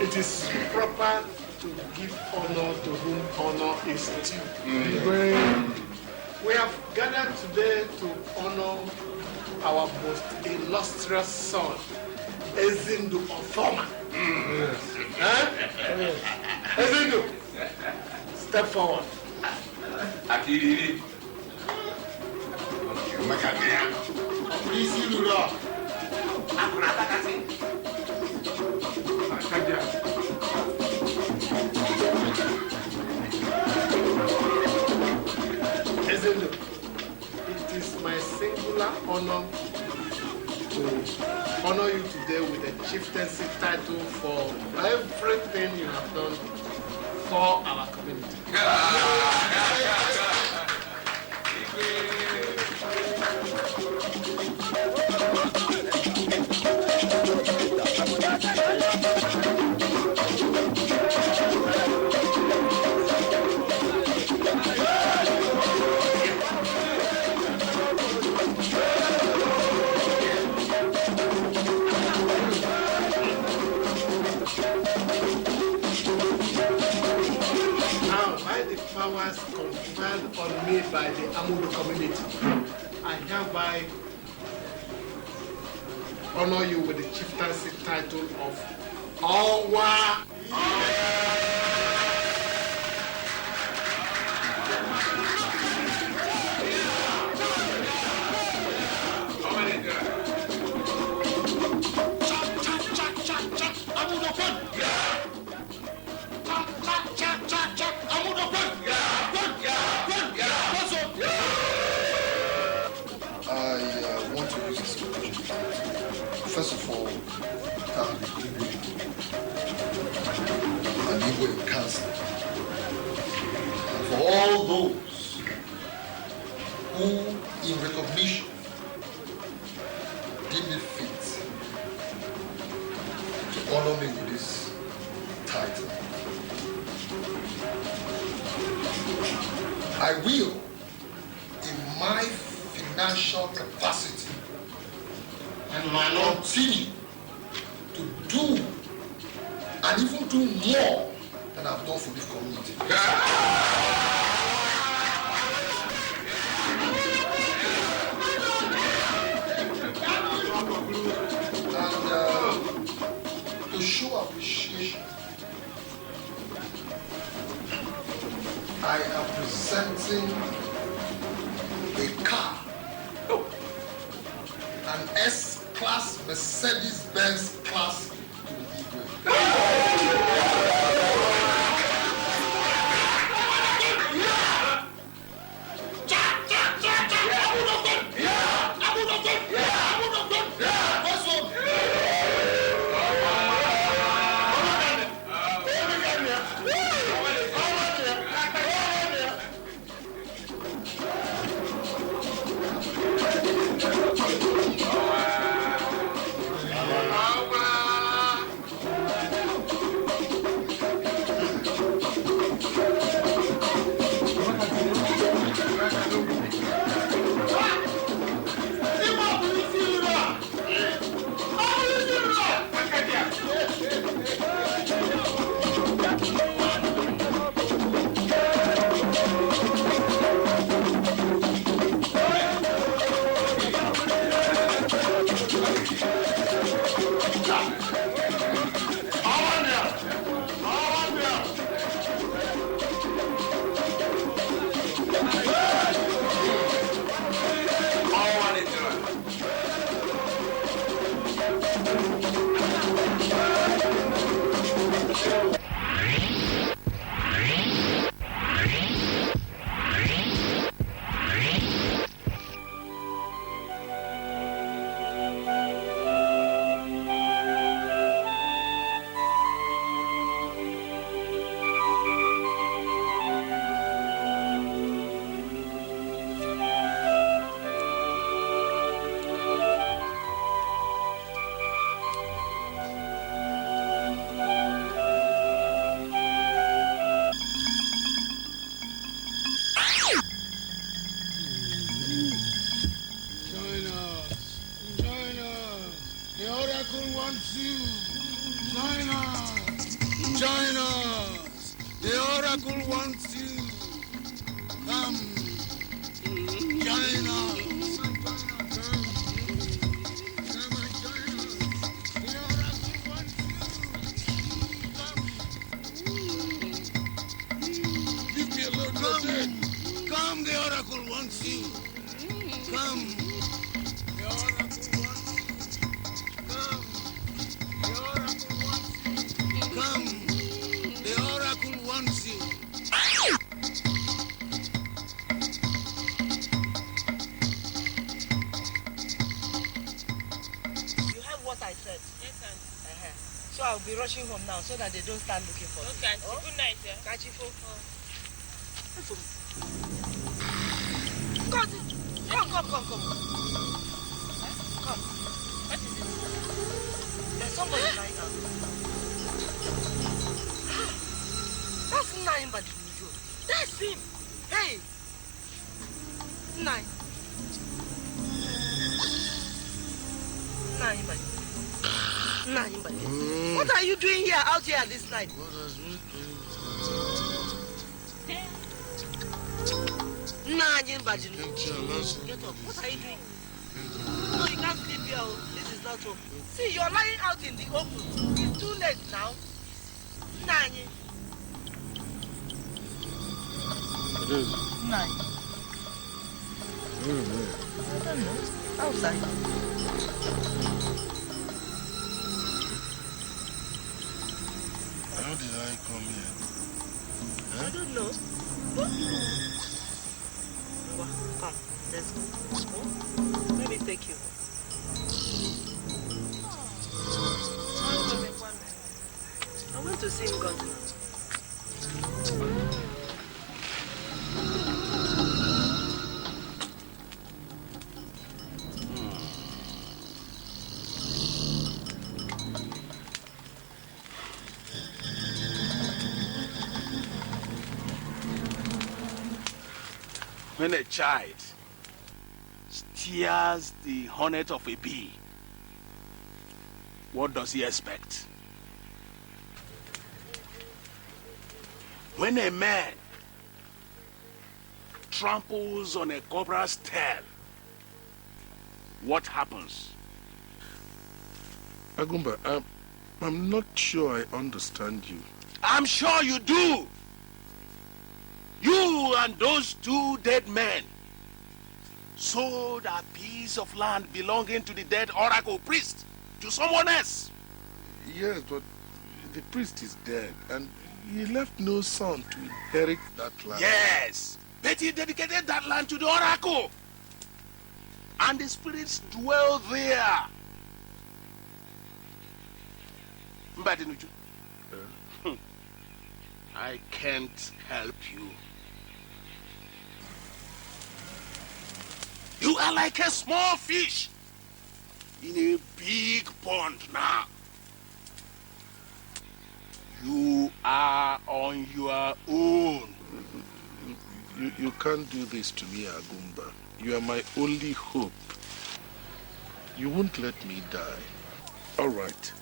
It is proper to give honor to whom honor is due. We have gathered today to honor our most illustrious son, Ezindu Ofoma. Ezindu, step forward. Akiri. Ezindu, it is my singular honor to honor you today with a chieftaincy title for everything you have done for our community. Powers conferred on me by the Amudo community, I hereby honor you with the chieftaincy title of Owoh. First of all, thank the Kindred and Igwe Council, and for all those who, in recognition, deem it fit to honor me with this title. I will, in my financial capacity, and continue to do and even do more than I've done for this community. And to show appreciation, I am presenting a car, an S-Class Mercedes-Benz class to the Igwe. oracle wants you. Come, join us. Come, the oracle wants you. Come. The oracle wants you. Come. The oracle wants you. You heard what I said? Yes, sir. So I'll be rushing home now so that they don't start looking for me. Okay, oh? Good night, yeah. Kachifo. Come. Come. Come. What is it? There's somebody right now. That's Nine Badinujo. That's him. Hey. Nine Badinujo. What are you doing here, out here this night? Get up. What are you doing? No, you can't sleep here. This is not home. See, you're lying out in the open. It's too late now. Nani. It is. Nine. I don't know. Outside. How did I come here? Huh? I don't know. Come, let's go. Let me take you. I want to sing God now. When a child steers the hornet of a bee, what does he expect? When a man tramples on a cobra's tail, what happens? Agumba, I'm not sure I understand you. I'm sure you do. You and those two dead men sold a piece of land belonging to the dead oracle priest to someone else. Yes, but the priest is dead, and he left no son to inherit that land. Yes, but he dedicated that land to the oracle. And the spirits dwell there. Mbadinuju, I can't help you. You are like a small fish in a big pond now. You are on your own. You can't do this to me, Agumba. You are my only hope. You won't let me die. All right.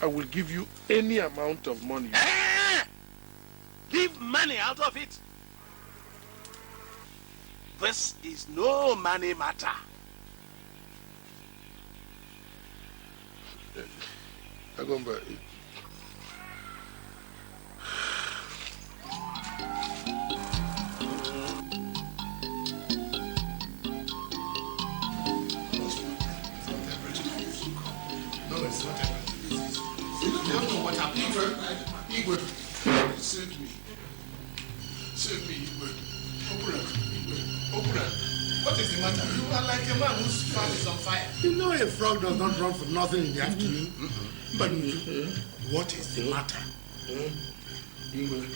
I will give you any amount of money. Leave money out of it. This is no money matter. Agumba, Igwe, save me. Save me, Igwe. Open up. What is the matter? You are like a man whose farm is on fire. You know a frog does not run for nothing in the afternoon. But what is the matter? Igwe,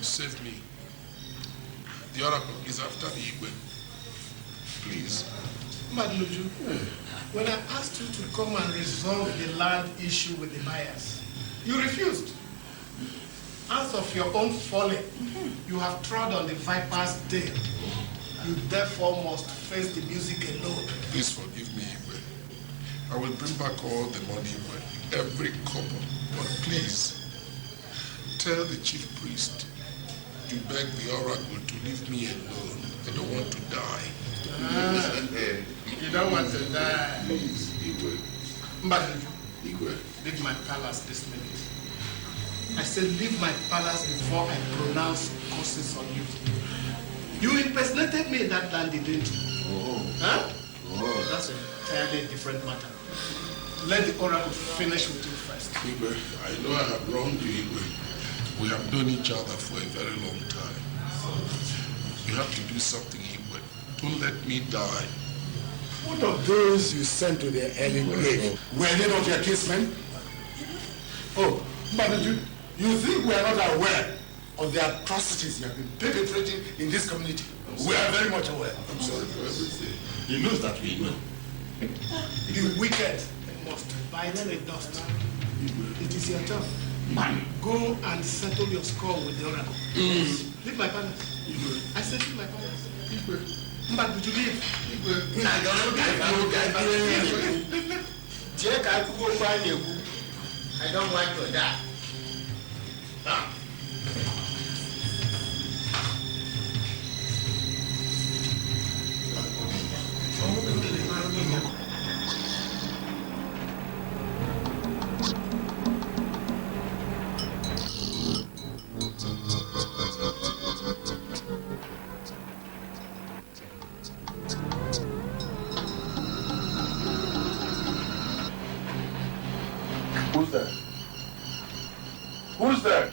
save me. The oracle is after Igwe. Please. Madluju, when I asked you to come and resolve the land issue with the buyers, you refused. Out of your own folly, you have trod on the viper's tail. You therefore must face the music alone. Please forgive me, Igwe. I will bring back all the money, Igwe, every copper. But please, tell the chief priest to beg the oracle to leave me alone. I don't want to die. You don't want to die. Please, Igwe. Leave my palace this minute. I said leave my palace before I pronounce curses on you. You impersonated me in that land, didn't you? Oh. Huh? Oh. That's an entirely different matter. Let the oracle finish with you first. Igwe, I know I have wronged you, Igwe. We have known each other for a very long time. You have to do something, Igwe. Don't let me die. What of those you sent to their early grave? Were they not your kinsmen? Oh, but you think we are not aware of the atrocities you have been perpetrating in this community? We are very much aware. I'm sorry for everything. He knows that we know. The wicked must bite the dust. It is your turn. Go and settle your score with the oracle. Leave my palace. I said leave my palace. But would you leave? I don't want to die. Who's there? Who's there?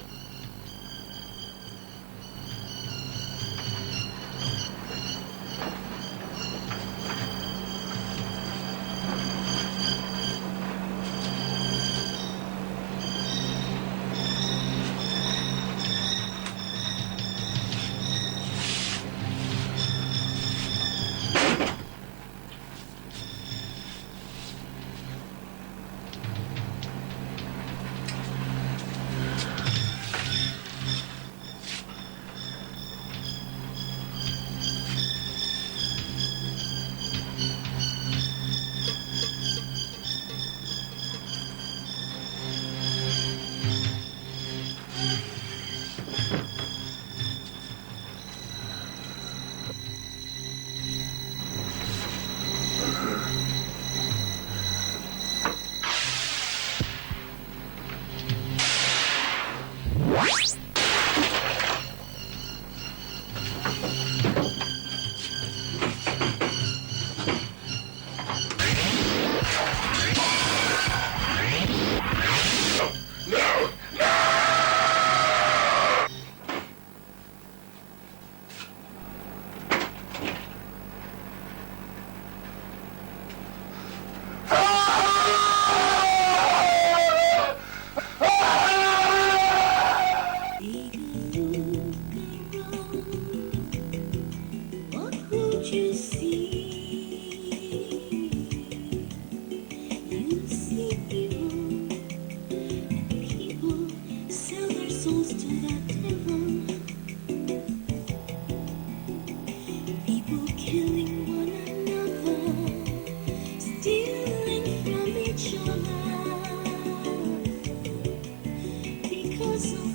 Because of